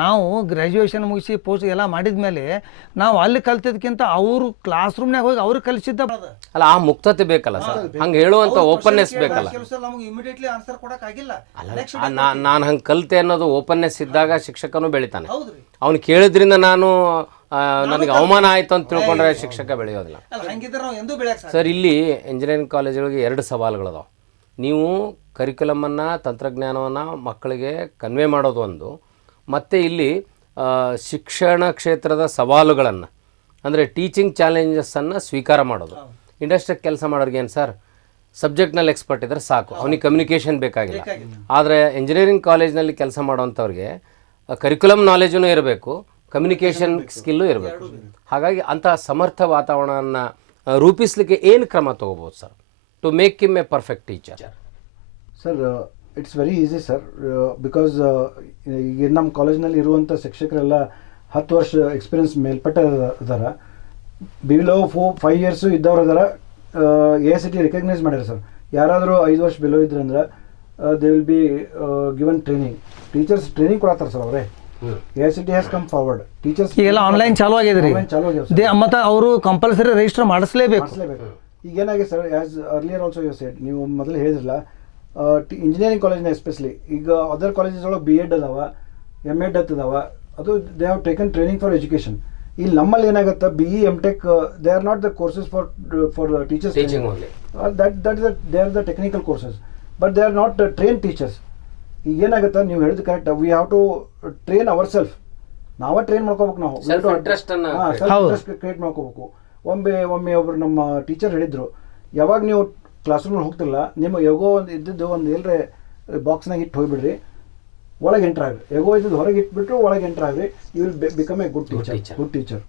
ನಾವು ಗ್ರ್ಯಾಜುಯೇಷನ್ ಮುಗಿಸಿ ಪೋಸ್ಟ್ ಎಲ್ಲ ಮಾಡಿದ್ಮೇಲೆ ನಾವು ಅಲ್ಲಿ ಕಲ್ತಿದ್ದಕ್ಕಿಂತ ಅವರು ಕ್ಲಾಸ್ ರೂಮ್ನಾಗ ಹೋಗಿ ಅವ್ರಿಗೆ ಕಲಿಸಿದ್ದ ಅಲ್ಲ, ಆ ಮುಕ್ತತೆ ಬೇಕಲ್ಲ ಸರ್, ಹಂಗೆ ಹೇಳುವಂಥ ಓಪನ್ನೆಸ್ ಬೇಕಲ್ಲ. ನಮಗೆ ಇಮಿಡಿಯೇಟ್ಲಿ ಆನ್ಸರ್ ಕೊಡೋಕ್ಕಾಗಿಲ್ಲ. ನಾನು ಹಂಗೆ ಕಲಿತೆ ಅನ್ನೋದು ಓಪನ್ನೆಸ್ ಇದ್ದಾಗ ಶಿಕ್ಷಕನೂ ಬೆಳಿತಾನೆ. ಅವ್ನು ಕೇಳಿದ್ರಿಂದ ನನಗೆ ಅವಮಾನ ಆಯಿತು ಅಂತ ತಿಳ್ಕೊಂಡ್ರೆ ಶಿಕ್ಷಕ ಬೆಳೆಯೋದಿಲ್ಲ ಸರ್. ಇಲ್ಲಿ ಇಂಜಿನಿಯರಿಂಗ್ ಕಾಲೇಜುಗಳಿಗೆ 2 ಸವಾಲುಗಳದಾವೆ. ನೀವು ಕರಿಕ್ಯುಲಮನ್ನು, ತಂತ್ರಜ್ಞಾನವನ್ನು ಮಕ್ಕಳಿಗೆ ಕನ್ವೆ ಮಾಡೋದು ಒಂದು, ಮತ್ತು ಇಲ್ಲಿ ಶಿಕ್ಷಣ ಕ್ಷೇತ್ರದ ಸವಾಲುಗಳನ್ನು ಅಂದರೆ ಟೀಚಿಂಗ್ ಚಾಲೆಂಜಸ್ಸನ್ನು ಸ್ವೀಕಾರ ಮಾಡೋದು. ಇಂಡಸ್ಟ್ರಿಗೆ ಕೆಲಸ ಮಾಡೋರಿಗೆ ಏನು ಸರ್, ಸಬ್ಜೆಕ್ಟ್ನಲ್ಲಿ ಎಕ್ಸ್ಪರ್ಟ್ ಇದ್ದರೆ ಸಾಕು, ಅವನಿಗೆ ಕಮ್ಯುನಿಕೇಷನ್ ಬೇಕಾಗಿಲ್ಲ. ಆದರೆ ಇಂಜಿನಿಯರಿಂಗ್ ಕಾಲೇಜ್ನಲ್ಲಿ ಕೆಲಸ ಮಾಡೋವಂಥವ್ರಿಗೆ ಕರಿಕ್ಯುಲಮ್ ನಾಲೆಜೂ ಇರಬೇಕು, ಕಮ್ಯುನಿಕೇಷನ್ ಸ್ಕಿಲ್ಲು ಇರಬೇಕು. ಹಾಗಾಗಿ ಅಂಥ ಸಮರ್ಥ ವಾತಾವರಣವನ್ನು ರೂಪಿಸಲಿಕ್ಕೆ ಏನು ಕ್ರಮ ತೊಗೋಬೋದು sir to make him a perfect teacher? Sir it's very easy sir, because ಈಗ ನಮ್ಮ ಕಾಲೇಜ್ನಲ್ಲಿ ಇರುವಂಥ ಶಿಕ್ಷಕರೆಲ್ಲ 10 ವರ್ಷ ಎಕ್ಸ್ಪೀರಿಯನ್ಸ್ ಮೇಲ್ಪಟ್ಟ ಅದಾರ. ಬಿಲೋ 5 ಇಯರ್ಸು ಇದ್ದವ್ರು ಅದಾರ. AICTE ರಿಕಗ್ನೈಸ್ ಮಾಡ್ಯಾರ ಸರ್. ಯಾರಾದರೂ 5 ವರ್ಷ ಬಿಲೋ ಇದ್ರಂದ್ರೆ they will be given training. Teachers training ಕೊಡತ್ತಾರೆ ಸರ್ ಅವರೇ. AICTE has come forward. Teachers ಈಗೆಲ್ಲ ಆನ್ಲೈನ್ ಚಾಲೂ ಆಗಿದೆ ರೀ. ಚಾಲೂ ಆಗ್ಯಾವ ಮತ್ತು ಅವರು ಕಂಪಲ್ಸರಿ ರಿಜಿಸ್ಟರ್ ಮಾಡಿಸ್ಲೇಬೇಕು. ಈಗ ಏನಾಗಿದೆ sir, as earlier also you said, ನೀವು ಮೊದಲು ಹೇಳಿದ್ರಲ್ಲ, ಇಂಜಿನಿಯರಿಂಗ್ ಕಾಲೇಜ್ನ ಎಸ್ಪೆಷಲಿ ಈಗ ಅದರ್ ಕಾಲೇಜಸ್ ಒಳಗೆ BEd ಅದಾವ, MEd ಅದಾವ. ಅದು they have taken training for education. ಇಲ್ಲಿ ನಮ್ಮಲ್ಲಿ ಏನಾಗುತ್ತೆ, BE MTech they are not the courses for teachers. They are the technical courses, but they are not train teachers. ಈಗ ಏನಾಗುತ್ತೆ, ನೀವು ಹೇಳಿದ correct, we have to train our self. ನಾವೇ train ಮಾಡ್ಕೋಬೇಕು. ನಾವು ಸೆಲ್ಫ್ ಇಂಟ್ರೆಸ್ಟ್ ಕ್ರಿಯೇಟ್ ಮಾಡ್ಕೋಬೇಕು. ಒಮ್ಮೆ ಒಬ್ಬರು ನಮ್ಮ ಟೀಚರ್ ಹೇಳಿದ್ರು, ಯಾವಾಗ ನೀವು ಕ್ಲಾಸ್ ರೂಮ್ನಲ್ಲಿ ಹೋಗ್ತಿರಲ್ಲ, ನಿಮ್ಮ ಎಗೋ ಒಂದು ಇದ್ದಿದ್ದು ಒಂದು ಎಲ್ಲರೇ ಬಾಕ್ಸ್ನಾಗ ಇಟ್ಟು ಹೋಗ್ಬಿಡ್ರಿ, ಒಳಗೆ ಎಂಟ್ರ್ ಆಗ್ರಿ. ಎಗೋ ಇದ್ದದ್ದು ಹೊರಗೆ ಇಟ್ಬಿಟ್ಟು ಒಳಗೆ ಎಂಟ್ರ್ ಆಗ್ರಿ. You will become a good teacher.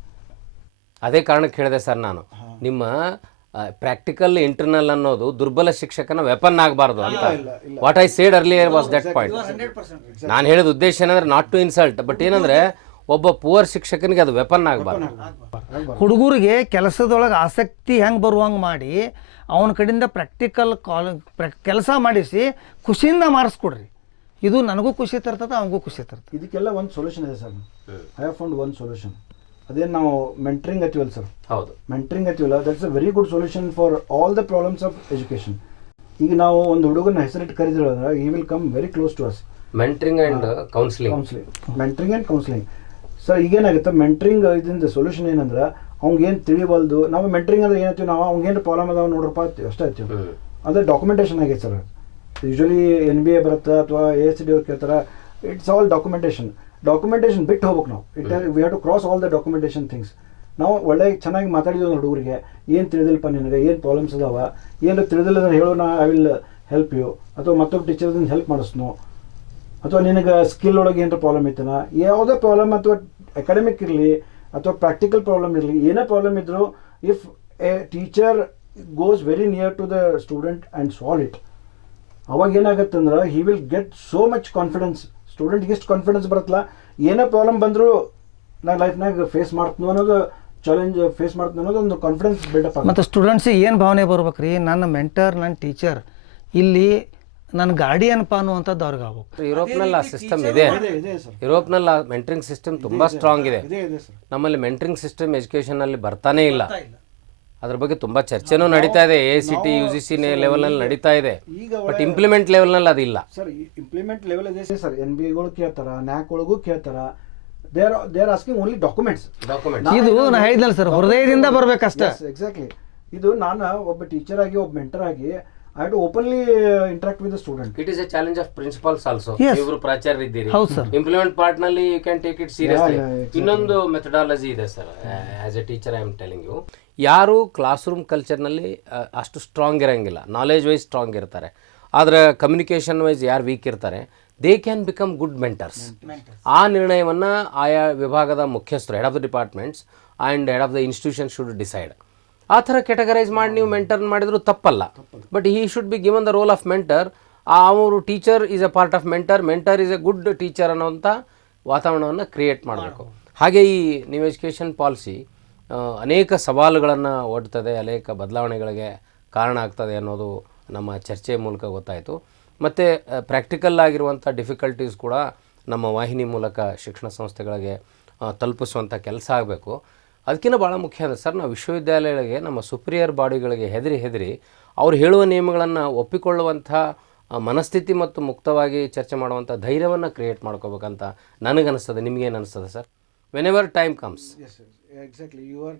ಅದೇ ಕಾರಣಕ್ಕೆ ಹೇಳಿದೆ ಸರ್ ನಾನು, ನಿಮ್ಮ ಪ್ರಾಕ್ಟಿಕಲ್ ಇಂಟರ್ನಲ್ ಅನ್ನೋದು ದುರ್ಬಲ ಶಿಕ್ಷಕನ ವೆಪನ್ ಆಗಬಾರ್ದು ಅಂತ. What I said earlier was that point. ನಾನು ಹೇಳಿದ ಉದ್ದೇಶ ಏನಂದ್ರೆ ನಾಟ್ ಟು ಇನ್ಸಲ್ಟ್, ಬಟ್ ಏನಂದ್ರೆ ಒಬ್ಬ ಪುವರ್ ಶಿಕ್ಷಕನಿಗೆ ಅದು ವೆಪನ್ ಆಗಬಾರ್ದು. ಹುಡುಗರಿಗೆ ಕೆಲಸದೊಳಗೆ ಆಸಕ್ತಿ ಹೆಂಗೆ ಬರುವಂಗೆ ಮಾಡಿ ಅವನ ಕಡೆಯಿಂದ ಪ್ರಾಕ್ಟಿಕಲ್ ಕೆಲಸ ಮಾಡಿಸಿ ಖುಷಿಯಿಂದ ಮಾರಿಸ್ಕೊಡ್ರಿ. ಇದು ನನಗೂ ಖುಷಿ ತರ್ತದೆ, ಅವನಿಗೂ ಖುಷಿ ತರ್ತದೆ. ಇದಕ್ಕೆಲ್ಲ ಒಂದು ಸೊಲ್ಯೂಷನ್ ಇದೆ sir. I have found one solution. ಅದೇನು ನಾವು ಮೆಂಟ್ರಿಂಗ್ ಹಚ್ಚಿವಲ್ಲ ಸರ್. ಹೌದು, ಮೆಂಟ್ರಿಂಗ್ ಹಚ್ಚಿವಲ್ಲ, that's a very good solution for all the problems of education. ಈಗ ನಾವು ಒಂದು ಹುಡುಗನ ಹೆಸರಿಟ್ಟು ಕರೆದಿರೋದ್ರೆ he will come very close to us. Mentoring and counselling. Mentoring and counselling sir. ಈಗೇನಾಗುತ್ತೆ, ಮೆಂಟ್ರಿಂಗ್ ಇದರಿಂದ ಸೊಲ್ಯೂಷನ್ ಏನಂದ್ರೆ ಅವ್ನಿಗೇನು ತಿಳಿಬಲ್ದು. ನಾವು ಮೆಂಟ್ರಿಂಗ್ ಅಂದ್ರೆ ಏನೈತಿ, ನಾವು ಅವ್ನಿಗೇನು ಪ್ರಾಬ್ಲಮ್ ಅದಾವ ನೋಡ್ರಪ್ಪ ಅಷ್ಟೇ ಆಯ್ತು. ಅಂದರೆ ಡಾಕ್ಯುಮೆಂಟೇಷನ್ ಆಗೈತೆ ಸರ್. ಯೂಶ್ವಲಿ NBA ಬರುತ್ತೆ ಅಥವಾ AICTE ಅವ್ರು ಕೇಳ್ತಾರೆ, ಇಟ್ಸ್ ಆಲ್ ಡಾಕ್ಯುಮೆಂಟೇಷನ್ ಬಿಟ್ಟು ಹೋಗ್ಬೇಕು ನಾವು. We have to cross all the documentation things. ನಾವು ಒಳ್ಳೆ ಚೆನ್ನಾಗಿ ಮಾತಾಡಿದ್ವಿ ಒಂದು ಹುಡುಗರಿಗೆ, ಏನು ತಿಳಿದಿಲ್ಲಪ್ಪ ನಿನಗೆ, ಏನು ಪ್ರಾಬ್ಲಮ್ಸ್ ಅದಾವ, ಏನು ತಿಳಿದಿಲ್ಲ ಅಂದ್ರೆ ಹೇಳೋಣ, ಐ ವಿಲ್ ಹೆಲ್ಪ್ ಯು. ಅಥವಾ ಮತ್ತೊಬ್ಬ ಟೀಚರ್ದಿಂದ ಹೆಲ್ಪ್ ಮಾಡಿಸ್ನು. ಅಥವಾ ನಿನಗೆ ಸ್ಕಿಲ್ ಒಳಗೆ ಏನಾರ ಪ್ರಾಬ್ಲಮ್ ಐತನ, ಯಾವುದೇ ಪ್ರಾಬ್ಲಮ್, ಅಥವಾ ಅಕಾಡೆಮಿಕ್ ಇರಲಿ ಅಥವಾ ಪ್ರಾಕ್ಟಿಕಲ್ ಪ್ರಾಬ್ಲಮ್ ಇರಲಿ, ಏನೇ ಪ್ರಾಬ್ಲಮ್ ಇದ್ದರೂ, if a teacher goes very near to the student and solve it, ಅವಾಗ ಏನಾಗುತ್ತೆ ಅಂದ್ರೆ he will get so much confidence. ಸ್ಟೂಡೆಂಟ್ಗೆ ಎಷ್ಟು ಕಾನ್ಫಿಡೆನ್ಸ್ ಬರುತ್ತಲ್ಲ, ಏನೇ ಪ್ರಾಬ್ಲಮ್ ಬಂದರೂ ನಾನು ಲೈಫ್ನಾಗ ಫೇಸ್ ಮಾಡ್ತೀನಿ ಅನ್ನೋದು, ಚಾಲೆಂಜ್ ಫೇಸ್ ಮಾಡ್ತೀನಿ ಅನ್ನೋದು ಒಂದು ಕಾನ್ಫಿಡೆನ್ಸ್ ಬಿಲ್ಡಪ್ ಆಗುತ್ತೆ. ಮತ್ತು ಸ್ಟೂಡೆಂಟ್ಸಿಗೆ ಏನು ಭಾವನೆ ಬರ್ಬೇಕು ರೀ, ನನ್ನ ಮೆಂಟರ್, ನನ್ನ ಟೀಚರ್ ಇಲ್ಲಿ ನನ್ನ ಗಾರ್ಡಿಯನ್ಪ ಅನ್ನುವಂಥದ್ದು ಅವ್ರಿಗೆ ಆಗ್ಬೇಕು. ಯುರೋಪ್ನಲ್ಲಿ ಆ ಸಿಸ್ಟಮ್ ಇದೆ. ಯುರೋಪ್ನಲ್ಲಿ ಆ ಮೆಂಟ್ರಿಂಗ್ ಸಿಸ್ಟಮ್ ತುಂಬ ಸ್ಟ್ರಾಂಗ್ ಇದೆ. ನಮ್ಮಲ್ಲಿ ಮೆಂಟ್ರಿಂಗ್ ಸಿಸ್ಟಮ್ ಎಜುಕೇಷನಲ್ಲಿ ಬರ್ತಾನೇ ಇಲ್ಲ. ಅದ್ರ ಬಗ್ಗೆ ತುಂಬ ಚರ್ಚೆನೂ ನಡೀತಾ ಇದೆ. AICTE UGC ಲೆವೆಲ್ನಲ್ಲಿ ನಡೀತಾ ಇದೆ, ಬಟ್ ಇಂಪ್ಲಿಮೆಂಟ್ ಲೆವೆಲ್ನಲ್ಲಿ ಅದಿಲ್ಲ ಸರ್. ಇಂಪ್ಲಿಮೆಂಟ್ ಲೆವೆಲ್ ಇದೆ ಸರ್. NBA ಕೇಳ್ತಾರ, NAAC ಒಳಗೂ ಕೇಳ್ತಾರ. They are asking only documents. ಇದು ನಾ ಹೇಳಿದ್ನಲ್ಲ ಸರ್, ಹೃದಯದಿಂದ ಬರ್ಬೇಕಷ್ಟೇ. ಎಕ್ಸಾಕ್ಟ್ಲಿ. ಇದು ನಾನು ಒಬ್ಬ ಟೀಚರ್ ಆಗಿ, ಒಬ್ಬ ಮೆಂಟರ್ ಆಗಿ, I have to openly interact with the student. It is a challenge of principals also. ಇವರು ಪ್ರಾಚಾರ್ಯ ಇದ್ದೀರಿ, ಇಂಪ್ಲಿಮೆಂಟ್ ಪಾರ್ಟ್ ನಲ್ಲಿ you can take it seriously. ಇನ್ನೊಂದು ಮೆಥಡಾಲಜಿ ಇದೆ sir. As a teacher I am telling you, ಯಾರು class room ಕಲ್ಚರ್ನಲ್ಲಿ ಅಷ್ಟು strong ಇರೋಂಗಿಲ್ಲ, ನಾಲೆಜ್ ವೈಸ್ ಸ್ಟ್ರಾಂಗ್ ಇರ್ತಾರೆ, ಆದರೆ ಕಮ್ಯುನಿಕೇಷನ್ ವೈಸ್ ಯಾರು ವೀಕ್ ಇರ್ತಾರೆ, they can become good mentors. ಆ ನಿರ್ಣಯವನ್ನು ಆಯಾ ವಿಭಾಗದ ಮುಖ್ಯಸ್ಥರು, head of the departments and head of the institution should decide. ಆ ಥರ ಕೆಟಗರೈಸ್ ಮಾಡಿ ನೀವು ಮೆಂಟರ್ ಮಾಡಿದ್ರು ತಪ್ಪಲ್ಲ. But he should be given the role of mentor. ಅವರು teacher is a part of mentor, mentor is a good teacher ಅನ್ನೋಂಥ ವಾತಾವರಣವನ್ನು create ಮಾಡಬೇಕು. ಹಾಗೆ ಈ ನ್ಯೂ ಎಜುಕೇಷನ್ ಪಾಲಿಸಿ ಅನೇಕ ಸವಾಲುಗಳನ್ನು ಒಡ್ತದೆ, ಅನೇಕ ಬದಲಾವಣೆಗಳಿಗೆ ಕಾರಣ ಆಗ್ತದೆ ಅನ್ನೋದು ನಮ್ಮ ಚರ್ಚೆಯ ಮೂಲಕ ಗೊತ್ತಾಯಿತು. ಮತ್ತು ಪ್ರಾಕ್ಟಿಕಲ್ ಆಗಿರುವಂಥ ಡಿಫಿಕಲ್ಟೀಸ್ ಕೂಡ ನಮ್ಮ ವಾಹಿನಿ ಮೂಲಕ ಶಿಕ್ಷಣ ಸಂಸ್ಥೆಗಳಿಗೆ ತಲುಪಿಸುವಂಥ ಕೆಲಸ ಆಗಬೇಕು. ಅದಕ್ಕಿಂತ ಭಾಳ ಮುಖ್ಯ ಅಂದರೆ ಸರ್, ನಾವು ವಿಶ್ವವಿದ್ಯಾಲಯಗಳಿಗೆ, ನಮ್ಮ ಸುಪ್ರಿಯರ್ ಬಾಡಿಗಳಿಗೆ ಹೆದರಿ ಅವ್ರು ಹೇಳುವ ನಿಯಮಗಳನ್ನು ಒಪ್ಪಿಕೊಳ್ಳುವಂಥ ಮನಸ್ಥಿತಿ ಮತ್ತು ಮುಕ್ತವಾಗಿ ಚರ್ಚೆ ಮಾಡುವಂಥ ಧೈರ್ಯವನ್ನು ಕ್ರಿಯೇಟ್ ಮಾಡ್ಕೋಬೇಕಂತ ನನಗನ್ನಿಸ್ತದೆ. ನಿಮಗೇನು ಅನಿಸ್ತದೆ sir? Whenever time comes. Exactly, you are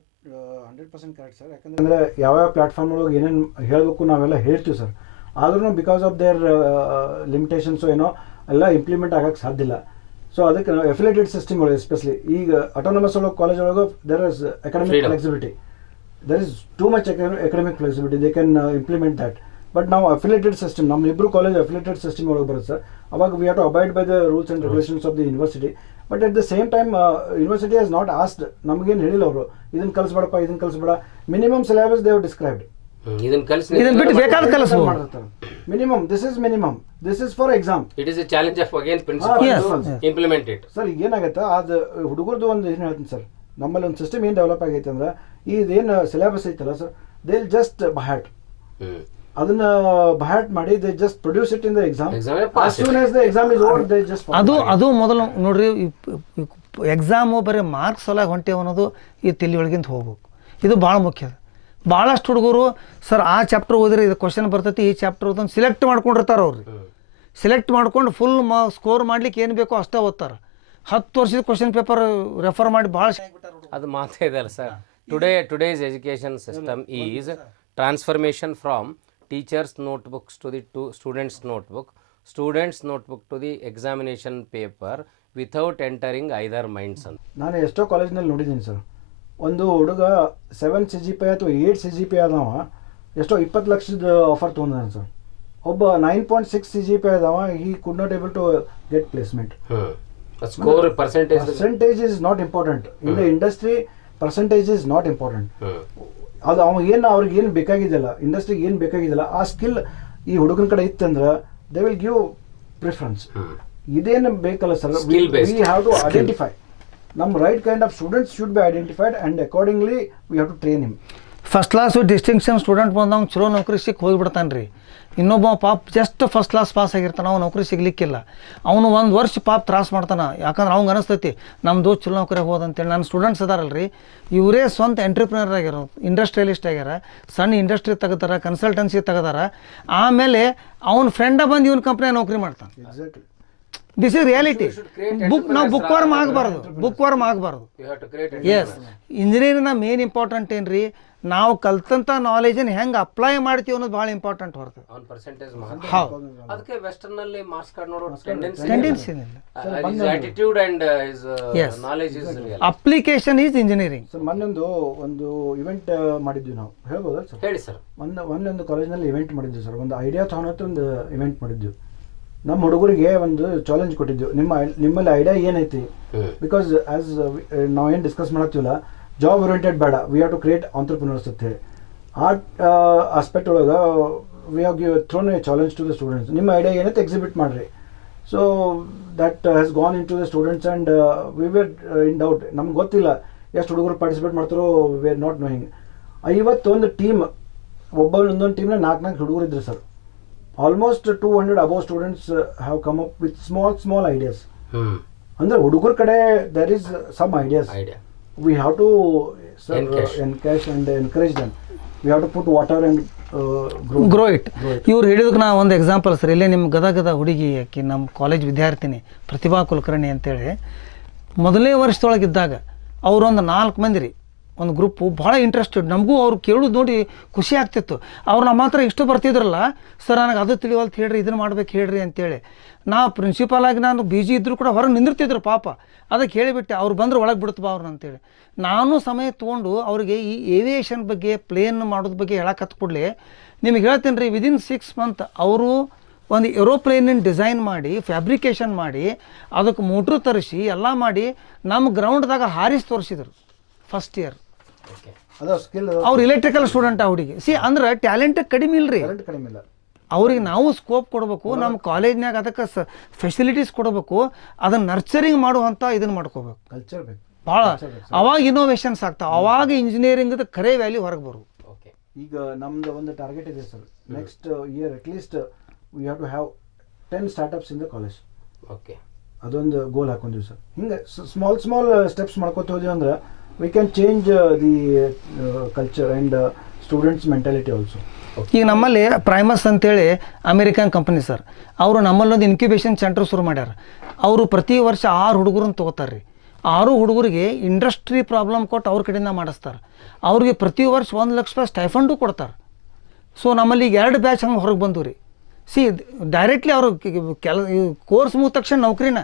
100% correct sir. ಯಾಕಂದರೆ ಯಾವ್ಯಾವ ಪ್ಲ್ಯಾಟ್ಫಾರ್ಮ್ ಒಳಗೆ ಏನೇನು ಹೇಳಬೇಕು ನಾವೆಲ್ಲ ಹೇಳ್ತೀವಿ ಸರ್. ಆದ್ರೂ ಬಿಕಾಸ್ ಆಫ್ ದೇರ್ ಲಿಮಿಟೇಷನ್ಸು ಏನೋ ಎಲ್ಲ ಇಂಪ್ಲಿಮೆಂಟ್ ಆಗೋಕ್ಕೆ ಸಾಧ್ಯ ಇಲ್ಲ. ಸೊ ಅದಕ್ಕೆ ನಾವು ಅಫಿಲಿಯೇಟೆಡ್ ಸಿಸ್ಟಮ್ ಒಳಗೆ ಎಸ್ಪೆಷಲಿ ಈಗ ಅಟೋನಮಸ್ ಒಳಗೆ ಕಾಲೇಜ್ ಒಳಗೆ there is academic flexibility, there is too much academic flexibility, they can implement that. But ನಾವು ಅಫಿಲಿಯೇಟೆಡ್ ಸಿಸ್ಟಮ್, ನಮ್ಮ ಇಬ್ಬರು ಕಾಲೇಜ್ ಅಫಿಲಿಯೇಟೆಡ್ ಸಿಸ್ಟಮ್ ಒಳಗೆ ಬರುತ್ತೆ ಸರ್. ಅವಾಗ we have to abide by the rules and regulations of the university. But at the same time university has not asked, ನಮಗೇನು ಹೇಳಿಲ್ಲ ಅವರು ಇದನ್ನು ಕಲಿಸ್ಬೇಡಪ್ಪ, ಇದನ್ನು ಕಲಿಸ್ಬೇಡ. Minimum syllabus they have described. ಇದನ್ನು ಬಿಟ್ಟು ಬೇಕಾದ ಕಲಿಸ್ಬೋದು. Minimum, this is for exam. It is a challenge of again principal implement it. Sir ಈಗ ಏನಾಗುತ್ತೆ, ಅದು ಹುಡುಗರದು ಒಂದು ಏನು ಹೇಳ್ತೀನಿ ಸರ್, ನಮ್ಮಲ್ಲಿ ಒಂದು ಸಿಸ್ಟಮ್ ಏನು ಡೆವಲಪ್ ಆಗೈತೆ ಅಂದ್ರೆ, ಇದೇನು ಸಿಲೆಬಸ್ ಐತಲ್ಲ ಸರ್, ದೇ ವಿಲ್ ಜಸ್ಟ್ ಬಹ್ಯಾಟ್ ಅದನ್ನ ಬಹ್ಯಾಟ್ ಮಾಡಿ they just produce it in the exam. As soon as the exam is over they just ಅದು ಮೊದಲು ನೋಡ್ರಿ, ಎಕ್ಸಾಮು ಬರೀ ಮಾರ್ಕ್ಸ್ ಸಲ ಹೊಂಟೇವು ಅನ್ನೋದು ಈ ತಲೆ ಒಳಗಿಂದ ಹೋಗ್ಬೇಕು. ಇದು ಭಾಳ ಮುಖ್ಯ. ಭಾಳಷ್ಟು ಹುಡುಗರು ಸರ್ ಆ ಚಾಪ್ಟರ್ ಓದಿರಿ ಇದು ಕ್ವಶನ್ ಬರ್ತೈತಿ, ಈ ಚಾಪ್ಟರ್ ಓದೊಂದು ಸಿಲೆಕ್ಟ್ ಮಾಡ್ಕೊಂಡಿರ್ತಾರೆ. ಅವ್ರಿಗೆ ಸಿಲೆಕ್ಟ್ ಮಾಡ್ಕೊಂಡು ಫುಲ್ ಸ್ಕೋರ್ ಮಾಡ್ಲಿಕ್ಕೆ ಏನು ಬೇಕೋ ಅಷ್ಟೇ ಓದ್ತಾರೆ. 10 ವರ್ಷದ ಕ್ವಶನ್ ಪೇಪರ್ ರೆಫರ್ ಮಾಡಿ ಭಾಳ ಅದು ಮಾತೇ ಇದೆ ಅಲ್ಲ sir. Today's education system is transformation from teachers notebooks to the students notebook to the examination paper without entering either minds ಅಂತ. ನಾನು ಎಷ್ಟೋ ಕಾಲೇಜ್ನಲ್ಲಿ ನೋಡಿದ್ದೀನಿ ಸರ್. ಒಂದು ಹುಡುಗ 7 CGPA ಅಥವಾ 8 CGPA ಆದವ ಎಷ್ಟೋ 20 ಲಕ್ಷದ ಆಫರ್ ತೊಗೊಂಡಿದ್ದಾನೆ ಸರ್. ಒಬ್ಬ 9.6 CGPA ಆದವ, he could not able to get placement. Score percentage is not important in the industry. Percentage is not important. ಅದು ಅವ್ರಿಗೆ ಏನು ಬೇಕಾಗಿದ್ದಿಲ್ಲ, ಇಂಡಸ್ಟ್ರಿಗೆ ಏನು ಬೇಕಾಗಿದ್ದಿಲ್ಲ, ಆ ಸ್ಕಿಲ್ ಈ ಹುಡುಗನ ಕಡೆ ಇತ್ತಂದ್ರೆ ದೇ ವಿಲ್ ಗಿವ್ ಪ್ರಿಫರೆನ್ಸ್. ಇದೇನು ಬೇಕಲ್ಲ sir, we have to identify. ನಮ್ಮ right kind of students should be identified and accordingly we have to train him. First class distinction student ಬಂದವ್ ಚಲೋ ನೌಕರಿ ಸಿಕ್ಕಿ ಹೋಗಿಬಿಡ್ತಾನೆ ರೀ. ಇನ್ನೊಬ್ಬ ಪಾಪ ಜಸ್ಟ್ ಫಸ್ಟ್ ಕ್ಲಾಸ್ ಪಾಸ್ ಆಗಿರ್ತಾನೆ, ಅವ್ನು ನೌಕರಿ ಸಿಗ್ಲಿಕ್ಕಿಲ್ಲ. ಅವನು 1 ವರ್ಷ ಪಾಪ ತ್ರಾಸು ಮಾಡ್ತಾನೆ. ಯಾಕಂದ್ರೆ ಅವ್ನಿಗೆ ಅನಿಸ್ತೈತಿ ನಮ್ಮದು ಚಲೋ ನೌಕರಿ ಹೋದಂತೇಳಿ. ನನ್ನ ಸ್ಟೂಡೆಂಟ್ಸ್ ಅದಾರಲ್ರಿ, ಇವರೇ ಸ್ವಂತ ಎಂಟ್ರಪ್ರಿನರ್ ಆಗ್ಯಾರ, ಇಂಡಸ್ಟ್ರಿಯಲಿಸ್ಟ್ ಆಗ್ಯಾರ, ಸಣ್ಣ ಇಂಡಸ್ಟ್ರಿ ತೆಗೆದಾರ, ಕನ್ಸಲ್ಟೆನ್ಸಿ ತೆಗೆದಾರ. ಆಮೇಲೆ ಅವ್ನ ಫ್ರೆಂಡ ಬಂದು ಇವನ ಕಂಪ್ನಿಯಾಗ ನೌಕರಿ ಮಾಡ್ತಾನೆ. Exactly, this is reality. ನಾವು ಬುಕ್ ವರ್ಮ್ ಆಗಬಾರ್ದು. ಎಸ್, ಇಂಜಿನಿಯರಿಂಗ್ನ ಮೇನ್ ಇಂಪಾರ್ಟೆಂಟ್ ಏನು ರೀ, ನಾವು ಕಲ್ತಂಥ ನಾಲೆಜನ್ನು ಹೆಂಗೆ ಅಪ್ಲೈ ಮಾಡ್ತೀವಿ ಅನ್ನೋದು ಭಾಳ ಇಂಪಾರ್ಟೆಂಟ್ ಹೊರತು. ಹೌದು, ಅದಕ್ಕೆ ವೆಸ್ಟರ್ನ್ ಅಲ್ಲಿ ಮಾರ್ಕ್ಸ್ ಕಾರ್ಡ್ ನೋಡೋ tendency attitude and knowledge is real. Application is engineering. Sir ಒಂದು ಇವೆಂಟ್ ಮಾಡಿದ್ವಿ ನಾವು, ಹೇಳ್ಬೋದಾ ಸರ್? ಹೇಳಿ ಸರ್. ಒಂದು ಕಾಲೇಜ್ನಲ್ಲಿ ಇವೆಂಟ್ ಮಾಡಿದ್ವಿ ಸರ್. ಒಂದು ಐಡಿಯಾ ಥಾನ್ ಒಂದು ಇವೆಂಟ್ ಮಾಡಿದ್ವಿ. ನಮ್ಮ ಹುಡುಗರಿಗೆ ಒಂದು ಚಾಲೆಂಜ್ ಕೊಟ್ಟಿದ್ವಿ, ನಿಮ್ಮಲ್ಲಿ ಐಡಿಯಾ ಏನೈತಿ, ಬಿಕಾಸ್ ಆಸ್ ನಾವೇನು ಡಿಸ್ಕಸ್ ಮಾಡತ್ತೀವಲ್ಲ, ಜಾಬ್ ಓರಿಯೆಂಟೆಡ್ ಬೇಡ, we have to create entrepreneurs ಅಂತ ಹೇಳಿ. ಆ ಆಸ್ಪೆಕ್ಟ್ ಒಳಗೆ we have thrown a challenge to the students. ನಿಮ್ಮ ಐಡಿಯಾ ಏನೈತೆ ಎಕ್ಸಿಬಿಟ್ ಮಾಡಿರಿ. So that has gone into the students and we were in doubt. ನಮ್ಗೆ ಗೊತ್ತಿಲ್ಲ ಎಷ್ಟು ಹುಡುಗರು ಪಾರ್ಟಿಸಿಪೇಟ್ ಮಾಡ್ತಾರೋ, we are not knowing. 51 team, ಒಂದೊಂದು ಟೀಮ್ನ 4 ಹುಡುಗರು ಇದ್ರು sir. Almost 200 above students have come up with small ideas. ಅಂದ್ರೆ ಹುಡುಗರ ಕಡೆ there is some ideas. We have to encash and encourage them. We have to put water and grow it. ಇವ್ರು ಹೇಳಿದಕ್ಕೆ ನಾ ಒಂದು ಎಕ್ಸಾಂಪಲ್ ಸರ್. ಇಲ್ಲೇ ನಿಮ್ಮ ಗದಗದ ಹುಡುಗಿ, ಆಕಿ ನಮ್ಮ ಕಾಲೇಜ್ ವಿದ್ಯಾರ್ಥಿನಿ ಪ್ರತಿಭಾ ಕುಲಕರ್ಣಿ ಅಂತೇಳಿ, ಮೊದಲನೇ ವರ್ಷದೊಳಗಿದ್ದಾಗ ಅವರೊಂದು 4 ಮಂದಿ ರೀ, ಒಂದು ಗ್ರೂಪು ಭಾಳ ಇಂಟ್ರೆಸ್ಟೆಡ್. ನಮಗೂ ಅವ್ರು ಕೇಳೋದು ನೋಡಿ ಖುಷಿ ಆಗ್ತಿತ್ತು. ಅವ್ರು ನಮ್ಮ ಹತ್ರ ಇಷ್ಟು ಬರ್ತಿದ್ರಲ್ಲ, ಸರ್ ನನಗೆ ಅದು ತಿಳಿವಲ್ತು ಹೇಳ್ರಿ, ಇದನ್ನು ಮಾಡ್ಬೇಕು ಹೇಳ್ರಿ ಅಂತೇಳಿ. ನಾ ಪ್ರಿನ್ಸಿಪಾಲ್ ಆಗಿ ನಾನು ಬಿಜಿ ಇದ್ದರೂ ಕೂಡ ಹೊರಗೆ ನಿಂದಿರ್ತಿದ್ರು ಪಾಪ. ಅದಕ್ಕೆ ಹೇಳಿಬಿಟ್ಟೆ, ಅವ್ರು ಬಂದ್ರೆ ಒಳಗೆ ಬಿಡ್ತು ಬಾ ಅವ್ರನ್ನ ಅಂತೇಳಿ. ನಾನು ಸಮಯ ತೊಗೊಂಡು ಅವ್ರಿಗೆ ಈ ಏವಿಯೇಷನ್ ಬಗ್ಗೆ, ಪ್ಲೇನ್ ಮಾಡೋದ್ರ ಬಗ್ಗೆ ಹೇಳಕ್ಕೆ ಹತ್ಕೊಡ್ಲಿ. ನಿಮಗೆ ಹೇಳ್ತೀನಿ ರೀ, ವಿದಿನ್ 6 months ಅವರು ಒಂದು ಏರೋಪ್ಲೇನಿನ ಡಿಸೈನ್ ಮಾಡಿ ಫ್ಯಾಬ್ರಿಕೇಷನ್ ಮಾಡಿ ಅದಕ್ಕೆ ಮೋಟ್ರು ತರಿಸಿ ಎಲ್ಲ ಮಾಡಿ ನಮ್ಮ ಗ್ರೌಂಡ್ದಾಗ ಹಾರಿಸಿ ತೋರಿಸಿದ್ರು ಫಸ್ಟ್ ಇಯರ್. ಅದು ಸ್ಕಿಲ್ ಅವ್ರು ಇಲೆಕ್ಟ್ರಿಕಲ್ ಸ್ಟೂಡೆಂಟ್ ಆ ಹುಡುಗಿ. ಅಂದ್ರೆ ಟ್ಯಾಲೆಂಟ್ ಕಡಿಮೆ ಇಲ್ರಿ, ಕಡಿಮೆ ಇಲ್ಲ. ಅವ್ರಿಗೆ ನಾವು ಸ್ಕೋಪ್ ಕೊಡಬೇಕು, ನಮ್ಮ ಕಾಲೇಜ್ನಾಗ ಅದಕ್ಕೆ ಫೆಸಿಲಿಟೀಸ್ ಕೊಡಬೇಕು, ಅದನ್ನು ನರ್ಚರಿಂಗ್ ಮಾಡುವಂಥ ಇದನ್ನು ಮಾಡ್ಕೋಬೇಕು. ಕಲ್ಚರ್ ಬೇಕು ಭಾಳ. ಅವಾಗ ಇನೋವೇಷನ್ಸ್ ಆಗ್ತಾವೆ, ಅವಾಗ ಇಂಜಿನಿಯರಿಂಗ್ದು ಖರೆ ವ್ಯಾಲ್ಯೂ ಹೊರಗೆ ಬರು. ಈಗ ನಮ್ದು ಒಂದು ಟಾರ್ಗೆಟ್ ಇದೆ sir, next year at least we have to have 10 startups in the college. Okay, ಅದೊಂದು ಗೋಲ್ ಹಾಕೊಂಡಿವಿ ಸರ್. ಹಿಂಗೆ ಸ್ಮಾಲ್ ಸ್ಟೆಪ್ಸ್ ಮಾಡ್ಕೋತ ಹೋದ್ವಿ ಅಂದ್ರೆ we can change the culture and students mentality also. ಈಗ ನಮ್ಮಲ್ಲಿ ಪ್ರೈಮಸ್ ಅಂತೇಳಿ ಅಮೇರಿಕನ್ ಕಂಪನಿ ಸರ್, ಅವರು ನಮ್ಮಲ್ಲೊಂದು ಇನ್ಕ್ಯುಬೇಷನ್ ಸೆಂಟರ್ ಶುರು ಮಾಡ್ಯಾರ. ಅವರು ಪ್ರತಿ ವರ್ಷ 6 ಹುಡುಗರನ್ನ ತೊಗೋತಾರೆ ರೀ. 6 ಹುಡುಗರಿಗೆ ಇಂಡಸ್ಟ್ರಿ ಪ್ರಾಬ್ಲಮ್ ಕೊಟ್ಟು ಅವ್ರ ಕಡೆಯಿಂದ ಮಾಡಿಸ್ತಾರೆ. ಅವ್ರಿಗೆ ಪ್ರತಿ ವರ್ಷ 1 ಲಕ್ಷ ರೂಪಾಯಿ ಸ್ಟೈಫಂಡು ಕೊಡ್ತಾರೆ. ಸೊ ನಮ್ಮಲ್ಲಿ ಈಗ 2 ಬ್ಯಾಚ್ ಹಂಗೆ ಹೊರಗೆ ಬಂದು ರೀ. ಡೈರೆಕ್ಟ್ಲಿ ಅವರು ಕೋರ್ಸ್ ಮುಗಿದ ತಕ್ಷಣ ನೌಕರಿನ.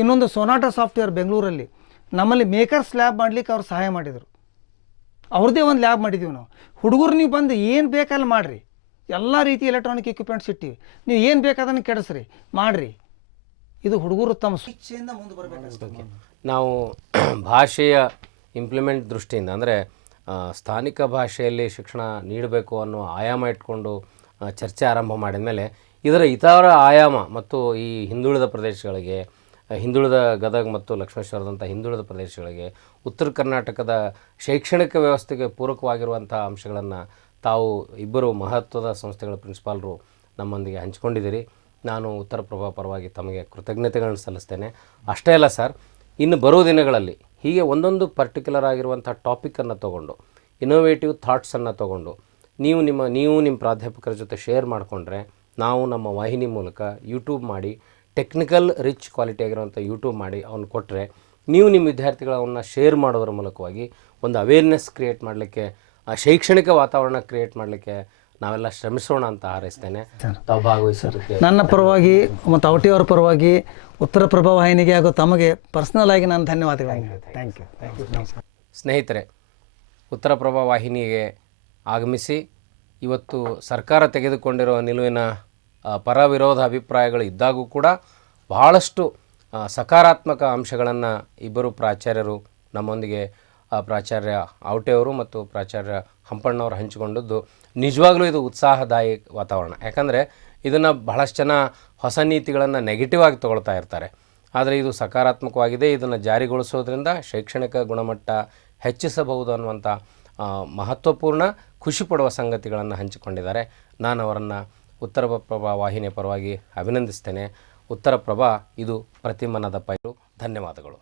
ಇನ್ನೊಂದು ಸೊನಾಟಾ ಸಾಫ್ಟ್ವೇರ್ ಬೆಂಗಳೂರಲ್ಲಿ ನಮ್ಮಲ್ಲಿ ಮೇಕರ್ಸ್ ಲ್ಯಾಬ್ ಮಾಡ್ಲಿಕ್ಕೆ ಅವ್ರು ಸಹಾಯ ಮಾಡಿದರು. ಅವ್ರದ್ದೇ ಒಂದು ಲ್ಯಾಬ್ ಮಾಡಿದ್ದೀವಿ ನಾವು. ಹುಡುಗರು ನೀವು ಬಂದು ಏನು ಬೇಕಲ್ಲ ಮಾಡಿರಿ, ಎಲ್ಲ ರೀತಿ ಎಲೆಕ್ಟ್ರಾನಿಕ್ ಎಕ್ವಿಪ್ಮೆಂಟ್ಸ್ ಇಟ್ಟಿವಿ, ನೀವು ಏನು ಬೇಕಾದನ್ನು ಕೆಡಿಸ್ರಿ ಮಾಡಿರಿ. ಇದು ಹುಡುಗರು ತಮ್ಮ ಸ್ವಿಚ್ಚಿಂದ ಮುಂದೆ ಬರಬೇಕು. ನಾವು ಭಾಷೆಯ ಇಂಪ್ಲಿಮೆಂಟ್ ದೃಷ್ಟಿಯಿಂದ ಅಂದರೆ ಸ್ಥಾನಿಕ ಭಾಷೆಯಲ್ಲಿ ಶಿಕ್ಷಣ ನೀಡಬೇಕು ಅನ್ನೋ ಆಯಾಮ ಇಟ್ಕೊಂಡು ಚರ್ಚೆ ಆರಂಭ ಮಾಡಿದ ಮೇಲೆ ಇದರ ಇತರ ಆಯಾಮ ಮತ್ತು ಈ ಹಿಂದುಳಿದ ಪ್ರದೇಶಗಳಿಗೆ, ಹಿಂದುಳಿದ ಗದಗ ಮತ್ತು ಲಕ್ಷ್ಮೇಶ್ವರದಂಥ ಹಿಂದುಳಿದ ಪ್ರದೇಶಗಳಿಗೆ, ಉತ್ತರ ಕರ್ನಾಟಕದ ಶೈಕ್ಷಣಿಕ ವ್ಯವಸ್ಥೆಗೆ ಪೂರಕವಾಗಿರುವಂಥ ಅಂಶಗಳನ್ನು ತಾವು ಇಬ್ಬರು ಮಹತ್ವದ ಸಂಸ್ಥೆಗಳ ಪ್ರಿನ್ಸಿಪಾಲರು ನಮ್ಮೊಂದಿಗೆ ಹಂಚಿಕೊಂಡಿದ್ದೀರಿ. ನಾನು ಉತ್ತರ ಪ್ರಭಾ ಪರವಾಗಿ ತಮಗೆ ಕೃತಜ್ಞತೆಗಳನ್ನು ಸಲ್ಲಿಸ್ತೇನೆ. ಅಷ್ಟೇ ಅಲ್ಲ ಸರ್, ಇನ್ನು ಬರೋ ದಿನಗಳಲ್ಲಿ ಹೀಗೆ ಒಂದೊಂದು ಪರ್ಟಿಕ್ಯುಲರ್ ಆಗಿರುವಂಥ ಟಾಪಿಕನ್ನು ತೊಗೊಂಡು, ಇನೋವೇಟಿವ್ ಥಾಟ್ಸನ್ನು ತೊಗೊಂಡು ನೀವು ನಿಮ್ಮ ಪ್ರಾಧ್ಯಾಪಕರ ಜೊತೆ ಶೇರ್ ಮಾಡಿಕೊಂಡ್ರೆ, ನಾವು ನಮ್ಮ ವಾಹಿನಿ ಮೂಲಕ ಯೂಟ್ಯೂಬ್ ಮಾಡಿ ಟೆಕ್ನಿಕಲ್ ರಿಚ್ ಕ್ವಾಲಿಟಿ ಆಗಿರುವಂಥ ಯೂಟ್ಯೂಬ್ ಮಾಡಿ ಅವನ್ನ ಕೊಟ್ಟರೆ, ನೀವು ನಿಮ್ಮ ವಿದ್ಯಾರ್ಥಿಗಳನ್ನ ಶೇರ್ ಮಾಡೋದ್ರ ಮೂಲಕವಾಗಿ ಒಂದು ಅವೇರ್ನೆಸ್ ಕ್ರಿಯೇಟ್ ಮಾಡಲಿಕ್ಕೆ, ಆ ಶೈಕ್ಷಣಿಕ ವಾತಾವರಣ ಕ್ರಿಯೇಟ್ ಮಾಡಲಿಕ್ಕೆ ನಾವೆಲ್ಲ ಶ್ರಮಿಸೋಣ ಅಂತ ಹಾರೈಸ್ತೇನೆ. ತಾವು ಭಾಗವಹಿಸೋದಕ್ಕೆ ನನ್ನ ಪರವಾಗಿ ಮತ್ತು ಔಟಿಯವರ ಪರವಾಗಿ ಉತ್ತರ ಪ್ರಭಾ ವಾಹಿನಿಗೆ ಹಾಗೂ ತಮಗೆ ಪರ್ಸ್ನಲ್ ಆಗಿ ನಾನು ಧನ್ಯವಾದಗಳು. Thank you. ನಮಸ್ಕಾರ ಸ್ನೇಹಿತರೆ. ಉತ್ತರ ಪ್ರಭಾ ವಾಹಿನಿಗೆ ಆಗಮಿಸಿ ಇವತ್ತು ಸರ್ಕಾರ ತೆಗೆದುಕೊಂಡಿರುವ ನಿಲುವಿನ ಪರ ವಿರೋಧ ಅಭಿಪ್ರಾಯಗಳು ಇದ್ದಾಗೂ ಕೂಡ ಬಹಳಷ್ಟು ಸಕಾರಾತ್ಮಕ ಅಂಶಗಳನ್ನು ಇಬ್ಬರು ಪ್ರಾಚಾರ್ಯರು ನಮ್ಮೊಂದಿಗೆ, ಪ್ರಾಚಾರ್ಯ ಔಟೆಯವರು ಮತ್ತು ಪ್ರಾಚಾರ್ಯ ಹಂಪಣ್ಣವರು ಹಂಚಿಕೊಂಡದ್ದು ನಿಜವಾಗ್ಲೂ ಇದು ಉತ್ಸಾಹದಾಯಿ ವಾತಾವರಣ. ಯಾಕಂದರೆ ಇದನ್ನು ಬಹಳಷ್ಟು ಜನ ಹೊಸ ನೀತಿಗಳನ್ನು ನೆಗೆಟಿವ್ ಆಗಿ ತೊಗೊಳ್ತಾ ಇರ್ತಾರೆ. ಆದರೆ ಇದು ಸಕಾರಾತ್ಮಕವಾಗಿದೆ. ಇದನ್ನು ಜಾರಿಗೊಳಿಸೋದ್ರಿಂದ ಶೈಕ್ಷಣಿಕ ಗುಣಮಟ್ಟ ಹೆಚ್ಚಿಸಬಹುದು ಅನ್ನುವಂಥ ಮಹತ್ವಪೂರ್ಣ ಖುಷಿ ಪಡುವ ಸಂಗತಿಗಳನ್ನು ಹಂಚಿಕೊಂಡಿದ್ದಾರೆ. ನಾನು ಅವರನ್ನು ಉತ್ತರ ಪ್ರಭಾ ವಾಹಿನಿಯ ಪರವಾಗಿ ಅಭಿನಂದಿಸ್ತೇನೆ. ಉತ್ತರ ಪ್ರಭಾ ಇದು ಪ್ರತಿಮನದ ಪೈರು. ಧನ್ಯವಾದಗಳು.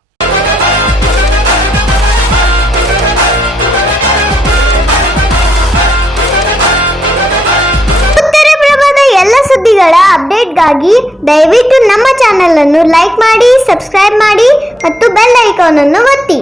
ಉತ್ತರ ಪ್ರಭಾದ ಎಲ್ಲ ಸುದ್ದಿಗಳ ಅಪ್ಡೇಟ್ಗಾಗಿ ದಯವಿಟ್ಟು ನಮ್ಮ ಚಾನೆಲ್ ಅನ್ನು ಲೈಕ್ ಮಾಡಿ, ಸಬ್ಸ್ಕ್ರೈಬ್ ಮಾಡಿ ಮತ್ತು ಬೆಲ್ ಐಕಾನ್ ಅನ್ನು ಒತ್ತಿ.